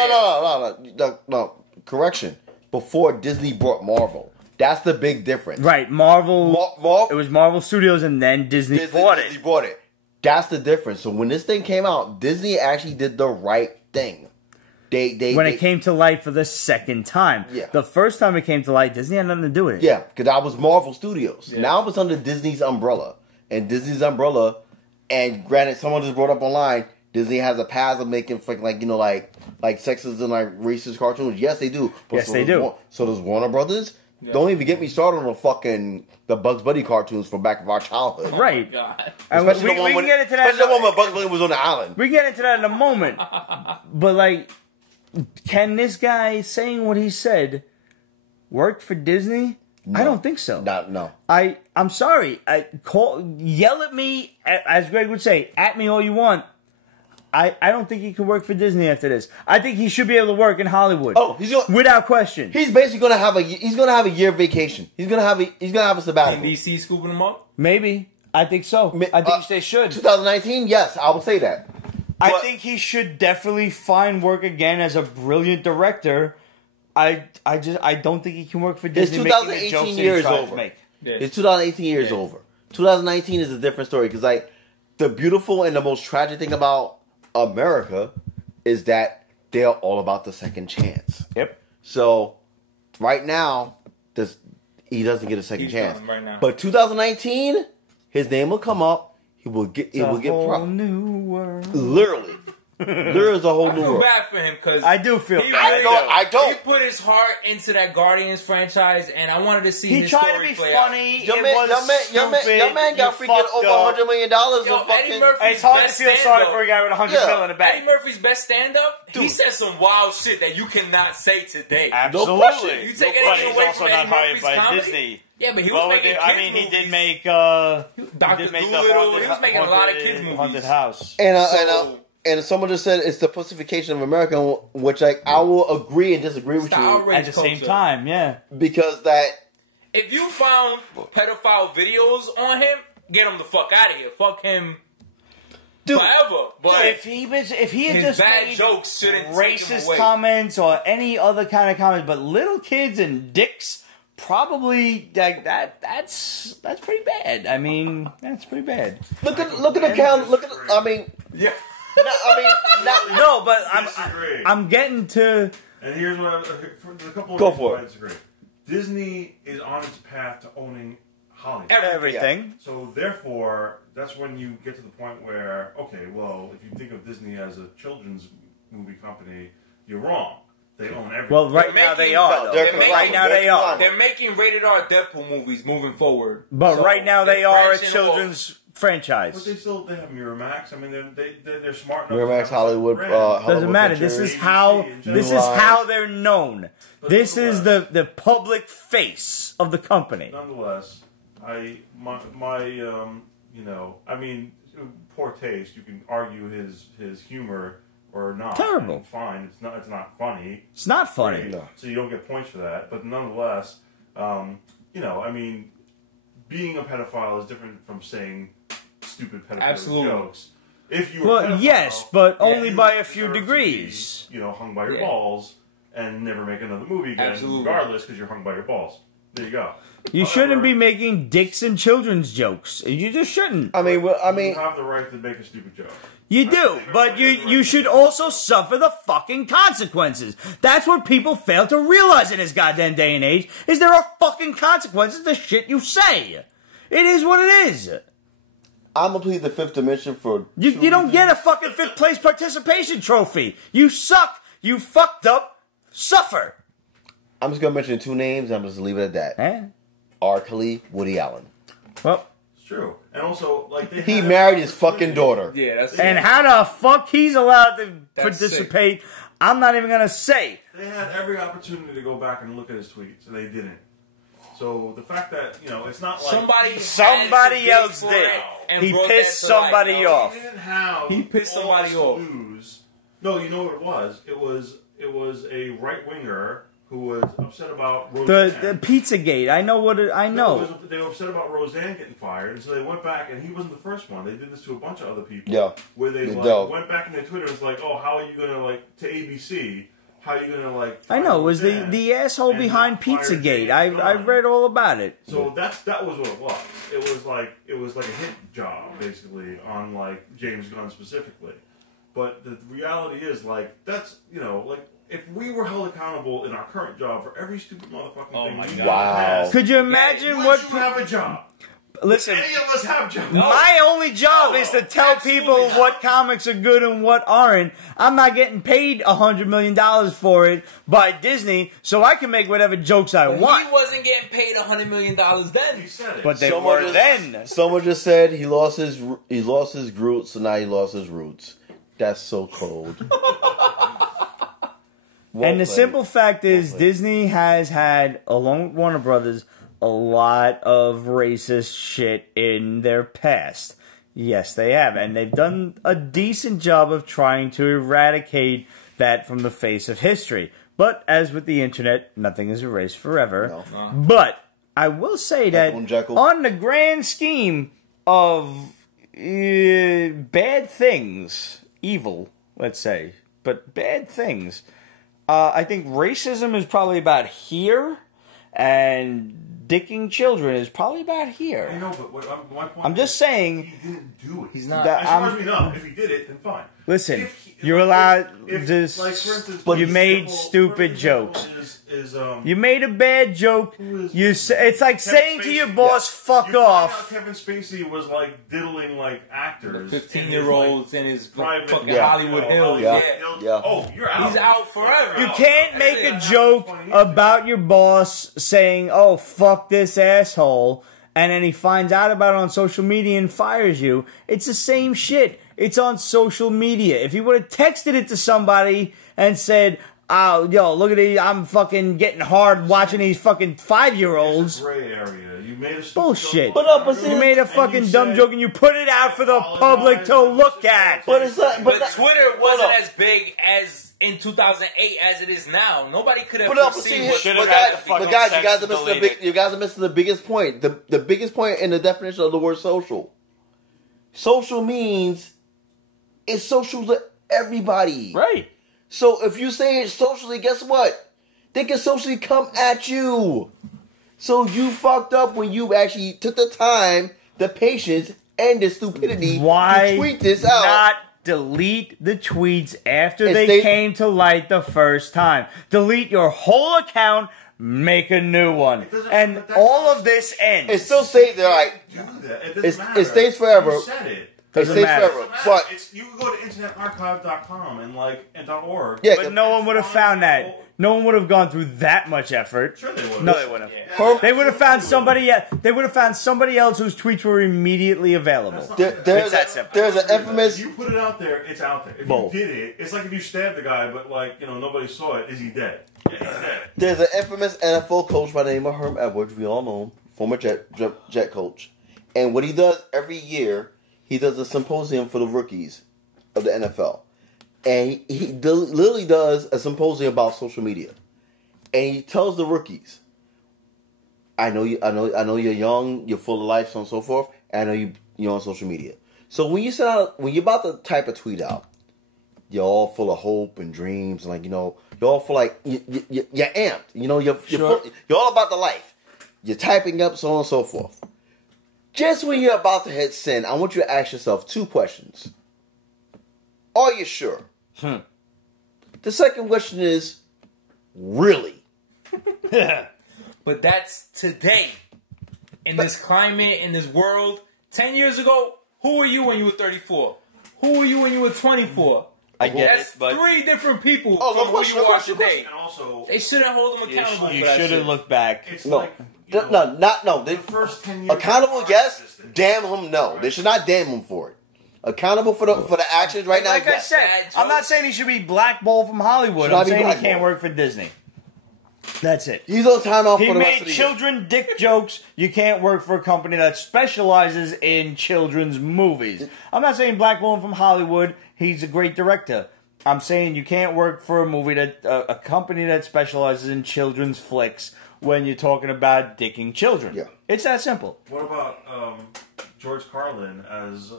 there. No. Correction. Before Disney bought Marvel. That's the big difference. Right, Marvel. Mar- It was Marvel Studios, and then Disney bought it. Disney bought it. That's the difference. So when this thing came out, Disney actually did the right thing. It came to light for the second time. Yeah. The first time it came to light, Disney had nothing to do with it. Yeah, because that was Marvel Studios. Yeah. Now it's under Disney's umbrella. And Disney's umbrella, and granted, someone just brought up online, Disney has a past of making like sexist and like racist cartoons. Yes, they do. But Yes, they do. So does Warner Brothers. Yeah. Don't even get me started on the Bugs Bunny cartoons from back of our childhood. Right. Oh, God. And Especially we the one can when, get into that. especially the one when Bugs Bunny was on the island. We can get into that in a moment. But like, can this guy saying what he said work for Disney? No. I don't think so. No. I'm sorry. Yell at me, as Greg would say, at me all you want. I don't think he can work for Disney after this. I think he should be able to work in Hollywood. Oh, without question. He's basically gonna have a year vacation. He's gonna have a sabbatical. DC scooping him up. Maybe. I think so. I think they should. 2019, yes, I will say that. I But- think he should definitely find work again as a brilliant director. I don't think he can work for Disney. His making the 2018 jokes that he year is tries to over. make. Yeah. His 2018 year is over. 2019 is a different story because like the beautiful and the most tragic thing about America is that they're all about the second chance. Yep. So right now, he doesn't get a second He's chance. done right now. But 2019, his name will come up. He will get. It will a get whole new world. literally. There is a whole I new feel world. bad for him because I do feel he bad. really- I don't. He put his heart into that Guardians franchise, and I wanted to see He his tried to story be play out. funny. Your It man, was your man got You freaking fucked over up. $100 million. Yo, for Eddie fucking, Murphy's It's hard to best feel sorry stand-up. for a guy with $100 Yeah. million in the bank. Eddie Murphy's best stand-up, he Dude. said some wild shit that you cannot say today. Absolutely. question. You take But anything he's away also from not Eddie hired Murphy's by comedy? Disney. Yeah, but he was Well, making kids I mean, he movies. did make Dr. he did make the Dolittle. haunted, He was making a lot of kids movies. Haunted House. And someone just said it's the pussification of America, which like I will agree and disagree with the you outrage At the same culture. time, yeah. because that If you found pedophile videos on him, get him the fuck out of here. Fuck him forever. But If he had his just bad made jokes shouldn't take him racist away. comments or any other kind of comments, but little kids and dicks, probably that's pretty bad. I mean, that's pretty bad. look at the count. I mean, Yeah. No, but Disagree. I'm getting to. And here's what there's a couple of Go reasons for why it. I disagree. Disney is on its path to owning Hollywood. Everything. So therefore, that's when you get to the point where, okay, well, if you think of Disney as a children's movie company, you're wrong. They own everything. Well, right They're now they making- are. No, though. they're Right now they are. They're making rated R Deadpool movies moving forward. But So right now they they're are a branching children's But franchise. they have Miramax. I mean, they're smart enough. to Miramax, have a Hollywood, brand. Doesn't Hollywood matter. Pictures. This is how they're known. But This is nonetheless- the public face of the company. Nonetheless, I mean, poor taste. You can argue his humor or not. Terrible. And fine. It's not funny. It's not funny. Great. So you don't get points for that. But nonetheless, I mean, being a pedophile is different from saying stupid pedophile Absolutely. jokes. If you were a Well, pedophile, yes, but only you by a few deserve to degrees. be, hung by your Yeah. balls and never make another movie again, Absolutely. regardless, because you're hung by your balls. There you go. You However, shouldn't be making dicks and children's jokes. You just shouldn't. I mean, You have the right to make a stupid joke. You do, but you should also suffer the fucking consequences. That's what people fail to realize in this goddamn day and age, is there are fucking consequences to shit you say. It is what it is. I'm gonna plead the fifth dimension for. You don't get a fucking 5th place participation trophy. You suck. You fucked up. Suffer. I'm just gonna mention 2 names. I'm just gonna leave it at that. Eh? R. Kelly, Woody Allen. Well, It's true. And also, like, He married his fucking daughter. Yeah, that's and how the fuck he's allowed to That's participate, I'm not even gonna say. They had every opportunity to go back and look at his tweets, and they didn't. So the fact that, it's not like... Somebody else for did. it and He brought pissed that to light, somebody yo. off. He didn't have He pissed all somebody us off. to lose. No, you know what it was? It was a right-winger who was upset about Roseanne. The Pizzagate. I know what I know. They were upset about Roseanne getting fired, and so they went back, and he wasn't the first one. They did this to a bunch of other people. Yeah. Where they No. went back in their Twitter and was like, oh, how are you going to, to ABC, how are you gonna like? I know, it was find the asshole and behind not fire Pizzagate. James I Gunn? read all about it. So that was what it was. It was like a hit job basically on like James Gunn specifically. But the reality is like that's like if we were held accountable in our current job for every stupid motherfucking thing we Wow. Could you imagine would you have a job? Listen, Any of us have jobs. my only job is to tell people what comics are good and what aren't. I'm not getting paid $100 million for it by Disney, so I can make whatever jokes I want. He wasn't getting paid $100 million then. He said it. But they Someone were just- then. Someone just said he lost his roots, so now he lost his roots. That's so cold. And the simple fact is, Disney has had, along with Warner Brothers, a lot of racist shit in their past. Yes, they have. And they've done a decent job of trying to eradicate that from the face of history. But as with the internet, nothing is erased forever. No. But I will say that Jekyll. on the grand scheme of bad things, evil, let's say, but bad things, I think racism is probably about here, and dicking children is probably about I here. know, but my point I'm just saying. he didn't do it. He's not. That As far as we know, if he did it, then fine. Listen, If you're allowed if, to. like, for instance, But you the made example- stupid perfect jokes. example You made a bad joke. It's like saying to your boss, "Fuck you off." Find out Kevin Spacey was like diddling like actors, 15-year-olds in his private fucking Yeah. Hollywood Hills. Yeah. Yeah. Oh, you're out. He's out forever. You can't make a joke about your boss saying, "Oh, fuck this asshole," and then he finds out about it on social media and fires you. It's the same shit. It's on social media. If you would have texted it to somebody and said, "Oh, yo, look at these, I'm fucking getting hard watching these fucking 5-year-olds." Gray area. You made a stupid Bullshit. joke. You made a fucking dumb joke and you put it out for the public to look at. But it's not. But But Twitter wasn't as big as in 2008 as it is now. Nobody could have But no, but foreseen see, what should've but had guys, the fucking but guys, sex you guys to are missing the delete big. You guys are missing the biggest point. The biggest point in the definition of the word social. Social means it's social to everybody. Right. So if you say it socially, guess what? They can socially come at you. So you fucked up when you actually took the time, the patience, and the stupidity Why to tweet this out. not delete the tweets after It's they they- came to light the first time? Delete your whole account, make a new one. doesn't- And but that's all not- of this ends. It still stays there, like Do that. It doesn't It's- matter. it stays forever. You said it. it Doesn't stays matter. forever. Doesn't matter. But You can go to internetarchive.com and .org. yeah, But no one would have found that. No one would have gone through that much effort. Sure they would. No, they wouldn't have. Her- They would have found somebody. They would have found somebody else whose tweets were immediately available. there's It's that simple. there's an infamous. If you put it out there, it's out there. If Bull. you did it, it's like if you stabbed the guy, but like nobody saw it. Is he dead? Yeah, he's dead. There's an infamous NFL coach by the name of Herm Edwards. We all know him, former jet coach. And what he does every year, he does a symposium for the rookies of the NFL, and he literally does a symposium about social media. And he tells the rookies, I know you're young, you're full of life, so on and so forth, and I know you're on social media. So when you're about to type a tweet out, you're all full of hope and dreams, and you're all full like you're amped. You're all about the life. You're typing up, so on and so forth. Just when you're about to hit send, I want you to ask yourself 2 questions. Are you sure? The second question is, really? But that's today. In this climate, in this world. 10 years ago, who were you when you were 34? Who were you when you were 24? I get That's it, but 3 different people Oh, no from question, who you no are question, today. And also, They shouldn't hold them accountable you for that should have shit. looked back. it's No. like No. the first 10 years. Accountable, of yes. existence. Damn him, no. They should not damn him for it. Accountable for the actions right now. Like I yes. said, Bad I'm not jokes. saying he should be blackballed from Hollywood. Should not I'm be saying he blackballed. can't work for Disney. That's it. He's on time off He for the rest made of the year. children dick jokes. You can't work for a company that specializes in children's movies. I'm not saying blackball him from Hollywood. He's a great director. I'm saying you can't work for a movie that a company that specializes in children's flicks when you're talking about dicking children. Yeah. It's that simple. What about George Carlin as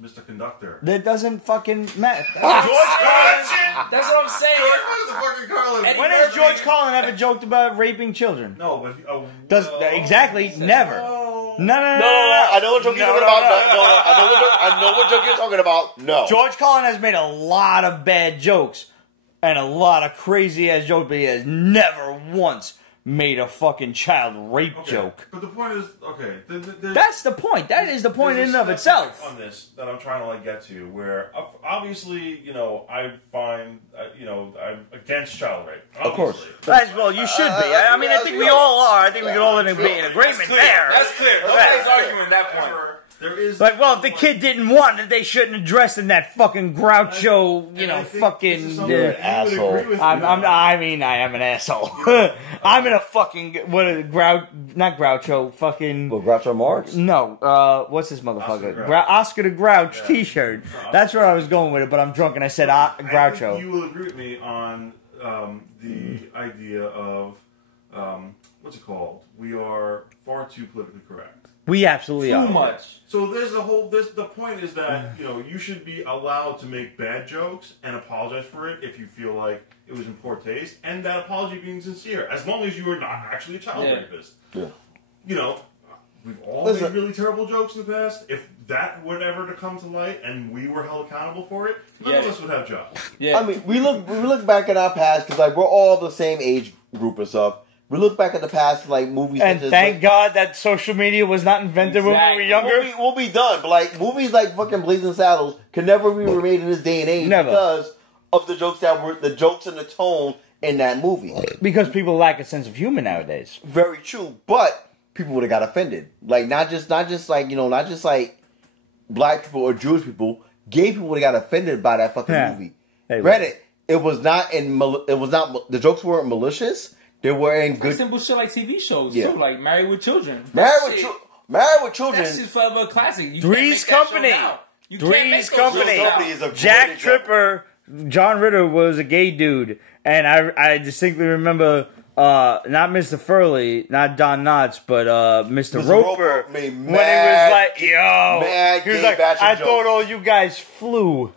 Mr. Conductor? That doesn't fucking matter. That's what I'm saying. George was the fucking George Carlin ever joked about raping children? No, but Exactly, never. No. No. I know what joke you're talking about. No, I know what joke you're talking about. No. George Carlin has made a lot of bad jokes and a lot of crazy ass jokes, but he has never once made a fucking child rape joke. But the point is, okay, that's the point. That is the point in and of itself. On this that I'm trying to like get to, where obviously, you know, I find, you know, I'm against child rape. Obviously. Of course. Well, you should be. I mean, I think we all are. I think we can all be in agreement there. That's clear. Nobody's arguing that point. There is like, well, if the kid didn't want it, they shouldn't have dressed in that fucking Groucho, you know, fucking asshole. I mean, I am an asshole. I'm in a fucking not Groucho, fucking. Well, Groucho Marx? No, what's this motherfucker? Oscar the Grouch T-shirt. That's where I was going with it, but I'm drunk and I said Groucho. I think you will agree with me on the idea of what's it called? We are far too politically correct. We absolutely are. Too much. So there's the point is that, you know, you should be allowed to make bad jokes and apologize for it if you feel like it was in poor taste, and that apology being sincere, as long as you are not actually a child rapist. Yeah. You know, we've all made really terrible jokes in the past. If that were ever to come to light and we were held accountable for it, none of us would have jobs. Yeah. I mean, we look back at our past because like we're all the same age group and stuff. We look back at the past, like movies, and thank God that social media was not invented when we were younger. We'll be done, but like movies like fucking Blazing Saddles can never be remade in this day and age because of the jokes the jokes and the tone in that movie. Because people lack a sense of humor nowadays. Very true, but people would have got offended. Like not just like you know, not just like black people or Jewish people. Gay people would have got offended by that fucking movie. Granted, it was not the jokes weren't malicious. They were in good simple shit like TV shows too, like Married with Children. Married with Children. That's just forever a classic. Three's Company. Three's Company. Jack Tripper, John Ritter was a gay dude, and I distinctly remember not Mr. Furley, not Don Knotts, but Mr. Roper when he was like, "Yo," he was like, "I thought all you guys flew."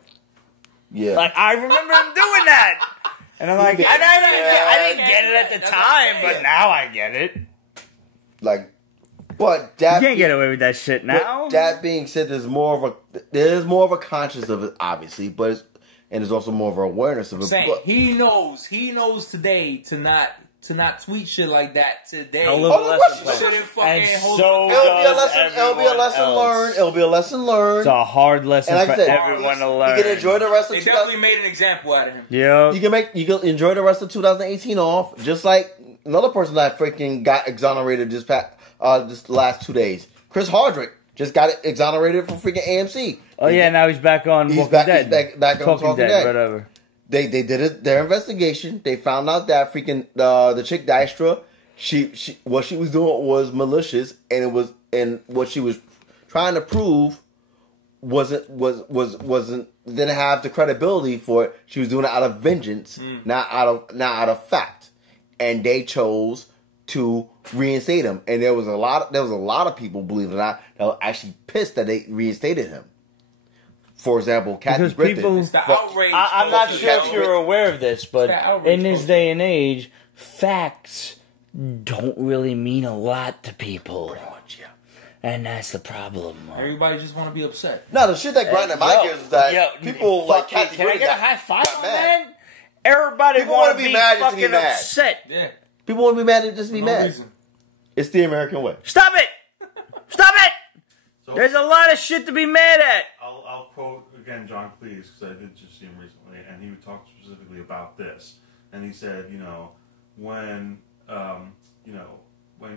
Yeah, like I remember him doing that. And I'm like, I didn't get it at the time, but now I get it. Like, but that you can't get away with that shit now. That being said, there's more of a conscience of it, obviously, but there's also more of an awareness of it. Saying he knows today to not tweet shit like that today. It'll be a lesson learned. It'll be a lesson learned. It's a hard lesson for everyone to learn. You can enjoy the rest of. They definitely made an example out of him. Yeah, you can enjoy the rest of 2018 off, just like another person that freaking got exonerated this last 2 days. Chris Hardwick just got exonerated from freaking AMC. Oh yeah, now he's back on Walking Dead. He's back on Talking Dead. Whatever. They did their investigation. They found out that freaking the chick Dystra, she what she was doing was malicious, and what she was trying to prove wasn't didn't have the credibility for it. She was doing it out of vengeance, not out of fact. And they chose to reinstate him. And there was a lot of people, believe it or not, that were actually pissed that they reinstated him. For example, Kathy Griffin. It's the outrage. I'm not sure if you're aware of this, but in this day and age, facts don't really mean a lot to people. Pretty much, yeah. And that's the problem. Everybody just want to be upset. No, the shit that grinded my gears is that people like Kathy Can I Griffin get a high five on that? Everybody want to be mad fucking just to be mad. Upset. Yeah. People want to be mad and just be mad. Reason. It's the American way. Stop it! Stop it! So, there's a lot of shit to be mad at. I'll quote again John Cleese, because I did just see him recently, and he talked specifically about this. And he said, when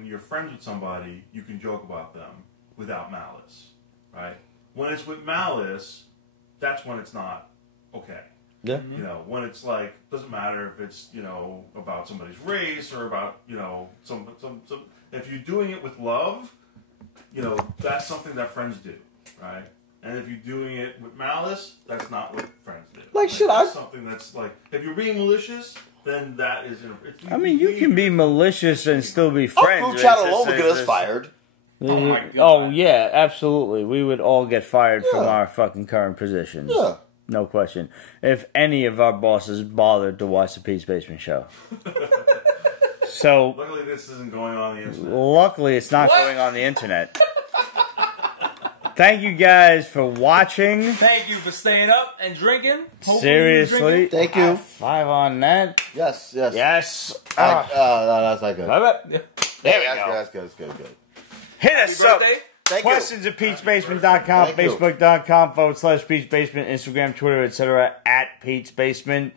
you're friends with somebody, you can joke about them without malice, right? When it's with malice, that's when it's not okay. Yeah. When it's like, doesn't matter if it's, about somebody's race or about, some if you're doing it with love, that's something that friends do, right? And if you're doing it with malice, that's not what friends do. That's something that's like, if you're being malicious, then that is. You can be malicious and still be friends. Group chat alone would get us fired. Oh my God. Oh yeah, absolutely. We would all get fired from our fucking current positions. Yeah. No question. If any of our bosses bothered to watch the Pete's Basement Show. So Luckily, this isn't going on the internet. luckily, it's not What? going on the internet. Thank you guys for watching. Thank you for staying up and drinking. Hopefully you Seriously, drinking. Thank you. 5 on that. Yes, yes. Yes. No, that's not good. Bye-bye. Yeah. There we That's go. good, that's good, that's good, good. Hit Happy us up. birthday. Thank Questions at Pete'sBasement.com, Thank you. Facebook.com/Pete's Basement, Instagram, Twitter, etc. at Pete's Basement.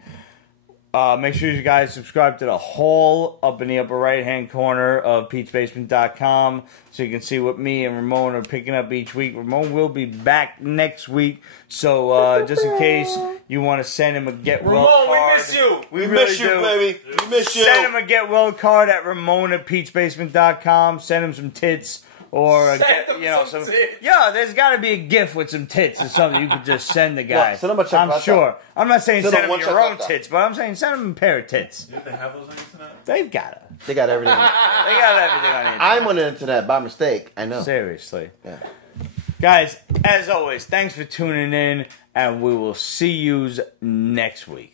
Make sure you guys subscribe to the Hall up in the upper right-hand corner of Pete'sBasement.com so you can see what me and Ramon are picking up each week. Ramon will be back next week, so just in case you want to send him a get well Ramon, card. we miss you. We We really miss you, do. baby. We miss you. Send him a get well card at Ramon at Pete'sBasement.com. Send him some tits. Or a, Send him some tits. Yeah, there's got to be a gift with some tits or something you could just send the guy. Look, send him a check I'm like sure. that. I'm not saying Send send him him one your check own like that. tits, but I'm saying send him a pair of tits. Did they have those on the internet? They've got it. They got everything. They got everything on the internet. I'm on the internet by mistake. I know. Seriously. Yeah. Guys, as always, thanks for tuning in, and we will see yous next week.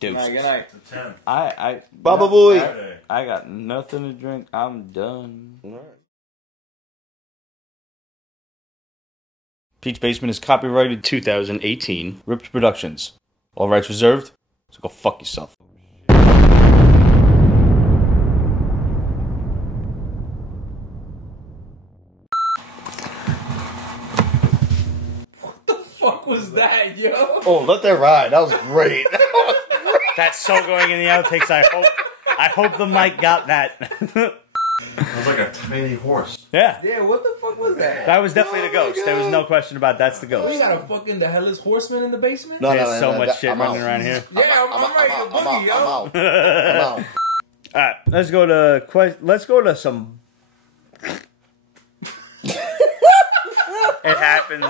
Good night, good night. It's a 10. Baba Booey. Friday. I got nothing to drink. I'm done. All right. Pete's Basement is copyrighted 2018. Ripped Productions. All rights reserved. So go fuck yourself. What the fuck was that, yo? Oh, let that ride. That was great. That's so going in the outtakes. I hope the mic got that. It was like a tiny horse. Yeah. Yeah, what the fuck was that? That was definitely the ghost. There was no question about that's the We ghost. got a fucking the Headless Horseman in the basement? No, There's so much that- shit I'm running out. around here. Yeah, I'm ready to boogie, yo. I'm out. I'm out. All right, let's go to some. It happens.